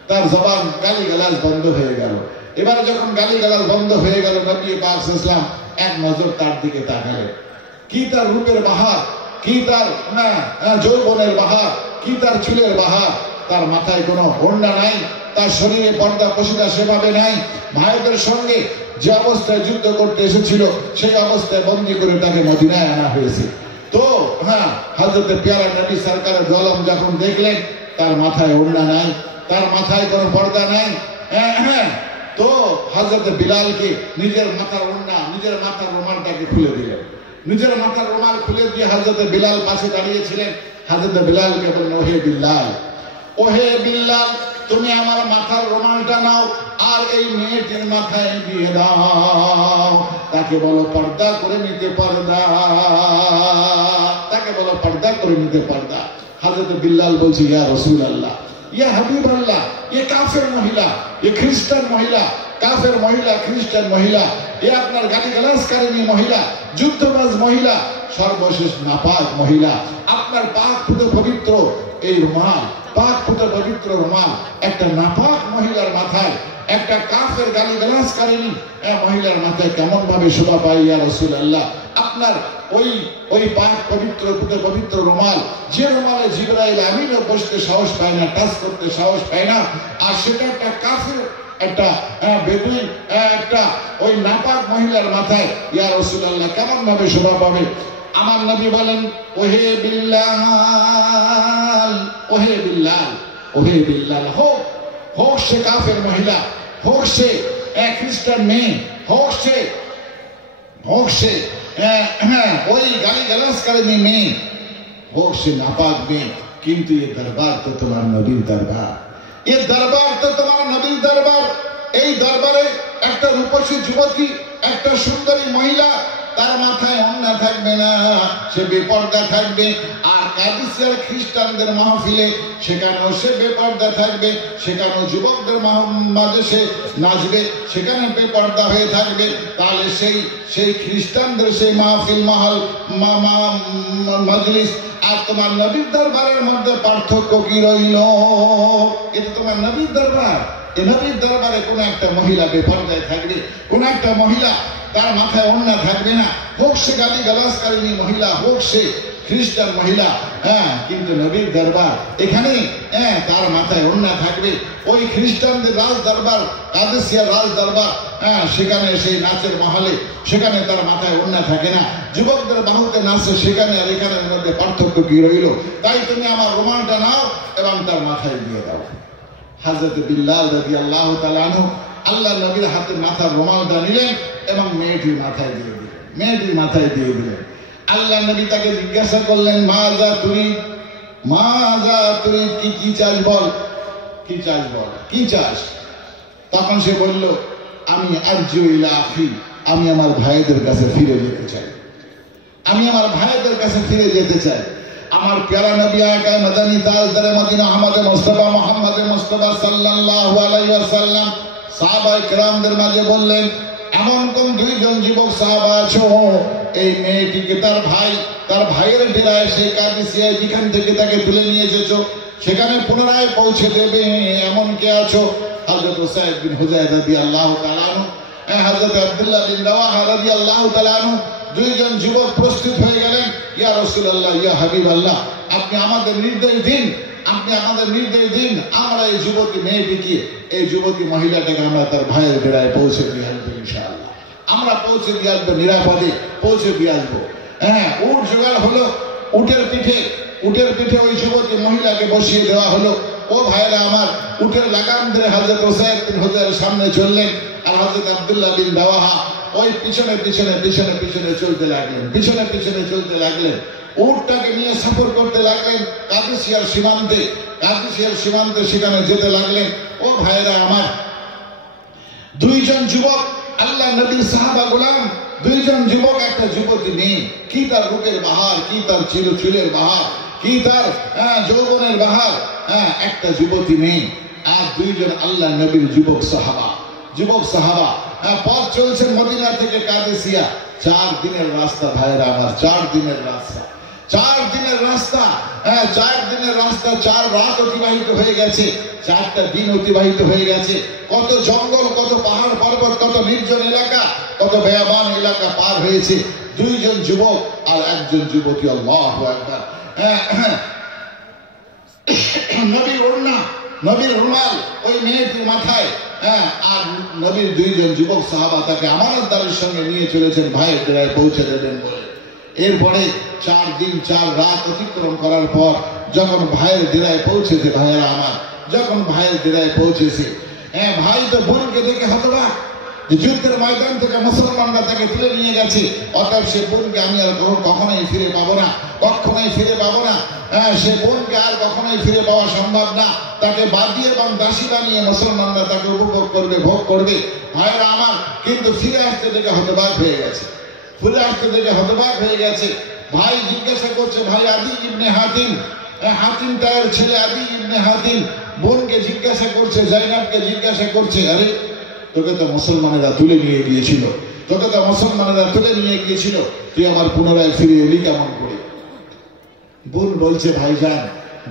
তার জবান গালিগালাজ বন্ধ হয়ে গেল। এবার যখন গালিগালাজ বন্ধ হয়ে গেল, নবী পাক সাল্লাল্লাহু আলাইহি ওয়াসাল্লাম এক নজর তার দিকে তাকালেন। কি তার রূপের বাহার, কি তার যৌবনের বাহার, কি তার চুলের বাহার! তার মাথায় কোনো ওড়না নাই, তার শরীরে পর্দা পশিদা সেভাবে নাই। ভাইদের সঙ্গে যে অবস্থায় যুদ্ধ করতে এসেছিল সেই অবস্থায় বন্দী করে তাকে মদিনায় আনা হয়েছে। তো হযরতে প্যারা নবী সরকারের দলম যখন দেখলেন তার মাথায় ওড়না নাই, তার মাথায় কোনো পর্দা নাই, তো হযরতে বিলালকে নিজের মাথার ওড়না, নিজের মাথার রুমালটাকে খুলে দিলেন। নিজের মাথার রুমাল খুলে দিয়ে হযরতে বিলাল পাশে দাঁড়িয়েছিলেন। হযরতে বিলালকে বললেন, ওহে বিল্লাল, তুমি আমার মাথার রুমালটা নাও আর এই মেয়েটির মাথায় দিয়ে দাও। তাকে বলো পর্দা করে নিতে পর্দা। হযরতে বিল্লাল বলছে, ইয়া রাসূলুল্লাহ, ইয়া হাবিবাল্লাহ, এ কাফের মহিলা, এ খ্রিস্টান মহিলা, কাফের মহিলা, খ্রিস্টান মহিলা, এ আপনার গালিগালাজকারিনী মহিলা, যুদ্ধবাজ মহিলা, সর্বশেষ নাপাক মহিলা। আপনার পাক পুত্র পবিত্র এই রুমাল, পবিত্র রুমাল একটা নাপাক মহিলার মাথায়, একটা কাফের গালিগালাজকারিনী মহিলার মাথায় কেমন ভাবে শোভা পায় ইয়া রাসূলুল্লাহ? আপনার ওই পাক পবিত্র রুমাল, যে রুমালে জিবরাইল আমিনও বসতে সাহস পায় না, টাচ করতে সাহস পায় না, আর সেটা একটা কাফের, একটা বেদুইন, একটা ওই নাপাক মহিলার মাথায় ইয়া রাসূলুল্লাহ কেমন ভাবে শোভা পাবে? আমার নবী বলেন, ওহে বিল্লাল, হোক সে কাফের মহিলা, হোক সে খ্রিস্টান মেয়ে, হোক সে ওই গালিগালাজকারিনী মেয়ে, হোক সে নাপাক মেয়ে, কিন্তু এ দরবার তো তোমার নবীর দরবার। এই দরবারে একটা রূপসী যুবতী, একটা সুন্দরী মহিলা, তার মাথায় ওড়না থাকবে না, সে বেপর্দা থাকবে। আর কাদিসিয়ার খ্রিস্টানদের মাহফিলে সেখানেও সে বেপর্দা থাকবে, সেখানেও যুবকদের মাঝে সে নাচবে, সেখানে বেপর্দা হয়ে থাকবে। তাহলে সেই খ্রিস্টানদের সেই মাহফিল, মজলিস আর তোমার নবীর দরবারের মধ্যে পার্থক্য কি রইল? এটা তোমার নবীর দরবার। এই নবীর দরবারে কোন একটা মহিলা বেপর্দায় থাকবে, কোন একটা মহিলা তার মাথায় ওড়না থাকবে না, হোক সে গালিগালাজকারিনী মহিলা, হোক সে খ্রিস্টান মহিলা, কিন্তু নবীর দরবার এখানে তার মাথায় ওড়না থাকবে। ওই খ্রিস্টানদের রাজ দরবার, কাদেসিয়ার রাজ দরবার, সেখানে সেই নাচের মহলে সেখানে তার মাথায় ওড়না থাকে না, যুবকদের বাহুতে নাচে, সেখানে আর এখানের মধ্যে পার্থক্য কি রইল? তাই তুমি আমার রুমালটা নাও এবং তার মাথায় দিয়ে দাও। হযরত বিল্লাল রাদিয়াল্লাহু তাআলা আনহু আল্লাহ নবীর হাতে মাথার রুমালটা নিলেন এবং মেয়েটির মাথায় দিয়ে দিলেন। আল্লাহ নবী তাকে জিজ্ঞাসা করলেন, মাজা তুরিদ, কি চাস বল, কি চাস? তখন সে বলল, আমি আরজিউ ইলা আখি, আমি আমার ভাইদের কাছে ফিরে যেতে চাই, আমি আমার ভাইদের কাছে ফিরে যেতে চাই। আমার প্যারা নবী আকা মদনী তাজদারে মদিনা আহমদ মুস্তাফা মুহাম্মদ মুস্তাফা সাল্লাল্লাহু আলাইহি ওয়াসাল্লাম সাহাবায়ে কেরামদের মাঝে বললেন, এমন কোন দুইজন যুবক সাহাবা আছো এই মেয়েটিকে তার ভাইয়ের ডেরায় সেই কাদিসিয়ায় যেখান থেকে তাকে তুলে নিয়ে এসেছো সেখানে পুনরায় পৌঁছে দেবে, এমন কে আছো? হযরত উসাইদ বিন হুযায়র রাদিয়াল্লাহু তাআলা আনহু, হযরত আব্দুল্লাহ বিন রাওয়াহা রাদিয়াল্লাহু তাআলা আনহু, দুইজন যুবক প্রস্তুত হয়ে গেলেন। ইয়া রাসূলুল্লাহ, ইয়া হাবিবাল্লাহ, আপনি আমাদের নির্দেশ দিন, আপনি আমাদের নির্দেশ দিন, আমরা এই যুবতী মেয়েটিকে, এই যুবতী মহিলাটাকে আমরা তার ভাইয়ের ডেরায় পৌঁছে দিয়ে আসবো ইনশাআল্লাহ, আমরা পৌঁছে দিয়ে আসবো, নিরাপদে পৌঁছে দিয়ে আসবো। হ্যাঁ, উট জোগাড় হলো, উটের পিঠে ওই যুবতী মহিলাকে বসিয়ে দেওয়া হলো। ও ভাইরা আমার, উটের লাগাম ধরে হযরত উসাইদ বিন হুযায়রের সামনে চললেন, আর হযরত আব্দুল্লাহ বিন রাওয়াহা ওই পিছনে চলতে লাগলেন, উটটাকে নিয়ে সফর করতে লাগলেন কাদিসিয়ার সীমান্তে সেখানে যেতে লাগলেন। ও ভাইরা আমার, দুইজন যুবক আল্লাহ নবীর সাহাবা গোলাম, দুইজন যুবক, একটা যুবতী মেয়ে, কি তার রূপের বাহার, কি তার চুলের বাহার, কি তার যৌবনের বাহার, একটা যুবতী মেয়ে, আর দুইজন আল্লাহ নবীর যুবক সাহাবা। পথ চলছেন মদিনা থেকে কাদিসিয়া, 4 দিনের রাস্তা ভাইরা আমার, 4 দিনের রাস্তা, 4 রাত অতিবাহিত হয়ে গেছে, 4টা দিন অতিবাহিত হয়ে গেছে। কত জঙ্গল, কত পাহাড় পর্বত, কত নির্জন এলাকা, কত বেয়াবান এলাকা পার হয়েছে। দুইজন যুবক আর একজন যুবতী, আল্লাহু আকবার। নবীর রুমাল ওই মেয়েটির মাথায়, আর নবীর দুইজন যুবক সাহাবা তাকে আমানতদারের সঙ্গে নিয়ে চলেছেন ভাইয়ের ডেরায় পৌঁছে দেবেন বলে। এরপরে 4 দিন 4 রাত অতিক্রম করার পর যখন ভাইয়ের ডেরায় পৌঁছেছে, ভাইয়েরা আমার, যখন ভাইয়ের ডেরায় পৌঁছেছে, ভাই তো বোনকে দেখে হতবাক, যুদ্ধের ময়দান থেকে মুসলমানরা তাকে তুলে নিয়ে গেছে, অতএব সে বোনকে আমি আর কখনোই ফিরে পাবো না। সে বোনকে আর কখনোই ফিরে পাওয়া সম্ভব না। তাকে বাদী এবং দাসী বানিয়ে মুসলমানরা তাকে উপভোগ করবে, ভোগ করবে। ভাইরা আমার, কিন্তু ফিরে আসতে দেখে হতবাক হয়ে গেছে। ভাই জিজ্ঞাসা করছে, ভাই আদি ইবনে হাতিম তার ছেলে আদি ইবনে হাতিম বোনকে জিজ্ঞাসা করছে, জাইনাবকে জিজ্ঞাসা করছে, আরে তোকে তো মুসলমানেরা তুলে নিয়ে গিয়েছিল, তুই আবার পুনরায় ফিরে এলি কেমন করে? বোন বলছে, ভাইজান,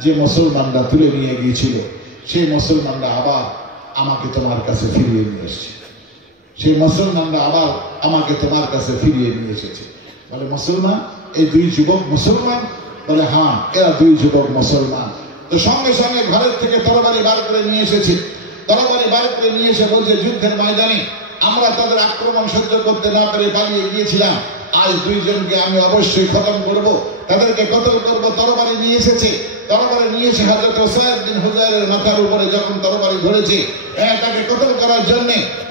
যে মুসলমানরা তুলে নিয়ে গিয়েছিল সেই মুসলমানরা আবার আমাকে তোমার কাছে ফিরিয়ে নিয়ে এসেছে। বলে, মুসলমান? এই 2 যুবক মুসলমান? বলে, হ্যাঁ, এরা 2 যুবক মুসলমান। তো সঙ্গে সঙ্গে ঘরের থেকে তরবারি বার করে নিয়ে এসে বলছে, যুদ্ধের ময়দানে আমরা তাদের আক্রমণ সহ্য করতে না পেরে পালিয়ে গিয়েছিলাম, আজ 2 জনকে আমি অবশ্যই খতম করব, তাদেরকে কতল করব। তরবারি নিয়ে এসে হযরত উসাইদ বিন হুযায়রের মাথার উপরে যখন তরবারি ধরেছে, তাকে কতল করার জন্য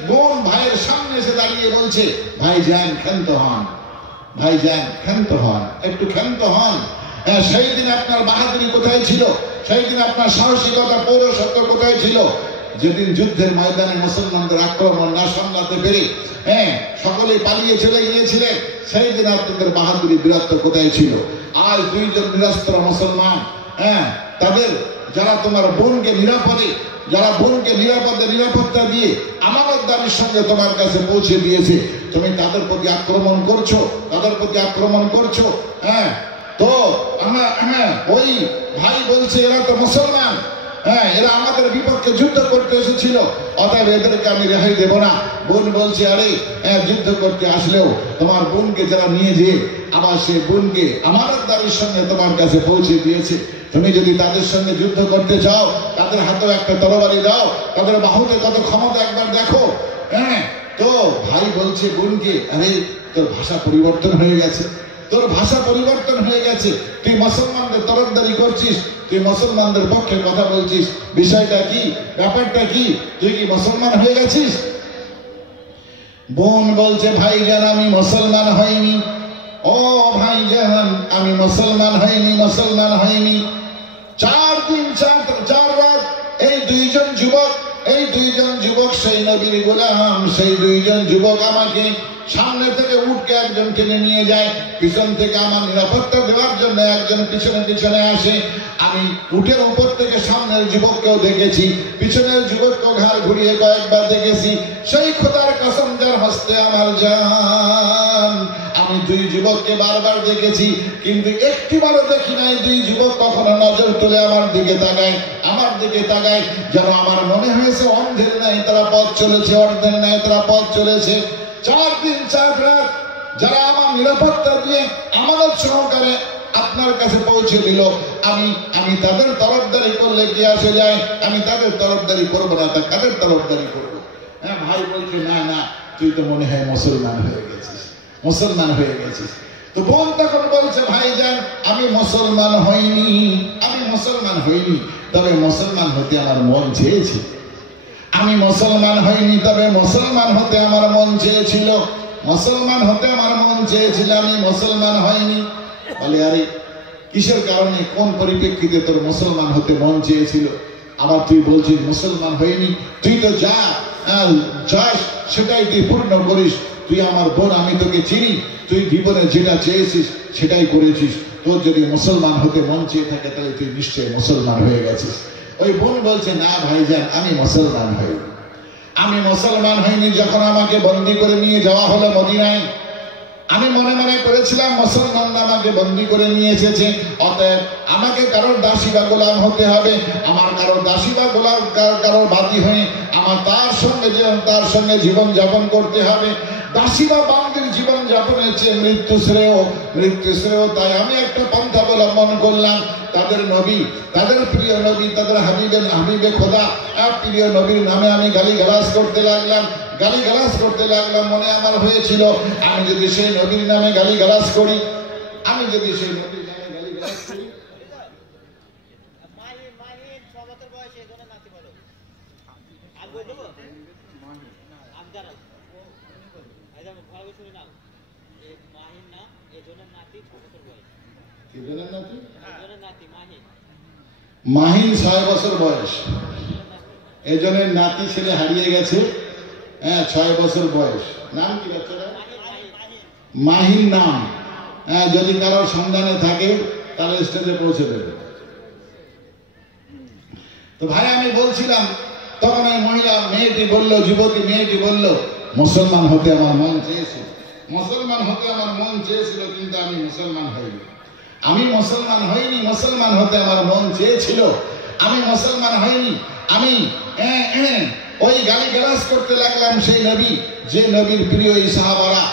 বোন ভাইয়ের সামনে এসে দাঁড়িয়ে বলছে, ভাইজান ক্ষান্ত হন, একটু ক্ষান্ত হন। সেই দিন আপনার বাহাদুরি কোথায় ছিল? সেই দিন আপনার সাহসিকতা, পৌরসত্ব কোথায় ছিল? যেদিন যুদ্ধের ময়দানে মুসলমানদের আক্রমণ না সামলাতে পেরে সকলেই পালিয়ে চলে গিয়েছিলেন, সেই দিন আপনাদের বাহাদুরি, বীরত্ব কোথায় ছিল? আজ 2 জন নিরস্ত্র মুসলমান, তাদের যারা তোমার বোনকে নিরাপত্তা দিয়ে আমানতদারির সঙ্গে তোমার কাছে পৌঁছে দিয়েছে, তুমি তাদের প্রতি আক্রমণ করছো। তো ওই ভাই বলছে, এরা তো মুসলমান, এরা আমাদের বিপক্ষে যুদ্ধ করতে এসেছিল, অতএব এদেরকে আমি রেহাই দেব না। বোন বলছে, আরে যুদ্ধ করতে আসলেও তোমার বোনকে যারা নিয়ে যেয়ে আবার সে বোনকে আমানতদারির সঙ্গে তোমার কাছে পৌঁছে দিয়েছে, তুমি যদি তাদের সঙ্গে যুদ্ধ করতে চাও, তাদের হাতেও একটা তরবারি দাও, তাদের বাহুতে কত ক্ষমতা একবার দেখো। তো ভাই বলছে বোনকে, আরে তোর ভাষা পরিবর্তন হয়ে গেছে, তুই মুসলমানদের তরফদারি করছিস, তুই মুসলমানদের পক্ষে কথা বলছিস, বিষয়টা কি, ব্যাপারটা কি? তুই কি মুসলমান হয়ে গেছিস? বোন বলছে, ভাইজান, আমি মুসলমান হইনি। ও ভাইজান, আমি মুসলমান হইনি। 4 দিন 4 রাত এই 2 জন যুবক সেই নবীর গোলাম সেই দুইজন যুবক আমাকে সামনে থেকে উঠকে একজন টেনে নিয়ে যায়, পিছন থেকে আমার নিরাপত্তা দেওয়ার জন্য একজন পিছনে পিছনে আসে। আমি উটের উপর থেকে সামনের যুবককেও দেখেছি, পিছনের যুবককেও ঘাড় ঘুরিয়ে কয়েকবার দেখেছি। সেই খোদার কসম যার হস্তে আমার জান, আমি দুই যুবককে বারবার দেখেছি, কিন্তু একটিবারও দেখি নাই দুই যুবক কখনো নজর তুলে আমার দিকে তাকায়। যেন আমার মনে হয়েছে অন্ধের নাই তারা পথ চলেছে, অর্ধের নাই তারা পথ চলেছে। 4 দিন 4 রাত যারা আমার নিরাপত্তা দিয়ে আমানত সহকারে আপনার কাছে পৌঁছে দিল, আমি তাদের তরফদারি করলে কি আসে যায়? আমি তাদের তরফদারি করবো না, তা কাদের তরফদারি করবো? হ্যাঁ, ভাই বলছে না তুই তো মনে হয় মুসলমান হয়ে গেছিস। তো বোন তখন বলছে, ভাইজান আমি মুসলমান হইনি, তবে মুসলমান হতে আমার মন চেয়েছে। আমি মুসলমান হইনি, তবে মুসলমান হতে আমার মন চেয়েছিল। আমি মুসলমান হইনি। বলে, আরে কিসের কারণে, কোন পরিপ্রেক্ষিতে তোর মুসলমান হতে মন চেয়েছিল? আবার তুই বলছিস মুসলমান হইনি। তুই তো যাস সেটাই তুই পূর্ণ করিস। তুই আমার বোন, আমি তোকে চিনি, তুই জীবনে যেটা চেয়েছিস সেটাই করেছিস। তোর যদি মুসলমান হতে মন চেয়ে থাকে তাহলে তুই নিশ্চয়ই মুসলমান হয়ে গেছিস। ওই বোন বলছে, না ভাইজান আমি মুসলমান হইনি। যখন আমাকে বন্দী করে নিয়ে যাওয়া হলো মদিনায়, আমি মনে মনে করেছিলাম মুসলমান আমাকে বন্দী করে নিয়ে এসেছে, অতএব আমাকে কারোর দাসী বা গোলাম হতে হবে। আমার কারোর দাসী বা গোলাম, কারোর বাদী হয়ে আমার তার সঙ্গে জীবন যাপন করতে হবে। দাসী বা বান্দির জীবন যাপনের চেয়ে মৃত্যু শ্রেয়। তাই আমি একটা পন্থা অবলম্বন করলাম। তাদের নবী, তাদের প্রিয় নবী, তাদের হাবিবে খোদা, প্রিয় নবীর নামে আমি গালিগালাজ করতে লাগলাম। মনে আমার হয়েছিল, আমি যদি সেই নবীর নামে গালিগালাজ করি, মাহিন 6 বছর বয়স, এজনের নাতি ছেলে হারিয়ে গেছে। 6 বছর বয়স। নাম কি বাচ্চারা? মাহিন নাম। যদি কারোর সন্ধানে থাকে তাহলে স্টেজে পৌঁছে দেবে। তো ভাই আমি বলছিলাম, তখন ওই যুবতী মেয়েটি বলল, মুসলমান হতে আমার মন চেয়েছিল, কিন্তু আমি মুসলমান হইনি। মুসলমান হতে আমার মন চেয়েছিল, আমি মুসলমান হইনি। আমি ওই গালিগালাজ করতে লাগলাম সেই নবী, যে নবীর প্রিয় এই সাহাবারা,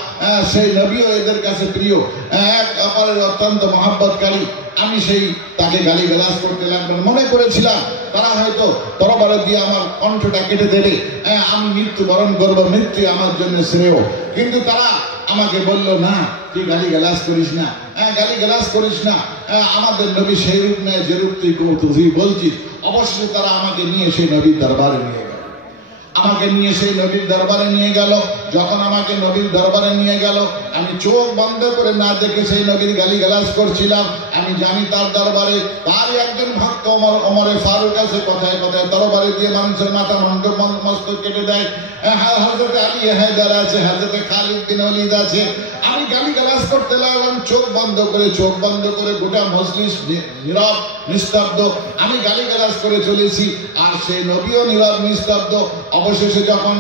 সেই নবীও এদের কাছে প্রিয়, এক অপরের অত্যন্ত মহাব্বতকারী। আমি তাকে গালিগালাজ করতে লাগলাম। মনে করেছিলাম তারা হয়তো তরবারি দিয়ে আমার কণ্ঠটা কেটে দেবে, আমি মৃত্যুবরণ করবো, মৃত্যু আমার জন্য শ্রেয়। কিন্তু তারা আমাকে বলল, না তুই গালিগালাজ করিস না, আমাদের নবী সেই রূপ নেয় যে রূপ তুই বলছিস। অবশ্যই তারা আমাকে নিয়ে সেই নবীর দরবারে নিয়ে গেল। যখন আমাকে নবীর দরবারে নিয়ে গেল, আমি চোখ বন্ধ করে না দেখে সেই নবীর গালিগালাজ করছিলাম। আমি জানি তার দরবারে তারই একজন ভক্ত ওমরে ফারুক আছে, কথায় তরবারি দিয়ে মানুষের মাথা মস্তক কেটে দেয়। হযরতে আলী হায়দার আছে, হযরতে খালিদ বিন ওয়ালিদ আছে। আমি গালিগালাজ করতে লাগলাম চোখ বন্ধ করে, গোটা মজলিস নীরব নিস্তব্ধ। আমি গালিগালাজ করে চলেছি, আর সেই নবীও নীরব নিস্তব্ধ। অবশেষে যখন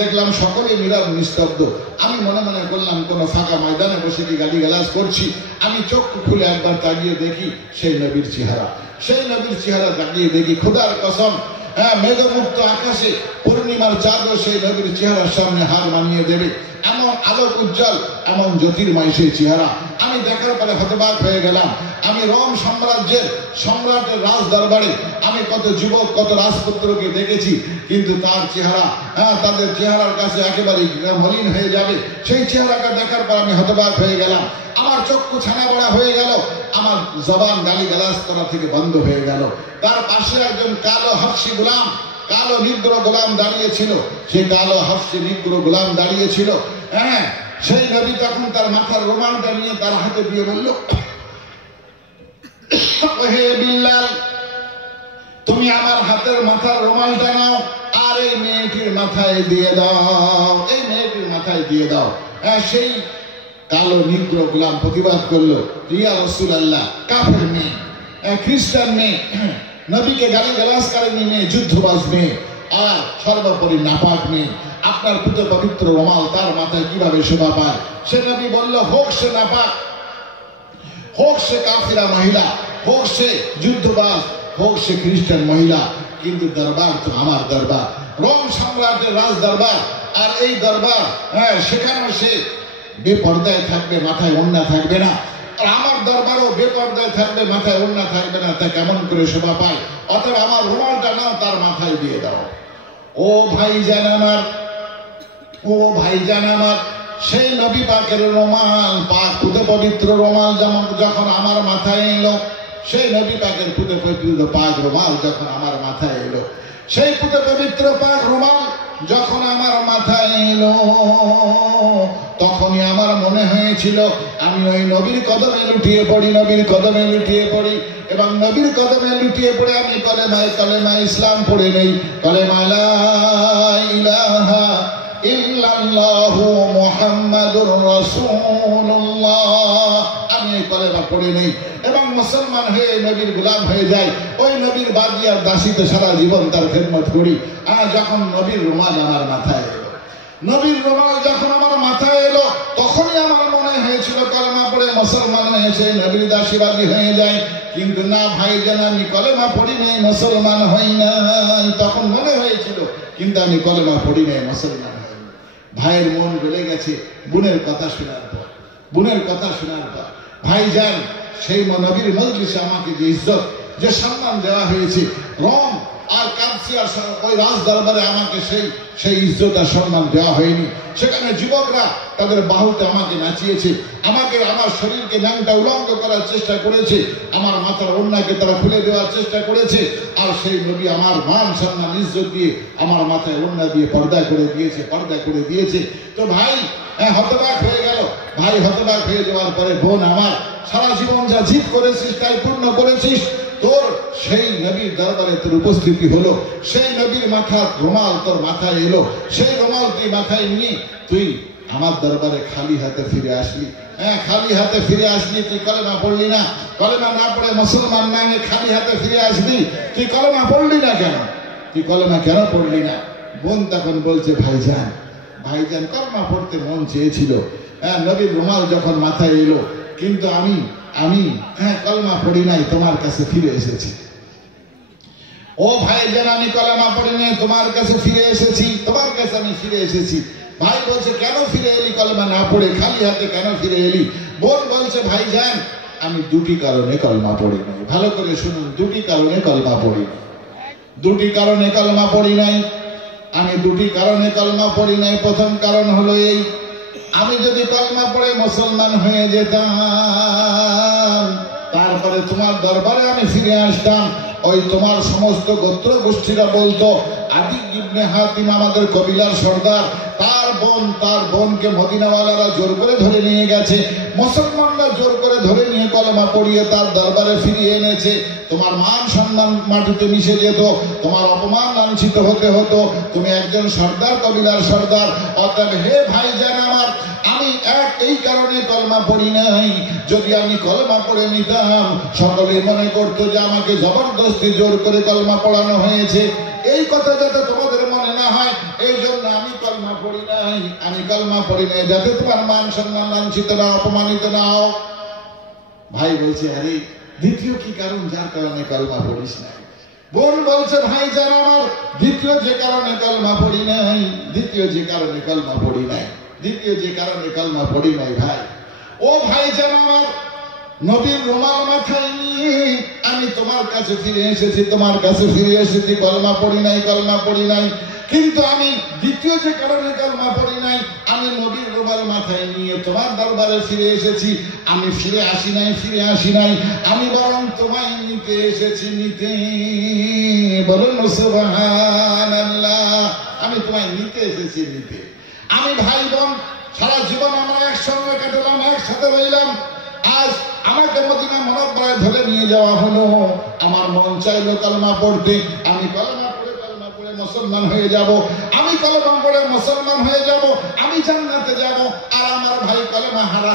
দেখলাম সকলে নীরব নিস্তব্ধ, আমি মনে মনে করলাম কোন ফাঁকা ময়দানে বসে কি গালিগালাজ করছি। আমি চোখ খুলে একবার তাকিয়ে দেখি সেই নবীর চেহারা তাকিয়ে দেখি, খোদার কসম, মেঘমুক্ত আকাশে পূর্ণিমার চাঁদও সেই নবীর চেহারার সামনে হার মানিয়ে দেবে, এমন আলোক উজ্জ্বল, এমন জ্যোতির্ময় সেই চেহারা। আমি দেখার পরে হতবাক হয়ে গেলাম। আমি রোম সম্রাটের রাজ দরবারে আমি কত যুবক, কত রাজপুত্রকে দেখেছি, কিন্তু তার চেহারা, তাদের চেহারার কাছে একেবারে মলিন হয়ে যাবে। সেই চেহারাটা দেখার পর আমি হতবাক হয়ে গেলাম। আমার চক্ষু ছানা বড়া হয়ে গেল, আমার জবান গালিগালাজ করা থেকে বন্ধ হয়ে গেল। তার পাশে একজন কালো হাফসি গোলাম, কালো নিগ্র গোলাম দাঁড়িয়েছিল। সেই কালো হাফসি নিগ্র গোলাম দাঁড়িয়েছিল। সেই নবী তখন তার মাথার রুমালটা নিয়ে তার হাতে দিয়ে বলল, হে বিল্লাল, তুমি আমার হাতের মাথার রুমালটা নাও আর এই মেয়েটির মাথায় দিয়ে দাও, এই মেয়েটির মাথায় দিয়ে দাও। সেই কালো নিগ্র গোলাম প্রতিবাদ করলো, ইয়া রাসূলুল্লাহ, কাফের মেয়ে, খ্রিস্টান মেয়ে, নবীকে গালিগালাজ করেনি মেয়ে, যুদ্ধবাজ মেয়ে, আর সর্বোপরি নাপাক মেয়ে, আপনার পুত পবিত্র রুমাল তার মাথায় কিভাবে শোভা পায়? সে নবী বলল, হোক সে নাপাক, হোক সে কাফিরা মহিলা, হোক সে যুদ্ধবাজ, হোক সে খ্রিস্টান মহিলা, কিন্তু দরবার তো আমার দরবার, রোম সম্রাটের রাজ দরবার। আর এই দরবার, সেখানেও সে বেপর্দায় থাকবে, মাথায় ওড়না থাকবে না। আর আমার দরবারও বেপর্দায় থাকবে, মাথায় ওড়না থাকবে না, তা কেমন করে শোভা পায়? অতএব আমার রুমালটা নাও, তার মাথায় দিয়ে দাও। ও ভাইজান আমার, ও ভাইজান আমার, সেই নবী পাকের রুমাল, পাক পুত পবিত্র রুমাল যখন আমার মাথায় এলো, সেই নবী পাকের পুত পবিত্র পাক রুমাল যখন আমার মাথায় এলো, সেই পুত পবিত্র পাক রুমাল যখন আমার মাথায় এলো, তখনই আমার মনে হয়েছিল আমি ওই নবীর কদমে লুটিয়ে পড়ি, নবীর কদমে লুটিয়ে পড়ি, এবং নবীর কদমে লুটিয়ে পড়ে আমি কলেমা ইসলাম পড়ে নেই, কলেমা লা ইলাহা ইল্লাল্লাহু মুহাম্মাদুর রাসূলুল্লাহ, আমি এই কলেমা পড়ে নেই এবং মুসলমান হয়ে নবীর গোলাম হয়ে যাই। ওই নবীর বাদী আর দাসীতে সারা জীবন তার খেদমত করি। আর যখন নবীর রুমাল আমার মাথায় এলো, নবীর রুমাল যখন আমার মাথায় এলো, তখনই আমার মনে হয়েছিল কলেমা পড়ে মুসলমান হয়ে সেই নবীর দাসীবাদী হয়ে যায়। কিন্তু না ভাইজান, আমি কলেমা পড়ি নাই, মুসলমান হই নাই। তখন মনে হয়েছিল, কিন্তু আমি কলেমা পড়ি নাই, মুসলমান হই নাই। ভাইয়ের মন গলে গেছে বোনের কথা শোনার পর, বোনের কথা শোনার পর। ভাইজান, সেই নবীর মজলিসে আমাকে যে ইজ্জত, যে সম্মান দেওয়া হয়েছে, রোম আর কাদসিয়ার ওই রাজ দরবারে আমাকে সেই ইজ্জত আর সম্মান দেওয়া হয়নি। সেখানে যুবকরা তাদের বাহুতে আমাকে নাচিয়েছে, আমাকে আমার শরীরকে ন্যাংটা উলঙ্গ করার চেষ্টা করেছে, আমার মাথার ওড়নাকে তারা খুলে দেওয়ার চেষ্টা করেছে। আর সেই নবী আমার মান সম্মান ইজ্জত দিয়ে আমার মাথায় ওড়না দিয়ে পর্দা করে দিয়েছে, পর্দা করে দিয়েছে। তো ভাই হতবাক হয়ে গেল। ভাই হতবাক হয়ে যাওয়ার পরে, বোন আমার, সারা জীবন যা জিদ করেছিস তাই পূর্ণ করেছিস, তোর সেই নবীর দরবারে তোর উপস্থিতি হলো, সেই নবীর মাথার রুমাল তোর মাথায় এলো, সেই রুমাল তুই মাথায় নিয়ে তুই আমার দরবারে খালি হাতে ফিরে আসলি। খালি হাতে ফিরে আসলি, তুই কলেমা পড়লি না। কলেমা না পড়ে মুসলমান না হয়ে খালি হাতে ফিরে আসলি, তুই কলেমা পড়লি না কেন? তুই কলেমা কেন পড়লি না? বোন তখন বলছে, ভাইজান, ভাইজান, কলেমা পড়তে মন চেয়েছিল, নবীর রুমাল যখন মাথায় এলো, কিন্তু আমি কলেমা পড়ি নাই, তোমার কাছে ফিরে এসেছি। ও ভাইজান, আমি কলেমা পড়ি নাই, তোমার কাছে ফিরে এসেছি, তোমার কাছে আমি ফিরে এসেছি। ভাই বলছে, কেন ফিরে এলি? কলেমা না পড়ে খালি হাতে কেন ফিরে এলি? বোন বলছে, ভাইজান, আমি দুটি কারণে কলেমা পড়ি নাই। ভালো করে শুনুন, দুটি কারণে কলেমা পড়ি নাই, দুটি কারণে কলেমা পড়ি নাই। আমি দুটি কারণে কলেমা পড়ি নাই। প্রথম কারণ হলো এই, আমি যদি কলেমা পড়ে মুসলমান হয়ে যেতাম, তারপরে তোমার দরবারে আমি ফিরে আসতাম, ওই তোমার সমস্ত গোত্র গোষ্ঠীরা বলতো, আদি ইবনে হাতিম আমাদের কবিলার সর্দার, তার বোনকে মদিনাওয়ালারা জোর করে ধরে নিয়ে গেছে, মুসলমানরা জোর করে ধরে নিয়ে কলেমা পড়িয়ে তার দরবারে ফিরিয়ে এনেছে। তোমার মান সম্মান মাটিতে মিশে যেত, তোমার অপমান লাঞ্ছিত হতে হতো। তুমি একজন সর্দার, কবিলার সর্দার। অতএব হে ভাইজান আমার, আমি এই কারণে কলেমা পড়ি নাই। যদি আমি কলেমা পড়ে নিতাম, সকলে মনে করতো যে আমাকে জবরদস্তি জোর করে কলেমা পড়ানো হয়েছে। এই কথা যাতে তোমাদের মনে না হয়, এই জন্য আমি কলেমা পড়ি নাই। আমি কলেমা পড়ি নাই যাতে তোমার মান সম্মান লাঞ্ছিত না, অপমানিত না হও। ভাই বলছে, আরে দ্বিতীয় কি কারণ যার কারণে কলেমা পড়িস না? বোন বলছে, ভাই জান আমার, দ্বিতীয় যে কারণে কলেমা পড়ি নাই, দ্বিতীয় যে কারণে কলেমা পড়ি নাই, দ্বিতীয় যে কারণে কলেমা পড়ি নাই ভাই, ও ভাই জান আমার, নবীর রুমাল মাথায় নিয়ে আমি তোমার কাছে ফিরে এসেছি, তোমার কাছে ফিরে এসেছি, কলেমা পড়ি নাই, কলেমা পড়ি নাই। কিন্তু আমি দ্বিতীয় যে কারণে কলেমা পড়ি নাই, আমি নবীর রুমাল মাথায় নিয়ে তোমার দরবারে ফিরে এসেছি। আমি ফিরে আসি নাই, আমি বরং তোমায় নিতে এসেছি, নিতে। বলুন সুবহানাল্লাহ। আমি তোমায় নিতে এসেছি, নিতে। আমি ভাই বোন সারা জীবন আমরা একসঙ্গে কাটালাম, একসাথে রইলাম। আজ আমাকে মদিনা মুনাওয়ারায় ধরে নিয়ে যাওয়া হলো। আমার মন চাইলো কলেমা পড়তে, আমি কলেমা পড়ে মুসলমান হয়ে যাব, আমি কলেমা পড়ে মুসলমান হয়ে যাব, আমি জান্নাতে যাব। আর আমার ভাই কলেমা হারা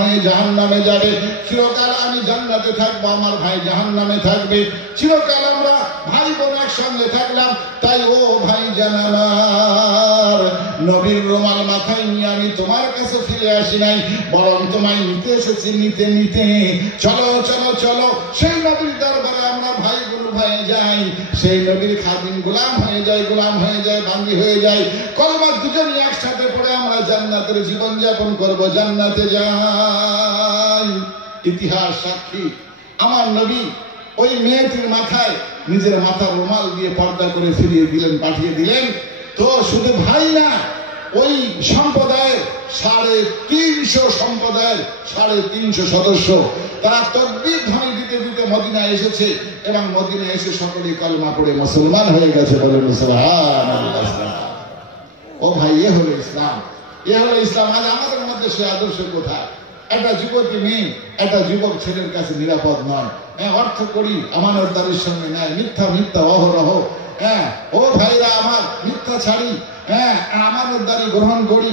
হয়ে জাহান্নামে যাবে। চিরকাল আমি জান্নাতে থাকবো, আমার ভাই জাহান্নামে থাকবে। চিরকাল আমরা ভাই বোন একসঙ্গে থাকলাম। তাই ও ভাই জানার, নবীর রুমাল মাথায় নিয়ে আমি তোমার কাছে ফিরে আসি নাই, বরং তোমায় নিতে এসেছি। নিতে চলো চলো চলো সেই নবীর দরবারে আমরা ভাইগুলো হয়ে যাই, সেই নবীর খাদিম গোলাম হয়ে যায়, বান্দি হয়ে যায়। কলমা দুজনই একসাথে পড়ে আমরা জান্নাতের জীবন যাপন করবো, জান্নাতে যাই। ইতিহাস সাক্ষী, আমার নবী ওই মেয়েটির মাথায় নিজের মাথার রুমাল দিয়ে পর্দা করে ফিরিয়ে দিলেন, পাঠিয়ে দিলেন। তো শুধু ভাই না, ওই সম্প্রদায়ের 350 সম্প্রদায়ের 350 সদস্য তারা তাকবীর ধ্বনি দিতে দিতে মদিনায় এসেছে, এবং মদিনায় এসে সকলেই কলমা পড়ে মুসলমান হয়ে গেছে। বলেন সুবহানাল্লাহ। ও ভাই, এ হলো ইসলাম। আজ আমাদের মধ্যে সে আদর্শ কোথায়? একটা যুবতী মেয়ে একটা যুবক ছেলের কাছে নিরাপদ নয়। অর্থ করি আমানতদারির সঙ্গে নেয়, মিথ্যা অহরহ। ও ভাইরা আমার, মিথ্যা ছাড়ি, আমানতদারি গ্রহণ করি।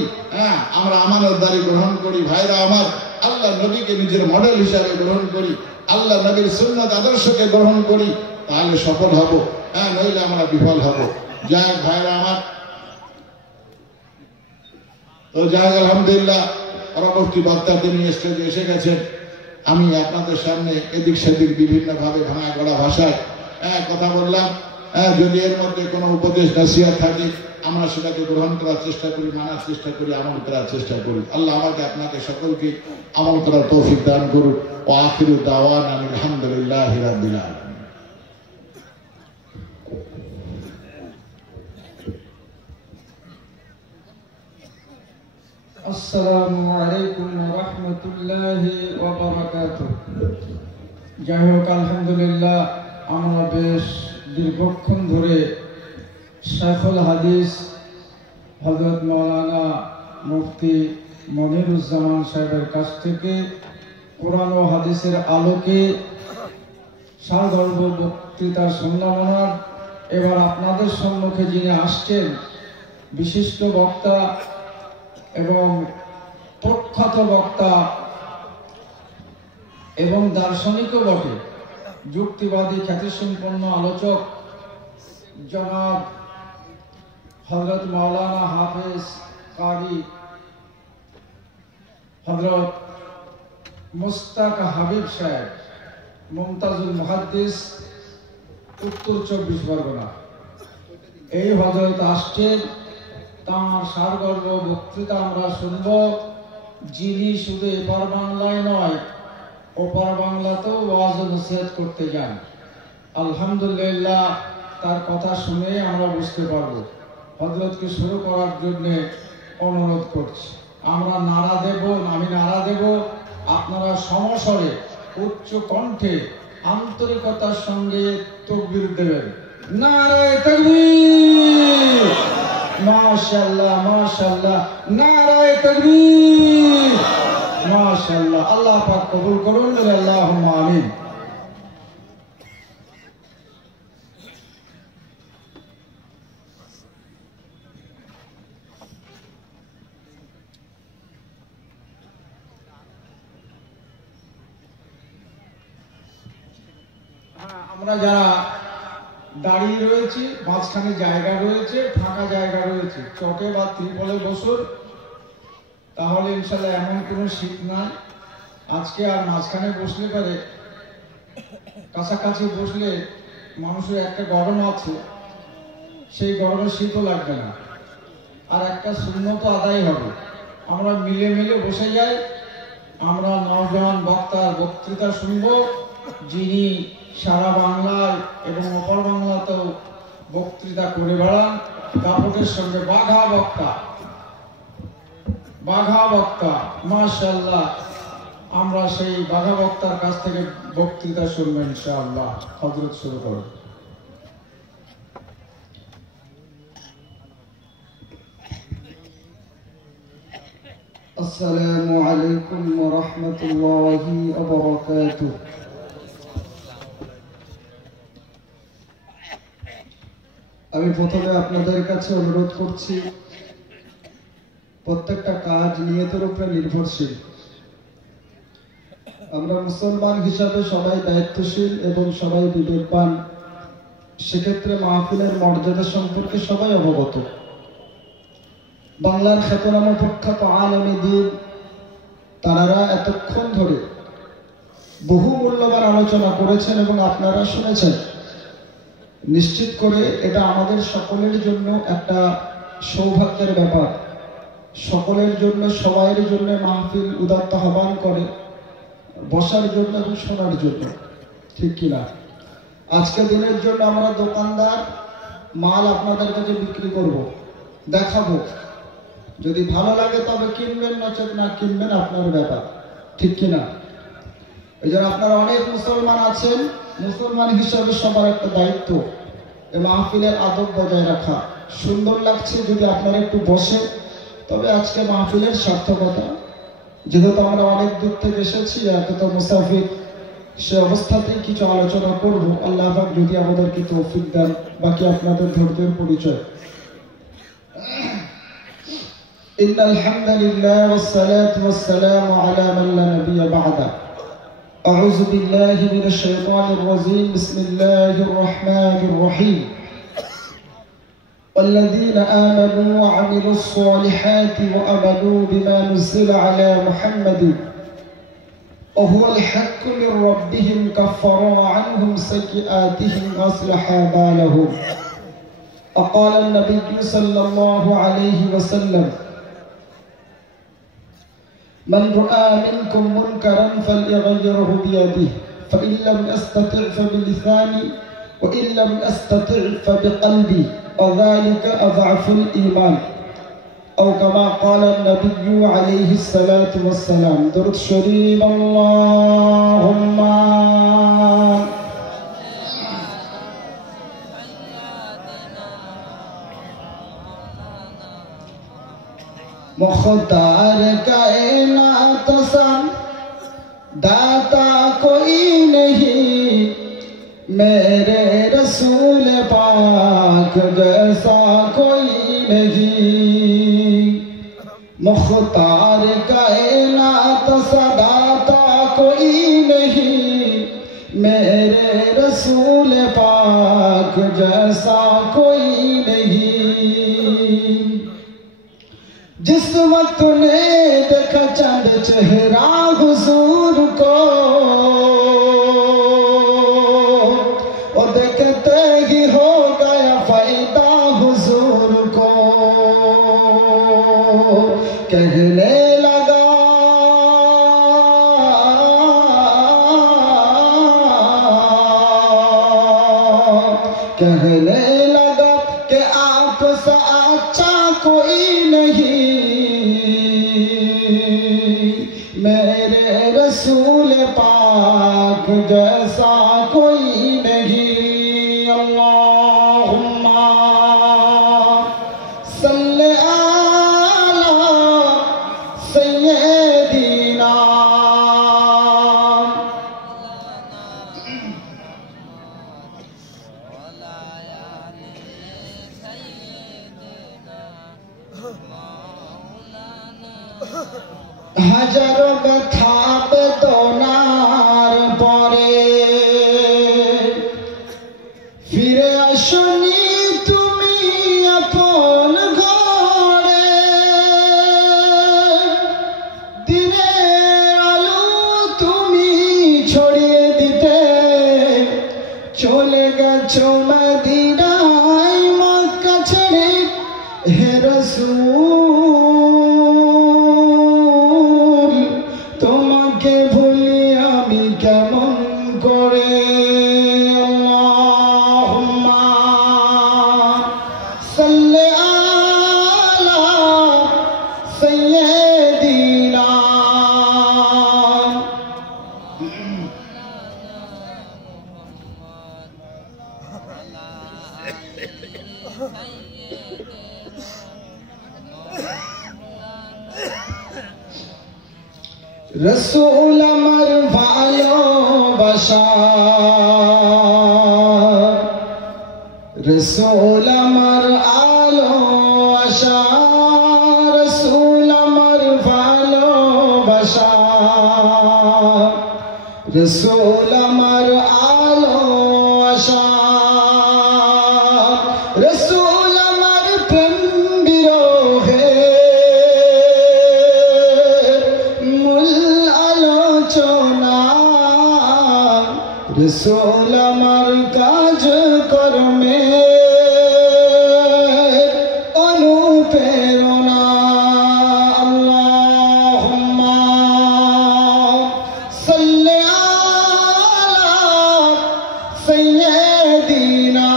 আমরা আমানতদারি গ্রহণ করি। ভাইরা আমার, আল্লাহ নবীকে নিজের মডেল হিসাবে গ্রহণ করি, আল্লাহ নবীর সুন্নাত আদর্শকে গ্রহণ করি, তাহলে সফল হব। নইলে আমরা বিফল হব। যাই ভাইরা আমার, তো যাই আলহামদুলিল্লাহ, পরবর্তী বক্তাকে নিয়ে স্টেজে এসে গেছেন। আমি আপনাদের সামনে এদিক সেদিক বিভিন্ন ভাবে ভাঙা গড়া ভাষায় কথা বললাম। যদি এর মধ্যে কোনো উপদেশ নসিহত থাকে, আমরা সেটাকে গ্রহণ করার চেষ্টা করি, মানার চেষ্টা করি, আমল করার চেষ্টা করি। আল্লাহ আমাকে আপনাকে সকলকে আমল করার তৌফিক দান করুন। ও আখিরু দাওয়ানা আলহামদুলিল্লাহি রাব্বিল আলামিন। আসসালামু আলাইকুম ওয়া রাহমাতুল্লাহি ওয়া বারাকাতুহু। যাই হোক, আলহামদুলিল্লাহ, আমরা বেশ দীর্ঘক্ষণ ধরে শাইখুল হাদিস হযরত মাওলানা মুফতি মনিরুজ্জামান সাহেবের কাছ থেকে কোরআন ও হাদিসের আলোকে সারগর্ভ বক্তৃতা শুনলাম। এবার আপনাদের সম্মুখে যিনি আসছেন, বিশিষ্ট বক্তা এবং প্রখ্যাত বক্তা এবং দার্শনিকও বটে, যুক্তিবাদী খ্যাতিসম্পন্ন আলোচক জনাব হযরত মাওলানা হাফেজ কারি হযরত মুস্তাক হাবিব সাহেব, মুমতাজুল মুহাদ্দিস, উত্তর 24 পরগনা। এই হযরত আসছেন, তাঁর সারগর্ভ বক্তৃতা আমরা শুনব, যিনি শুধু এপার বাংলায় নয়, ওপার বাংলাতেও ওয়াজ ও নসিহত করতে যান। আলহামদুলিল্লাহ, তার কথা শুনে আমরা বুঝতে পারব। হযরতকে শুরু করার জন্য অনুরোধ করছি। আমরা নারা দেব, আমি নারা দেব, আপনারা সমস্বরে উচ্চ কণ্ঠে আন্তরিকতার সঙ্গে তাকবীর দেবেন। নারায়ে তাকবীর, মাশাআল্লাহ মাশাআল্লাহ, নারায়ে তাকবীর, মাশাআল্লাহ। আল্লাহ পাক কবুল করুন, আল্লাহুম্মা আমিন। আমরা যারা দাঁড়িয়ে রয়েছি, মাঝখানে জায়গা রয়েছে, ফাঁকা জায়গা রয়েছে, চটে বা ত্রিপলে বসুন, তাহলে ইনশাল্লাহ এমন কোনো শীত নাই। আজকে আর মাঝখানে বসলে পারে, কাছাকাছি বসলে মানুষের একটা গরম আছে, সেই গরমে শীতও লাগবে না, আর একটা সুন্নত আদায় হবে। আমরা মিলে মিলে বসে যাই। আমরা নওজোয়ান বক্তার বক্তৃতা শুনব, যিনি সারা বাংলায় এবং অপর বাংলাতেও বক্তৃতা করে বেড়ান। দাপটের সঙ্গে বাঘা বক্তা, মাশাআল্লাহ। আমরা সেই বাঘা বক্তার কাছ থেকে বক্তৃতা শুনবেন ইনশাআল্লাহ। হযরত শুরু করুন। আসসালামু আলাইকুম ওয়া রাহমাতুল্লাহি ওয়া বারাকাতুহু। আমি প্রথমে আপনাদের কাছে অনুরোধ করছি, প্রত্যেকটা কাজ নিয়তের উপরে নির্ভরশীল। আমরা মুসলমান হিসাবে সবাই দায়িত্বশীল এবং সবাই বিবেকবান। সেক্ষেত্রে মাহফিলের মর্যাদা সম্পর্কে সবাই অবগত। বাংলার খ্যাতনামা প্রখ্যাত আলেমে দ্বীন তারা এতক্ষণ ধরে বহু মূল্যবান আলোচনা করেছেন এবং আপনারা শুনেছেন। নিশ্চিত করে এটা আমাদের সকলের জন্য একটা সৌভাগ্যের ব্যাপার। সকলের জন্য, সবাইয়ের জন্য মাহফিল উদাত্ত আহ্বান করে বসার জন্য এবং শোনার জন্য, ঠিক কিনা? আজকে দিনের জন্য আমরা দোকানদার, মাল আপনাদের কাছে বিক্রি করব, দেখাবো। যদি ভালো লাগে তবে কিনবেন, নচেত না কিনবেন, আপনার ব্যাপার, ঠিক কিনা? এই জন্য আপনারা অনেক মুসলমান আছেন, মুসলমান হিসাবে সবার একটা দায়িত্ব এই মাহফিলের আদব বজায় রাখা। সুন্দর লাগছে যদি আপনারা একটু বসে, তবে আজকে মাহফিলের সার্থকতা। যেহেতু আমরা অনেক দূর থেকে এসেছি, এত মুসাফির, সে অবস্থাতেই কিছু আলোচনা করব। আল্লাহ পাক যদি আমাদেরকে তৌফিক দেন। বাকি আপনাদের ধৈর্যের পরিচয়। ইন্নাল হামদুলিল্লাহ ওয়াস সালাতু ওয়াস সালামু আলা মান লা নাবিয়্যা বা'দা। আউযু বিল্লাহি মিনাশ শাইতানির রাজীম। বিসমিল্লাহির রাহমানির রাহিম। والذين آمنوا وعملوا الصالحات وآمنوا بما نزل على محمد وهو الحق من ربهم كفر عنهم سيئاتهم وأصلح بالهم. وقال النبي صلى الله عليه وسلم: من رأى منكم منكرا فليغيره بيده فإن لم يستطع فبلسانه وإن لم يستطع فبقلبه وذلك أضعف الإيمان أو كما قال النبي عليه الصلاة والسلام. درود شريف. اللهم मुख्तार कायनात सा दाता कोई नहीं, मेरे रसूल पाक जैसा कोई नहीं। मुख्तार कायनात सा दाता कोई नहीं, मेरे रसूल पाक जैसा कोई नहीं। जिस वक्त ने देखा चंद चेहरा हुजूर को, और देखते ही हो गया फायदा हुजूर को। कहने लगा कि आप सा अच्छा कोई नहीं, मेरे रसूल पाक जैसा कोई नहीं। अल्लाहुम्मा सल्ले अला सय्यिदीना। হাজারো ব্যথা বেদনার পরে ফিরে আসনি তুমি আপন ঘরে। দিনের আলো তুমি ছড়িয়ে দিতে চলে গেছো মদিনায় মক্কা ছেড়ে। হে রাসূল, তোমাকে ভুলি আমি কেমন করে। আল্লাহুম্মা সাল্লি আলা সাইয়্যিদিনা। রসুল আমার ভালোবাসা, রসুল আমার আলো আশা রসুল আমার ভালোবাসা রসুল আমার আলো আশা রসুল আমার প্রেম বিরহে মূল আলোচনা রসুল আমার কাজ কর্মে অনুপ্রেরণা আল্লাহুম্মা সাল্লি আলা সাইয়্যিদিনা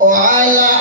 ওয়া আলা